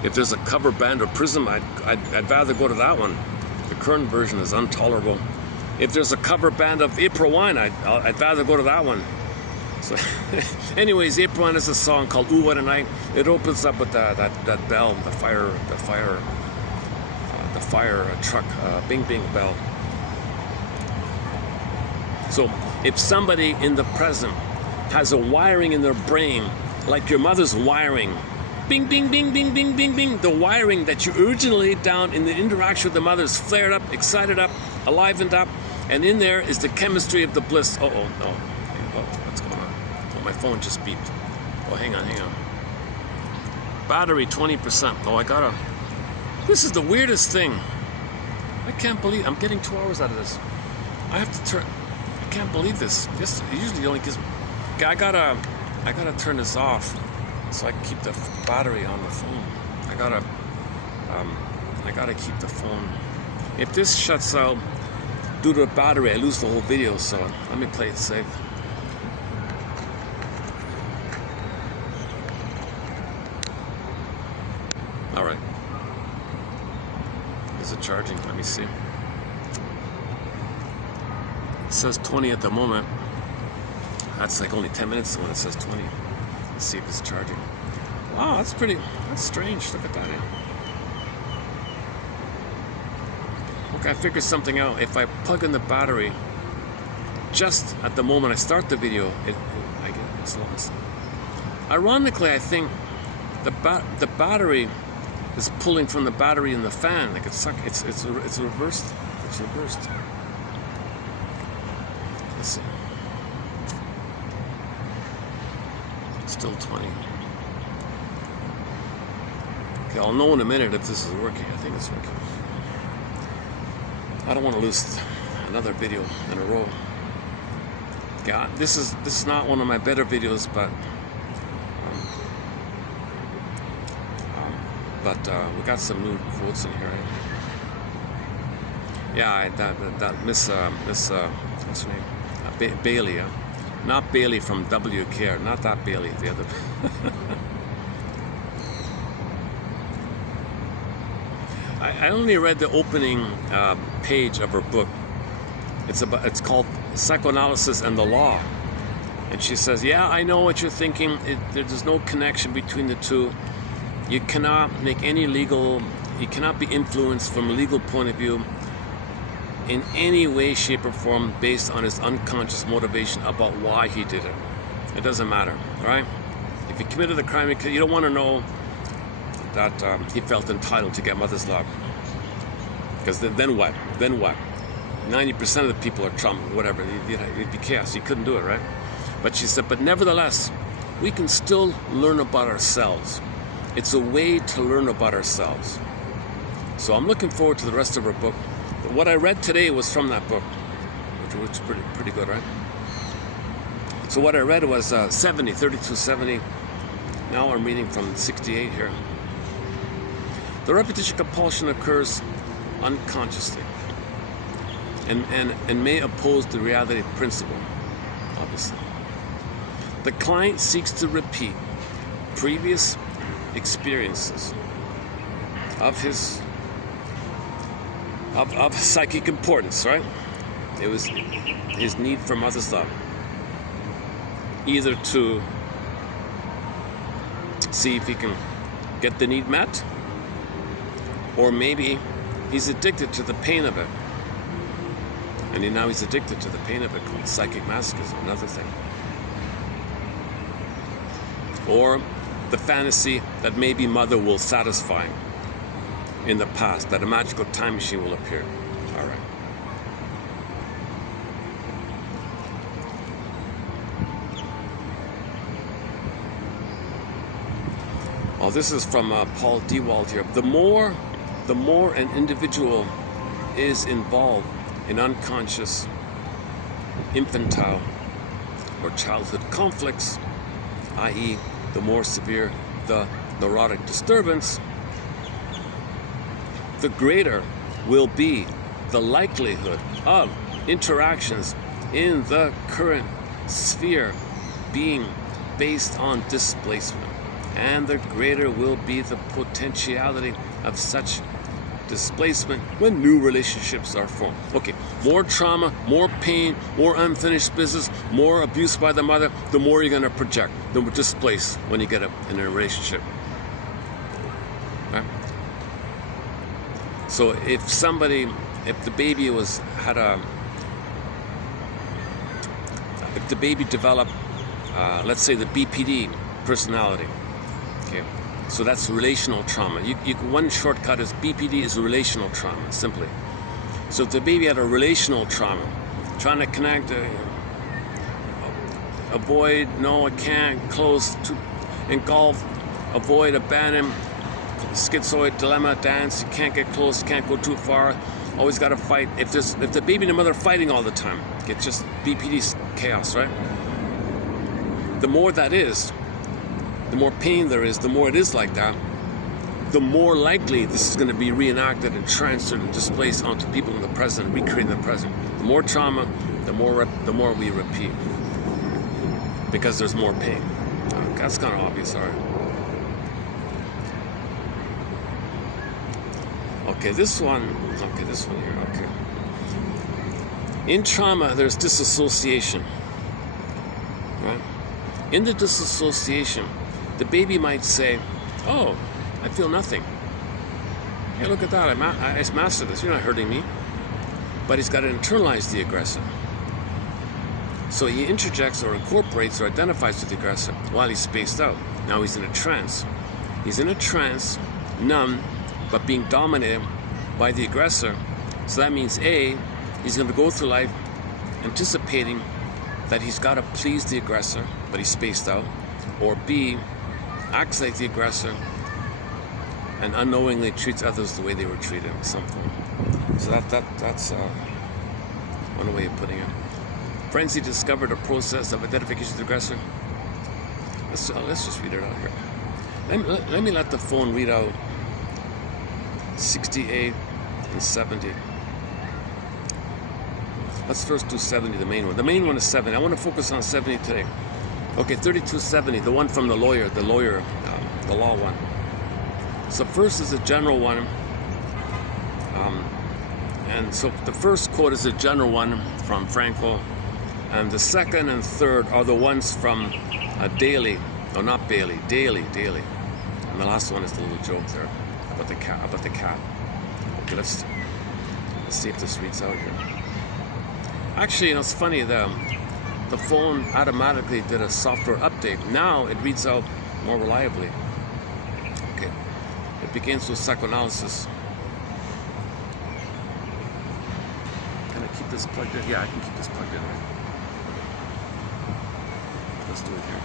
If there's a cover band or Prism, I'd rather go to that one. The current version is intolerable. If there's a cover band of April Wine, I'd rather go to that one. So, anyways, April Wine is a song called "Ooh What a Night." It opens up with that bell, the fire truck, bing bing bell. So, if somebody in the present has a wiring in their brain, like your mother's wiring. Bing, bing, bing, bing, bing, bing, bing. The wiring that you originally laid down in the interaction with the mother is flared up, excited up, alivened up, and in there is the chemistry of the bliss. Oh, what's going on? Oh, my phone just beeped. Oh, hang on. Battery 20%. Oh, I gotta. This is the weirdest thing. I can't believe I'm getting 2 hours out of this. I have to turn. I can't believe this. This usually only gives. I gotta turn this off so I can keep the battery on the phone. I gotta keep the phone. If this shuts out due to the battery, I lose the whole video. So let me play it safe. All right. Is it charging? Let me see. It says 20 at the moment. That's like only 10 minutes when it says 20. Let's see if it's charging. Wow, that's strange. Look at that. Okay, I figured something out. If I plug in the battery just at the moment I start the video, it's lost. Ironically, I think the battery is pulling from the battery in the fan. Like it's reversed. It's reversed. Let's see. Still 20. Okay, I'll know in a minute if this is working. I think it's working. I don't want to lose another video in a row. God, this is not one of my better videos, but we got some new quotes in here. Yeah, that Miss what's her name? Bailey, not Bailey from WKR, not that Bailey, the other. I only read the opening page of her book. It's called Psychoanalysis and the Law, and she says, "Yeah, I know what you're thinking. There's no connection between the two. You cannot make any legal. You cannot be influenced from a legal point of view in any way, shape, or form based on his unconscious motivation about why he did it. It doesn't matter, all right? If he committed a crime, you don't want to know that he felt entitled to get mother's love. Because then what? Then what? 90% of the people are Trump, whatever. It'd be chaos. You couldn't do it, right? But she said, but nevertheless, we can still learn about ourselves. It's a way to learn about ourselves. So I'm looking forward to the rest of her book. What I read today was from that book, which is pretty good, right? So what I read was 3270. Now I'm reading from 68 here. The repetition compulsion occurs unconsciously and may oppose the reality principle, obviously. The client seeks to repeat previous experiences of his of psychic importance, right? It was his need for mother's love, either to see if he can get the need met, or maybe he's addicted to the pain of it, and now he's addicted to the pain of it, called psychic masochism, another thing. Or the fantasy that maybe mother will satisfy him in the past, that a magical time machine will appear. All right. Well, this is from Paul Dewald here. The more an individual is involved in unconscious, infantile, or childhood conflicts, i.e., the more severe the neurotic disturbance, the greater will be the likelihood of interactions in the current sphere being based on displacement, and the greater will be the potentiality of such displacement when new relationships are formed. Okay, more trauma, more pain, more unfinished business, more abuse by the mother, the more you're going to project, the more displaced when you get in a relationship. Right? So if the baby developed, let's say, the BPD personality, okay, so that's relational trauma. One shortcut is BPD is relational trauma, simply. So if the baby had a relational trauma, trying to connect, avoid, no, I can't, close, engulf, avoid, abandon, schizoid dilemma, dance. You can't get close, can't go too far. Always got to fight. If the baby and the mother are fighting all the time, it's just BPD chaos, right? The more that is, the more pain there is, the more it is like that, the more likely this is going to be reenacted and transferred and displaced onto people in the present, recreating the present. The more trauma, the more we repeat, because there's more pain. That's kind of obvious, all right. Okay, this one here, okay. In trauma, there's disassociation, right? In the disassociation, the baby might say, oh, I feel nothing. Hey, look at that, I mastered this, you're not hurting me. But he's got to internalize the aggressor. So he interjects or incorporates or identifies with the aggressor while he's spaced out. Now he's in a trance. He's in a trance, numb, but being dominated by the aggressor. So that means A, he's going to go through life anticipating that he's got to please the aggressor, but he's spaced out. Or B, acts like the aggressor and unknowingly treats others the way they were treated at some point. So that's one way of putting it. Frenzy discovered a process of identification with the aggressor. Let's just read it out here. Let me let the phone read out 68 and 70. Let's first do 70, the main one. The main one is 70. I want to focus on 70 today. Okay, 3270, the one from the law one. So first is the general one. And so the first quote is a general one from Frankel. And the second and third are the ones from Daly. No, not Bailey. Daly. And the last one is the little joke there about the cat. Okay, let's see if this reads out here. Actually, it's funny, the phone automatically did a software update. Now it reads out more reliably. Okay. It begins with psychoanalysis. Can I keep this plugged in? Yeah, I can keep this plugged in, right? Let's do it here.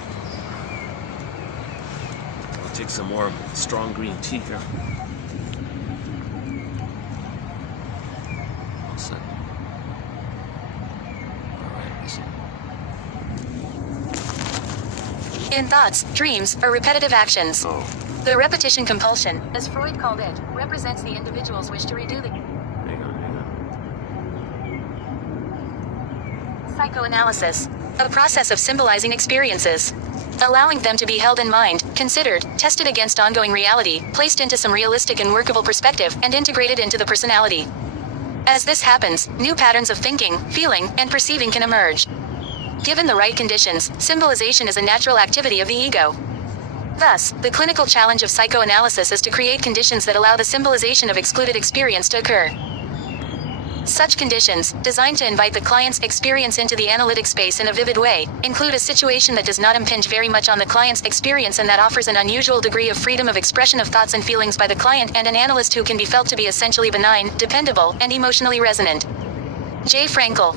I'll take some more strong green tea here. One sec. Alright, listen. In thoughts, dreams, or repetitive actions. Oh. The repetition compulsion, as Freud called it, represents the individual's wish to redo the Hang on. psychoanalysis, a process of symbolizing experiences, allowing them to be held in mind, considered, tested against ongoing reality, placed into some realistic and workable perspective, and integrated into the personality. As this happens, new patterns of thinking, feeling, and perceiving can emerge. Given the right conditions, symbolization is a natural activity of the ego. Thus, the clinical challenge of psychoanalysis is to create conditions that allow the symbolization of excluded experience to occur. Such conditions, designed to invite the client's experience into the analytic space in a vivid way, include a situation that does not impinge very much on the client's experience and that offers an unusual degree of freedom of expression of thoughts and feelings by the client, and an analyst who can be felt to be essentially benign, dependable, and emotionally resonant. J. Frankel.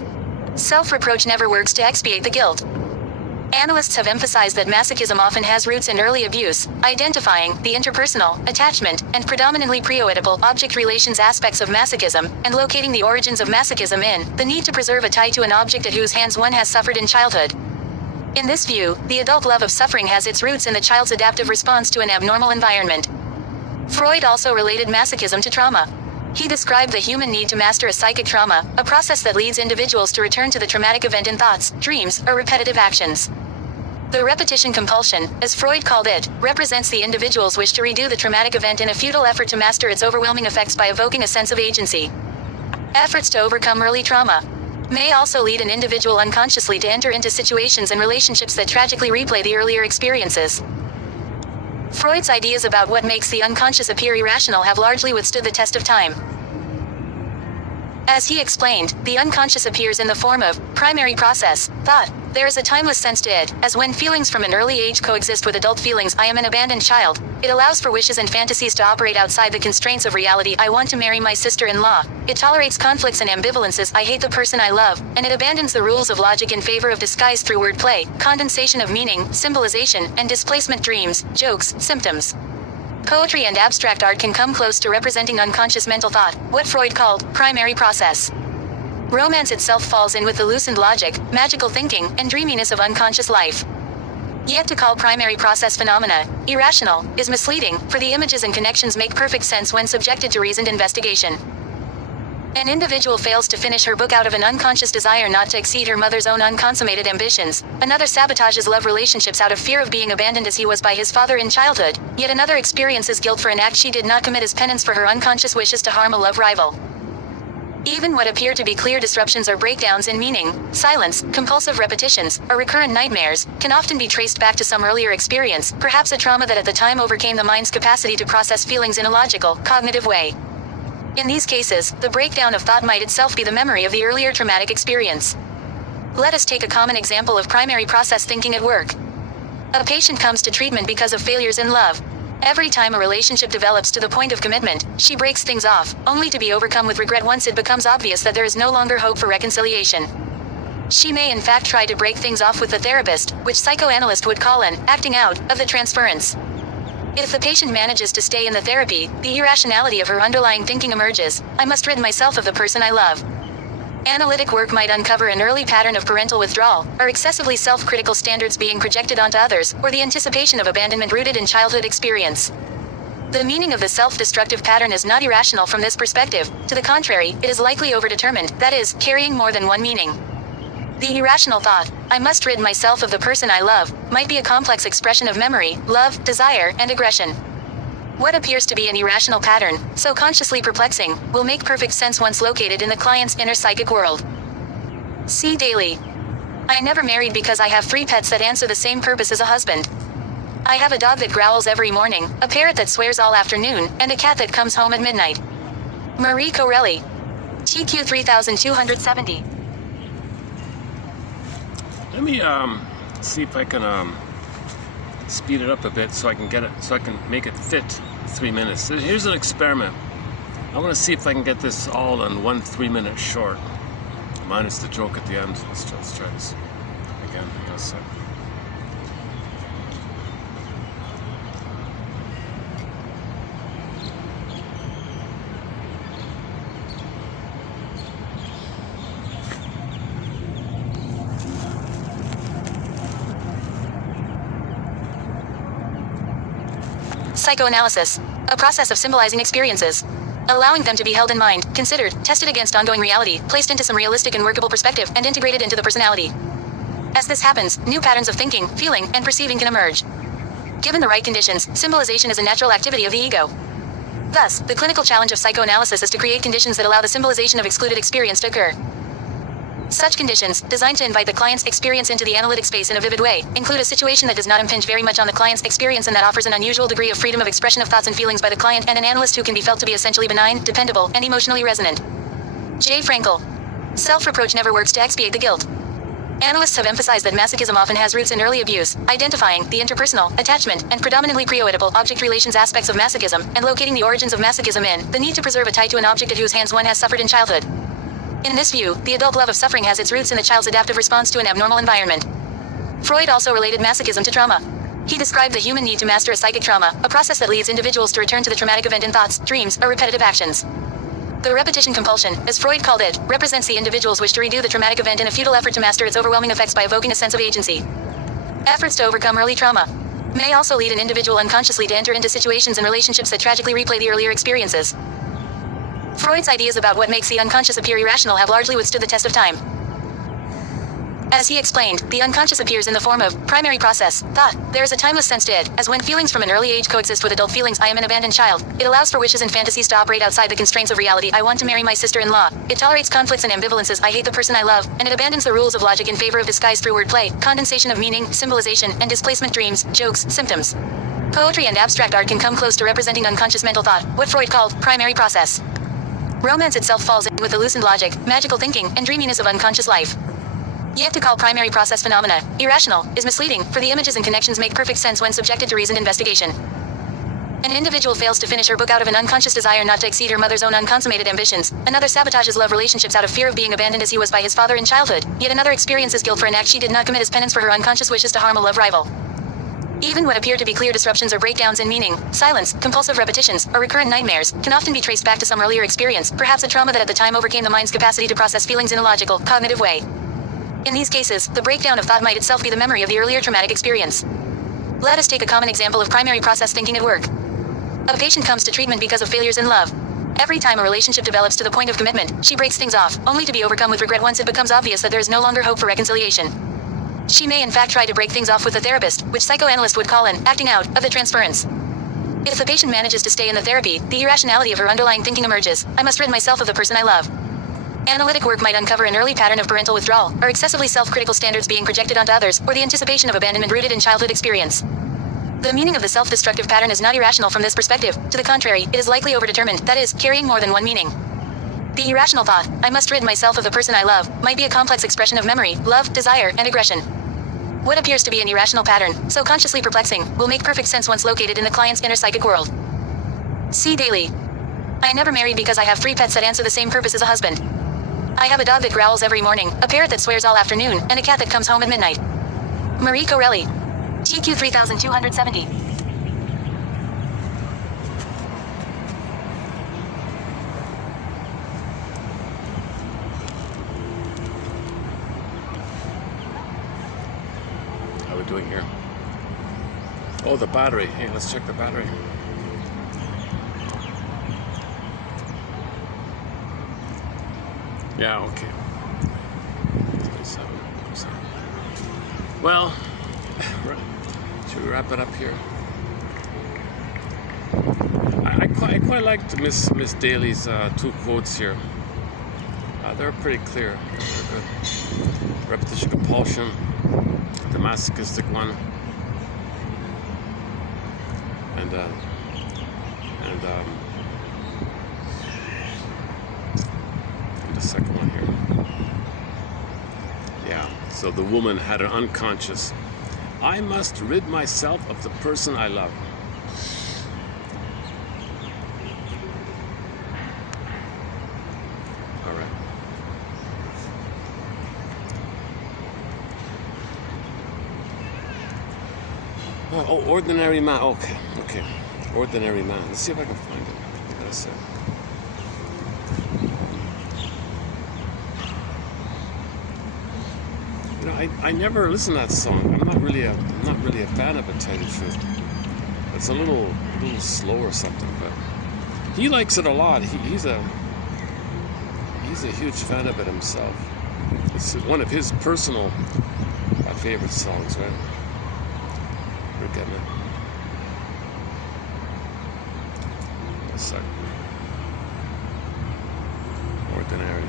Self-reproach never works to expiate the guilt. Analysts have emphasized that masochism often has roots in early abuse, identifying the interpersonal, attachment, and predominantly pre-oedipal object relations aspects of masochism, and locating the origins of masochism in the need to preserve a tie to an object at whose hands one has suffered in childhood. In this view, the adult love of suffering has its roots in the child's adaptive response to an abnormal environment. Freud also related masochism to trauma. He described the human need to master a psychic trauma, a process that leads individuals to return to the traumatic event in thoughts, dreams, or repetitive actions. The repetition compulsion, as Freud called it, represents the individual's wish to redo the traumatic event in a futile effort to master its overwhelming effects by evoking a sense of agency. Efforts to overcome early trauma may also lead an individual unconsciously to enter into situations and relationships that tragically replay the earlier experiences. Freud's ideas about what makes the unconscious appear irrational have largely withstood the test of time. As he explained, the unconscious appears in the form of primary process, thought. There is a timeless sense to it, as when feelings from an early age coexist with adult feelings. I am an abandoned child. It allows for wishes and fantasies to operate outside the constraints of reality. I want to marry my sister-in-law. It tolerates conflicts and ambivalences. I hate the person I love, and it abandons the rules of logic in favor of disguise through wordplay, condensation of meaning, symbolization, and displacement. Dreams, jokes, symptoms. Poetry and abstract art can come close to representing unconscious mental thought, what Freud called primary process. Romance itself falls in with the loosened logic, magical thinking, and dreaminess of unconscious life. Yet to call primary process phenomena irrational is misleading, for the images and connections make perfect sense when subjected to reasoned investigation. An individual fails to finish her book out of an unconscious desire not to exceed her mother's own unconsummated ambitions. Another sabotages love relationships out of fear of being abandoned as he was by his father in childhood. Yet another experiences guilt for an act she did not commit as penance for her unconscious wishes to harm a love rival. Even what appear to be clear disruptions or breakdowns in meaning, silence, compulsive repetitions, or recurrent nightmares, can often be traced back to some earlier experience, perhaps a trauma that at the time overcame the mind's capacity to process feelings in a logical, cognitive way. In these cases, the breakdown of thought might itself be the memory of the earlier traumatic experience. Let us take a common example of primary process thinking at work. A patient comes to treatment because of failures in love. Every time a relationship develops to the point of commitment, she breaks things off, only to be overcome with regret once it becomes obvious that there is no longer hope for reconciliation. She may in fact try to break things off with the therapist, which psychoanalyst would call an acting out of the transference. If the patient manages to stay in the therapy, the irrationality of her underlying thinking emerges. I must rid myself of the person I love. Analytic work might uncover an early pattern of parental withdrawal, or excessively self-critical standards being projected onto others, or the anticipation of abandonment rooted in childhood experience. The meaning of the self-destructive pattern is not irrational from this perspective. To the contrary, it is likely overdetermined, that is, carrying more than one meaning. The irrational thought, I must rid myself of the person I love, might be a complex expression of memory, love, desire, and aggression. What appears to be an irrational pattern, so consciously perplexing, will make perfect sense once located in the client's inner psychic world. See daily. I never married because I have 3 pets that answer the same purpose as a husband. I have a dog that growls every morning, a parrot that swears all afternoon, and a cat that comes home at midnight. Marie Corelli. TQ 3270. Let me see if I can speed it up a bit so I can get it, so I can make it fit 3 minutes. So here's an experiment. I want to see if I can get this all in 1 3-minute short, minus the joke at the end. Let's try this again. Hang on a sec. Psychoanalysis. A process of symbolizing experiences. Allowing them to be held in mind, considered, tested against ongoing reality, placed into some realistic and workable perspective, and integrated into the personality. As this happens, new patterns of thinking, feeling, and perceiving can emerge. Given the right conditions, symbolization is a natural activity of the ego. Thus, the clinical challenge of psychoanalysis is to create conditions that allow the symbolization of excluded experience to occur. Such conditions, designed to invite the client's experience into the analytic space in a vivid way, include a situation that does not impinge very much on the client's experience and that offers an unusual degree of freedom of expression of thoughts and feelings by the client, and an analyst who can be felt to be essentially benign, dependable, and emotionally resonant. J. Frankel. Self-reproach never works to expiate the guilt. Analysts have emphasized that masochism often has roots in early abuse, identifying the interpersonal, attachment, and predominantly pre-oedipal object relations aspects of masochism, and locating the origins of masochism in the need to preserve a tie to an object at whose hands one has suffered in childhood. In this view, the adult love of suffering has its roots in the child's adaptive response to an abnormal environment. Freud also related masochism to trauma. He described the human need to master a psychic trauma, a process that leads individuals to return to the traumatic event in thoughts, dreams, or repetitive actions. The repetition compulsion, as Freud called it, represents the individual's wish to redo the traumatic event in a futile effort to master its overwhelming effects by evoking a sense of agency. Efforts to overcome early trauma may also lead an individual unconsciously to enter into situations and relationships that tragically replay the earlier experiences. Freud's ideas about what makes the unconscious appear irrational have largely withstood the test of time. As he explained, the unconscious appears in the form of primary process, thought. There is a timeless sense to it, as when feelings from an early age coexist with adult feelings. I am an abandoned child. It allows for wishes and fantasies to operate outside the constraints of reality. I want to marry my sister-in-law. It tolerates conflicts and ambivalences. I hate the person I love, and it abandons the rules of logic in favor of disguise through wordplay, condensation of meaning, symbolization, and displacement. Dreams, jokes, symptoms. Poetry and abstract art can come close to representing unconscious mental thought, what Freud called primary process. Romance itself falls in with the loosened logic, magical thinking, and dreaminess of unconscious life. Yet to call primary process phenomena irrational is misleading, for the images and connections make perfect sense when subjected to reasoned investigation. An individual fails to finish her book out of an unconscious desire not to exceed her mother's own unconsummated ambitions. Another sabotages love relationships out of fear of being abandoned as he was by his father in childhood. Yet another experiences guilt for an act she did not commit as penance for her unconscious wishes to harm a love rival. Even what appear to be clear disruptions or breakdowns in meaning, silence, compulsive repetitions, or recurrent nightmares, can often be traced back to some earlier experience, perhaps a trauma that at the time overcame the mind's capacity to process feelings in a logical, cognitive way. In these cases, the breakdown of thought might itself be the memory of the earlier traumatic experience. Let us take a common example of primary process thinking at work. A patient comes to treatment because of failures in love. Every time a relationship develops to the point of commitment, she breaks things off, only to be overcome with regret once it becomes obvious that there is no longer hope for reconciliation. She may in fact try to break things off with a therapist, which psychoanalysts would call an acting out of the transference. If the patient manages to stay in the therapy, the irrationality of her underlying thinking emerges. I must rid myself of the person I love. Analytic work might uncover an early pattern of parental withdrawal, or excessively self-critical standards being projected onto others, or the anticipation of abandonment rooted in childhood experience. The meaning of the self-destructive pattern is not irrational from this perspective. To the contrary, it is likely overdetermined, that is, carrying more than one meaning. The irrational thought, I must rid myself of the person I love, might be a complex expression of memory, love, desire, and aggression. What appears to be an irrational pattern, so consciously perplexing, will make perfect sense once located in the client's inner psychic world. See daily. I never married because I have 3 pets that answer the same purpose as a husband. I have a dog that growls every morning, a parrot that swears all afternoon, and a cat that comes home at midnight. Marie Corelli. TQ 3270. How are we doing here? Oh, the battery. Hey, let's check the battery. Yeah, okay. 27%. Well, should we wrap it up here? I quite liked Miss Daly's 2 quotes here. They're pretty clear. They're good. Repetition compulsion, the masochistic one, and the second one here. Yeah. So the woman had an unconscious. I must rid myself of the person I love. All right. Oh, ordinary man. Okay. Ordinary man. Let's see if I can find it. That's it. I never listen to that song. I'm not really a fan of it, to tell you the truth. It's a little slow or something, but he likes it a lot. He's a huge fan of it himself. It's one of his personal favorite songs, right? We're getting it. A sec. Ordinary.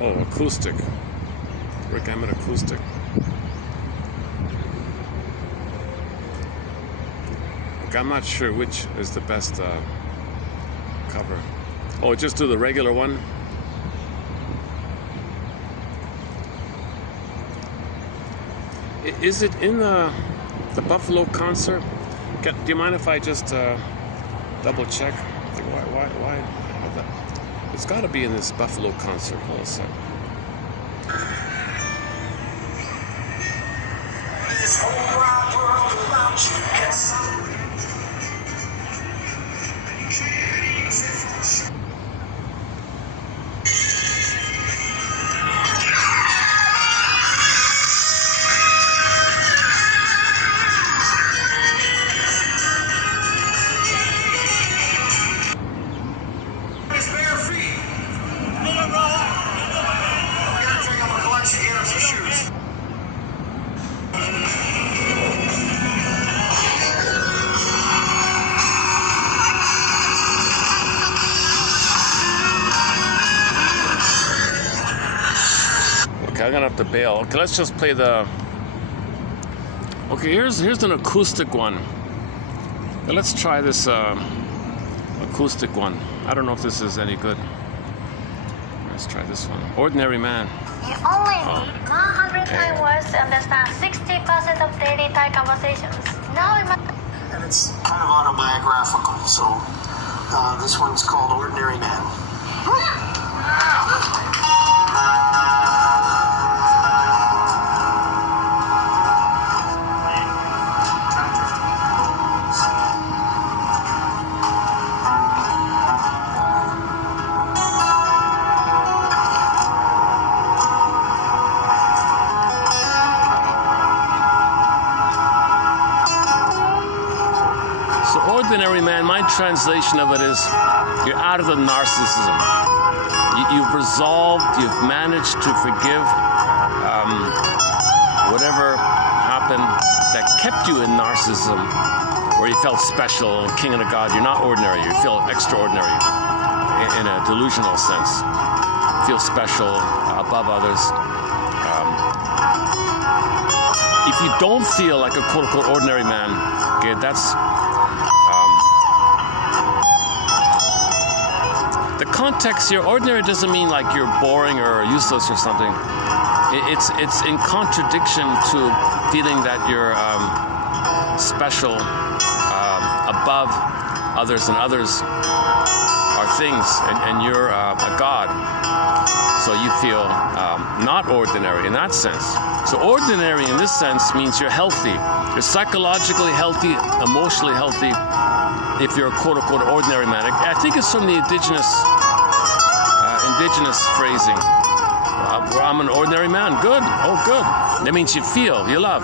Oh, acoustic. Rick Emmett acoustic. Look, I'm not sure which is the best cover. Oh, just do the regular one. Is it in the Buffalo concert? Do you mind if I just double check? Why? It's got to be in this Buffalo concert. Hold on a sec. This whole wide world around you, yes. I'm gonna have to bail. Okay, let's just play the. Okay, here's an acoustic one. Let's try this acoustic one. I don't know if this is any good. Let's try this one. Ordinary Man. You only need 100 Thai words to understand 60% of daily Thai conversations. Now And it's kind of autobiographical, so this one's called Ordinary Man. Ordinary man, my translation of it is you're out of the narcissism. You've resolved, you've managed to forgive whatever happened that kept you in narcissism, where you felt special, king of the god. You're not ordinary, you feel extraordinary in a delusional sense. You feel special, above others. If you don't feel like a quote-unquote ordinary man, okay, that's the context here. Ordinary doesn't mean like you're boring or useless or something. It's in contradiction to feeling that you're special, above others, and others are things, and you're a god. So you feel not ordinary in that sense. So ordinary in this sense means you're healthy. You're psychologically healthy, emotionally healthy, if you're a quote-unquote ordinary man. I think it's from the indigenous phrasing. I'm an ordinary man. Good. Oh, good. That means you feel, you love.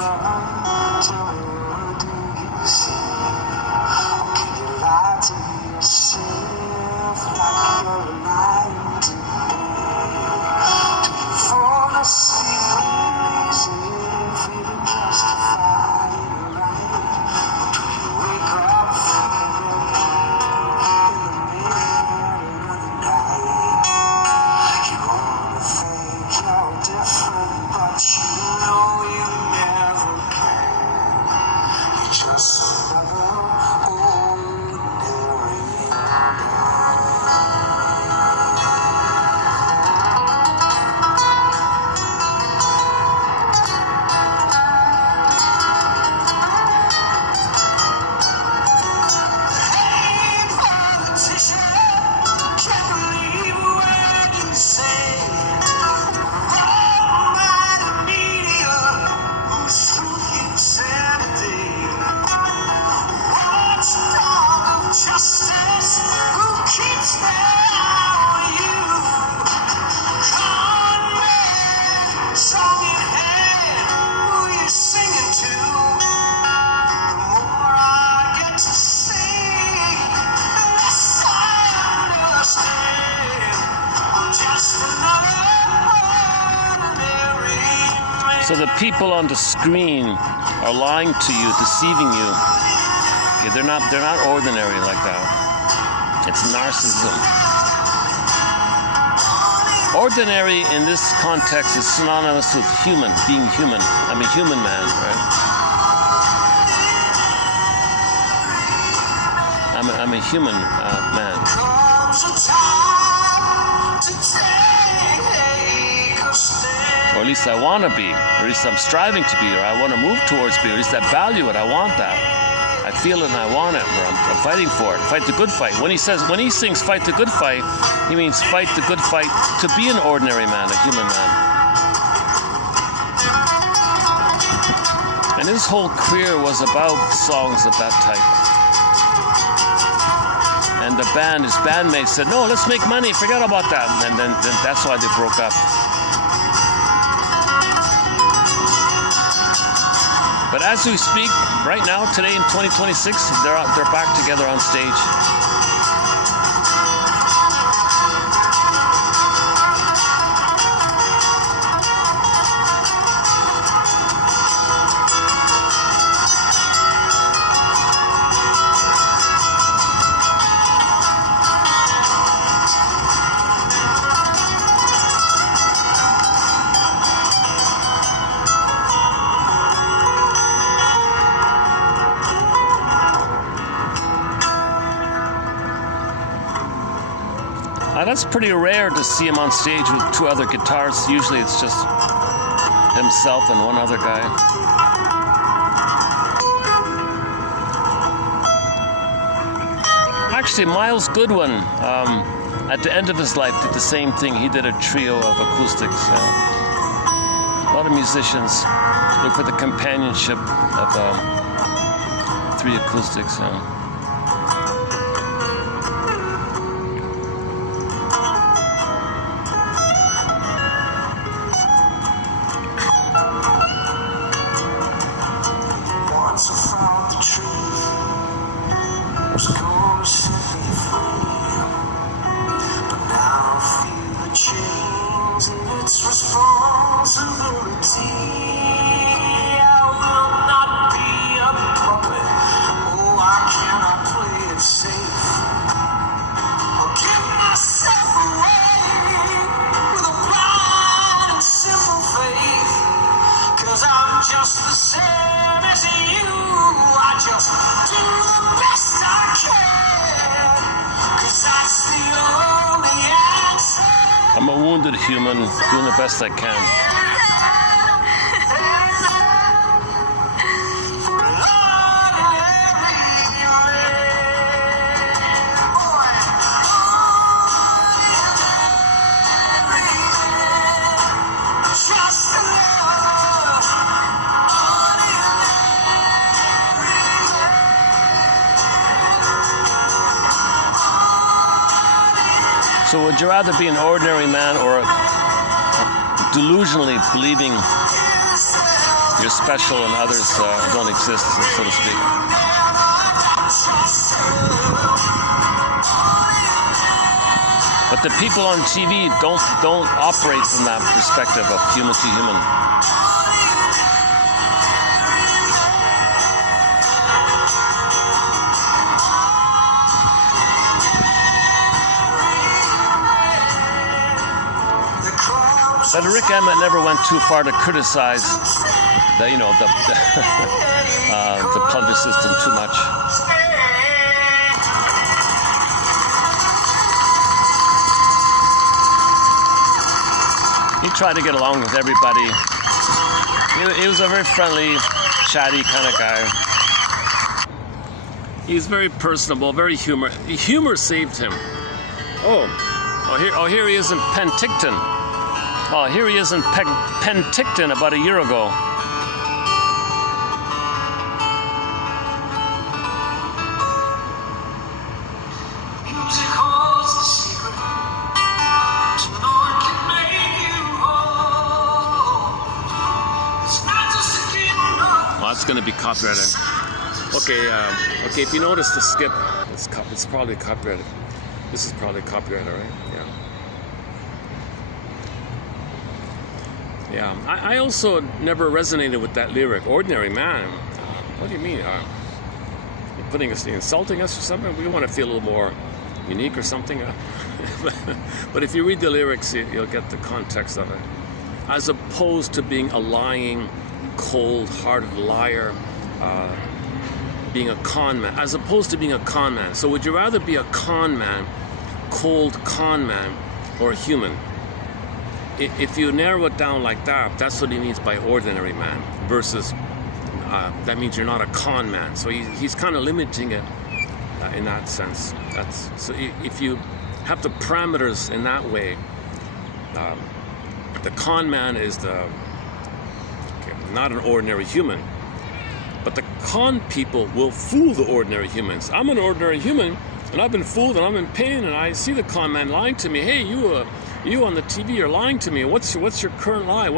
So the people on the screen are lying to you, deceiving you. Okay, they're not ordinary like that. It's narcissism. Ordinary in this context is synonymous with human, being human. I'm a human man, right? I'm a human man. Or at least I want to be, or at least I'm striving to be, or I want to move towards be, or at least I value it, I want that. I feel it and I want it, or I'm fighting for it. Fight the good fight. When he sings fight the good fight, he means fight the good fight to be an ordinary man, a human man. And his whole career was about songs of that type. And his bandmates said, no, let's make money, forget about that. And then that's why they broke up. But as we speak, right now, today in 2026, they're back together on stage. That's pretty rare to see him on stage with two other guitarists. Usually it's just himself and one other guy. Actually, Miles Goodwin, at the end of his life, did the same thing. He did a trio of acoustics. A lot of musicians look for the companionship of 3 acoustics. Once I found the truth, was gonna set me free, but now I feel the chains and its responsibility. I will not be a puppet. Oh, I cannot play it safe. I'll give myself away with a blind and simple faith, 'cause I'm just the same as you. I just do the best I can, 'cause that's the only answer. I'm a wounded human doing the best I can. So would you rather be an ordinary man or delusionally believing you're special and others don't exist, so to speak? But the people on TV don't operate from that perspective of human to human. But Rick Emmett never went too far to criticize the plunder system too much. He tried to get along with everybody. He was a very friendly, chatty kind of guy. He's very personable, very humor. Humor saved him. Here he is in Penticton. Oh, here he is in Penticton about a year ago. Oh, it's going to be copyrighted. Okay, if you notice the skip, it's probably copyrighted. This is probably copyrighted, right? Yeah. Yeah, I also never resonated with that lyric, ordinary man. What do you mean? You're putting us, insulting us or something? We want to feel a little more unique or something. But if you read the lyrics, you'll get the context of it. As opposed to being a lying, cold-hearted liar, being a con man, as opposed to being a con man. So would you rather be a con man, cold con man, or a human? If you narrow it down like that, that's what he means by ordinary man, versus that means you're not a con man. So he's kind of limiting it in that sense. So if you have the parameters in that way, the con man is not an ordinary human, but the con people will fool the ordinary humans. I'm an ordinary human, and I've been fooled, and I'm in pain, and I see the con man lying to me. Hey, you on the TV are lying to me. What's your current lie?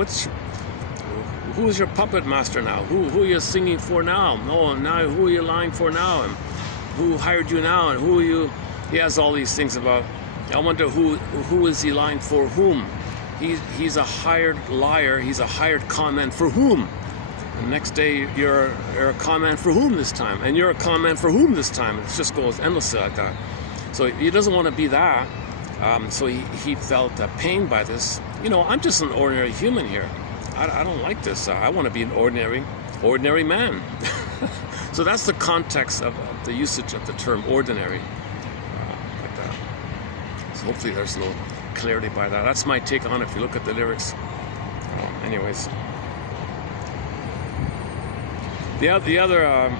Who is your puppet master now? Who are you singing for now? Oh, now who are you lying for now? And who hired you now? And who are you? He has all these things about. I wonder who is he lying for? Whom? He's a hired liar. He's a hired con man for whom? The next day you're a con man for whom this time? And you're a con man for whom this time? It just goes endlessly like that. So he doesn't want to be that. So he felt pained by this. I'm just an ordinary human here. I don't like this. I want to be an ordinary man. So that's the context of the usage of the term ordinary. Like that. So hopefully there's no clarity by that. That's my take on it. If you look at the lyrics. Anyways, the other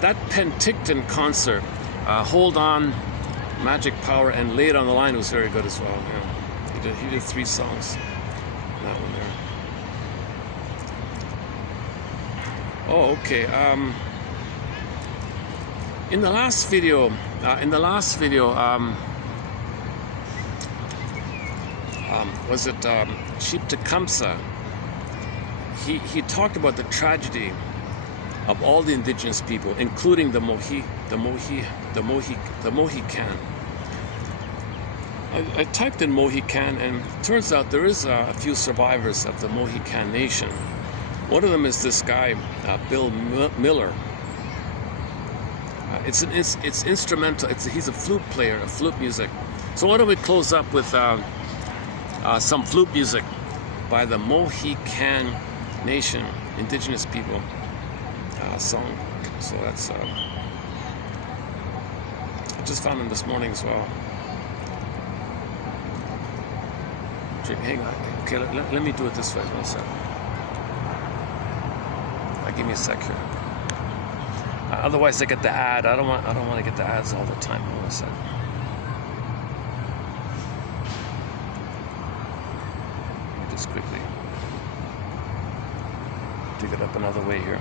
that Penticton concert, Hold On, Magic Power, and Lay It on the Line was very good as well. Yeah. He did 3 songs. That one there. Oh, okay. In the last video, was it Sheep Tecumseh? He talked about the tragedy of all the indigenous people, including the Mohican. I typed in Mohican, and it turns out there is a few survivors of the Mohican Nation. One of them is this guy, Bill Miller. It's instrumental. He's a flute player, a flute music. So why don't we close up with some flute music by the Mohican Nation, indigenous people song. So that's I just found them this morning as well. Hang on. Okay, let me do it this way. 1 sec. Give me a sec here. Otherwise, I get the ad. I don't want to get the ads all the time. 1 sec. Let me just quickly dig it up another way here.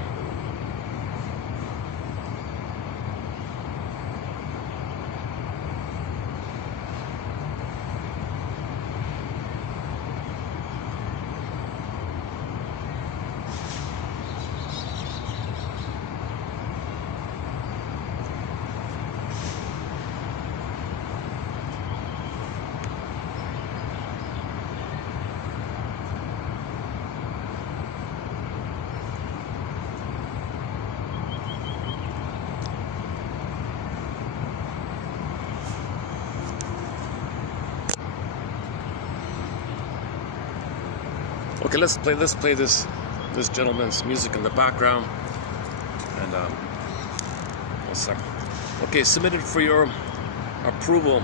Okay, let's play this gentleman's music in the background. And 1 second. Okay, submitted for your approval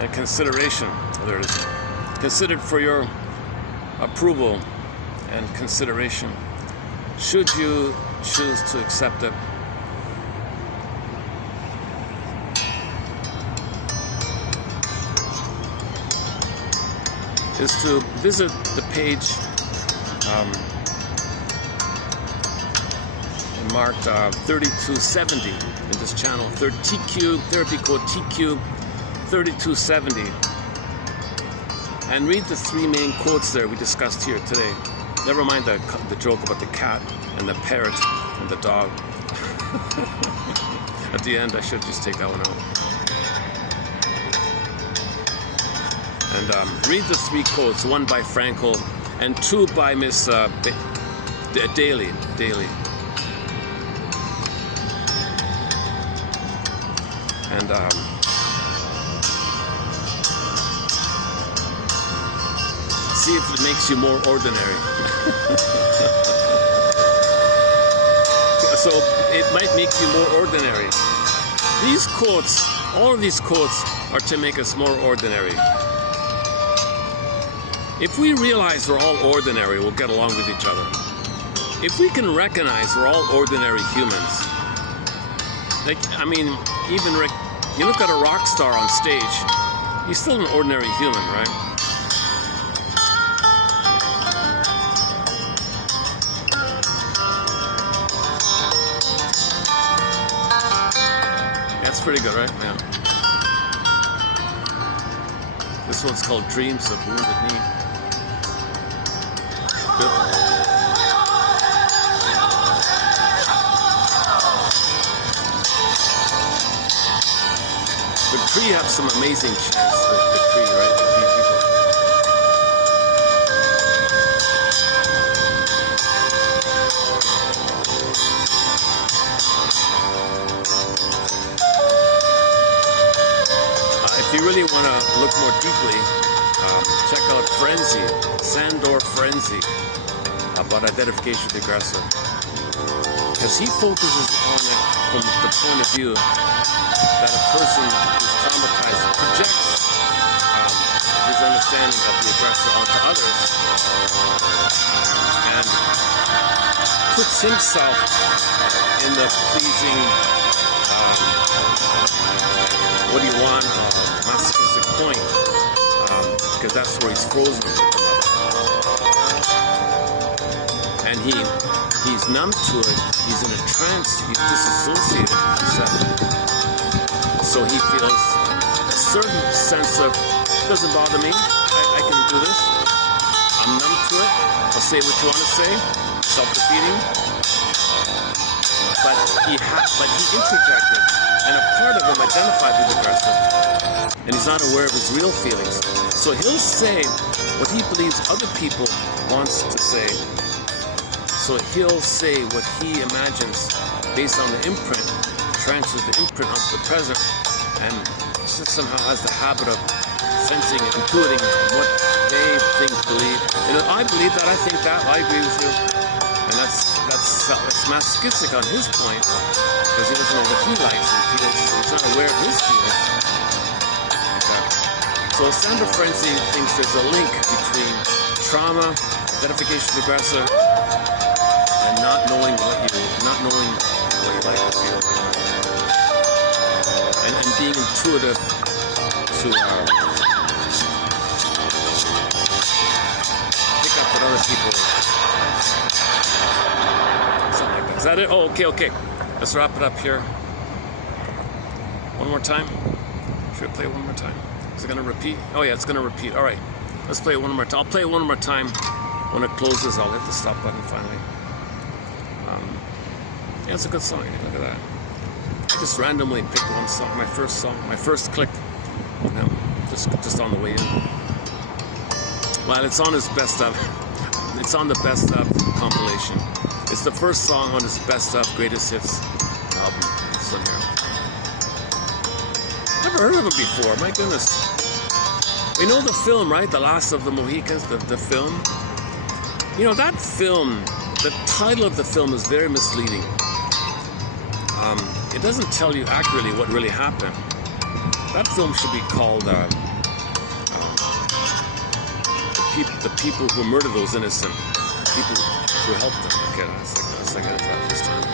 and consideration. Oh, there it is. Considered for your approval and consideration. Should you choose to accept it. Is to visit the page marked 3270 in this channel, TQ, therapy code TQ 3270, and read the 3 main quotes there we discussed here today. Never mind the joke about the cat and the parrot and the dog. At the end, I should just take that one out. And read the 3 quotes, 1 by Frankel and 2 by Miss Daly. And see if it makes you more ordinary. So it might make you more ordinary. These quotes, all of these quotes are to make us more ordinary. If we realize we're all ordinary, we'll get along with each other. If we can recognize we're all ordinary humans, like, I mean, even you look at a rock star on stage, he's still an ordinary human, right? That's pretty good, right? Yeah. This one's called Dreams of Wounded Knee. The Tree have some amazing chants, the Tree, right? The Tree people. If you really want to look more deeply, check out Frenzy, Sandor Frenzy, about identification with the aggressor. because he focuses on it from the point of view that a person who's traumatized projects his understanding of the aggressor onto others and puts himself in the pleasing, what do you want, masochistic point, because that's where he's frozen with the mother. And he's numb to it, he's in a trance, he's disassociated, so he feels a certain sense of, it doesn't bother me, I can do this, I'm numb to it, I'll say what you want to say, self-defeating, but he interjected, and a part of him identified with the aggressor, and he's not aware of his real feelings, so he'll say what he believes other people wants to say. So he'll say what he imagines based on the imprint, transfers the imprint onto the present, and somehow has the habit of sensing and intuiting what they think, believe. And I believe that, I think that, I agree with you. And that's masochistic on his point, because he doesn't know what he likes, he's not aware of his feelings. So Sandra Frenzy thinks there's a link between trauma, identification of the aggressor, and not knowing what you like to feel, and being intuitive to pick up what other people, something like that. Is that it? Oh, okay. Let's wrap it up here. One more time. Should I play it one more time? Is it gonna repeat? Oh yeah, it's gonna repeat. All right, let's play it one more time. I'll play it one more time. When it closes, I'll hit the stop button finally. Yeah, it's a good song. Look at that. I just randomly picked one song, my first click. Just on the way in. Well, it's on his best of. It's on the best of compilation. It's the first song on his best of greatest hits album. It's in here. Never heard of it before. My goodness. You know the film, right? The Last of the Mohicans. The film. You know that film. The title of the film is very misleading. It doesn't tell you accurately what really happened. That film should be called the people who murdered those innocent people who helped them. Okay, that's like this time.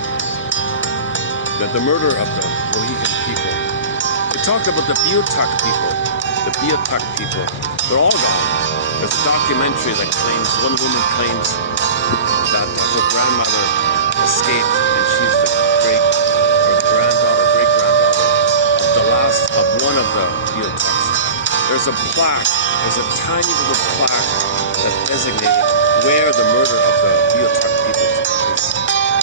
The murder of the Mohican people. They talked about the Beothuk people. The Beothuk people. They're all gone. There's a documentary that claims, one woman claims that her grandmother escaped, and she's the great-granddaughter of the last of one of the Beothuks. There's a plaque, there's a tiny little plaque that designated where the murder of the Beothuk people took place.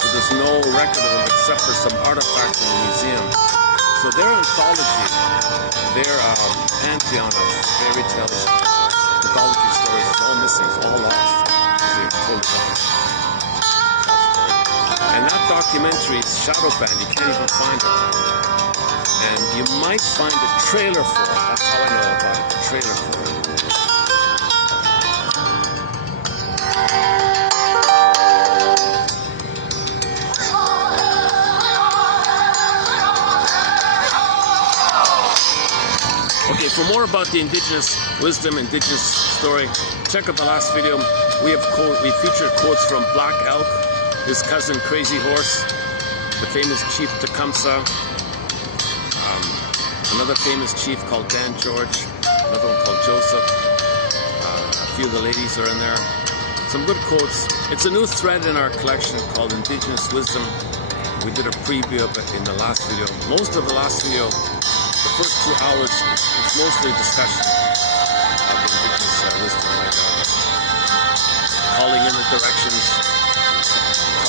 So there's no record of them except for some artifacts in the museum. So their anthology, their pantheon of fairy tales, mythology stories is all missing, it's all lost. It's totally gone. And that documentary is shadow banned. You can't even find it. And you might find a trailer for it. That's how I know about it. The trailer for it. Okay, for more about the indigenous wisdom, indigenous story, check out the last video. We featured quotes from Black Elk, his cousin Crazy Horse, the famous chief Tecumseh, another famous chief called Dan George, another one called Joseph. A few of the ladies are in there. Some good quotes. It's a new thread in our collection called Indigenous Wisdom. We did a preview of it in the last video. Most of the last video, the first 2 hours, it's mostly discussion of indigenous wisdom, like calling in the directions,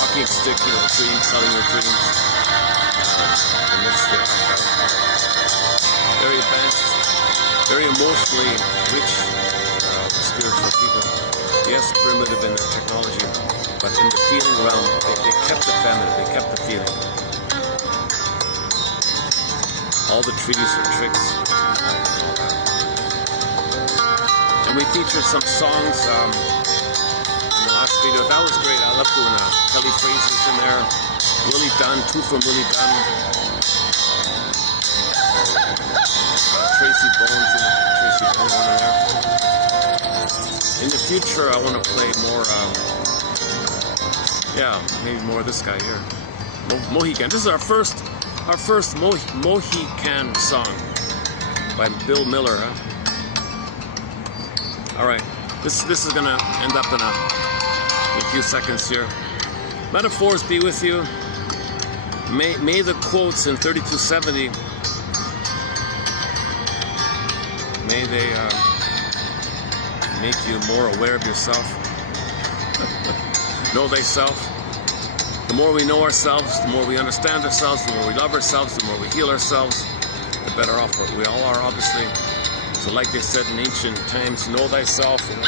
talking stick, dreams, telling your dreams, the myths they talk about. Very advanced, very emotionally rich spiritual people. Yes, primitive in their technology, but in the feeling realm, they kept the feminine, they kept the feeling. All the treaties are tricks. And we featured some songs in the last video. That was great. I love doing that. Kelly Fraser's in there. Willie Dunn, two from Willie Dunn. Tracy Bones and Tracy Bones over there. In the future, I want to play more, yeah, maybe more of this guy here. Mohican. This is our first Mohican song by Bill Miller, huh? All right, this is gonna end up in a few seconds here. Metaphors be with you. May the quotes in 3270, may they make you more aware of yourself. Know thyself. The more we know ourselves, the more we understand ourselves, the more we love ourselves, the more we heal ourselves, the better off we all are, obviously. So like they said in ancient times, know thyself, you know,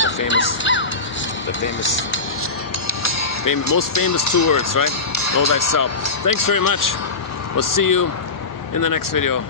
the most famous two words, right? Know thyself. Thanks very much. We'll see you in the next video.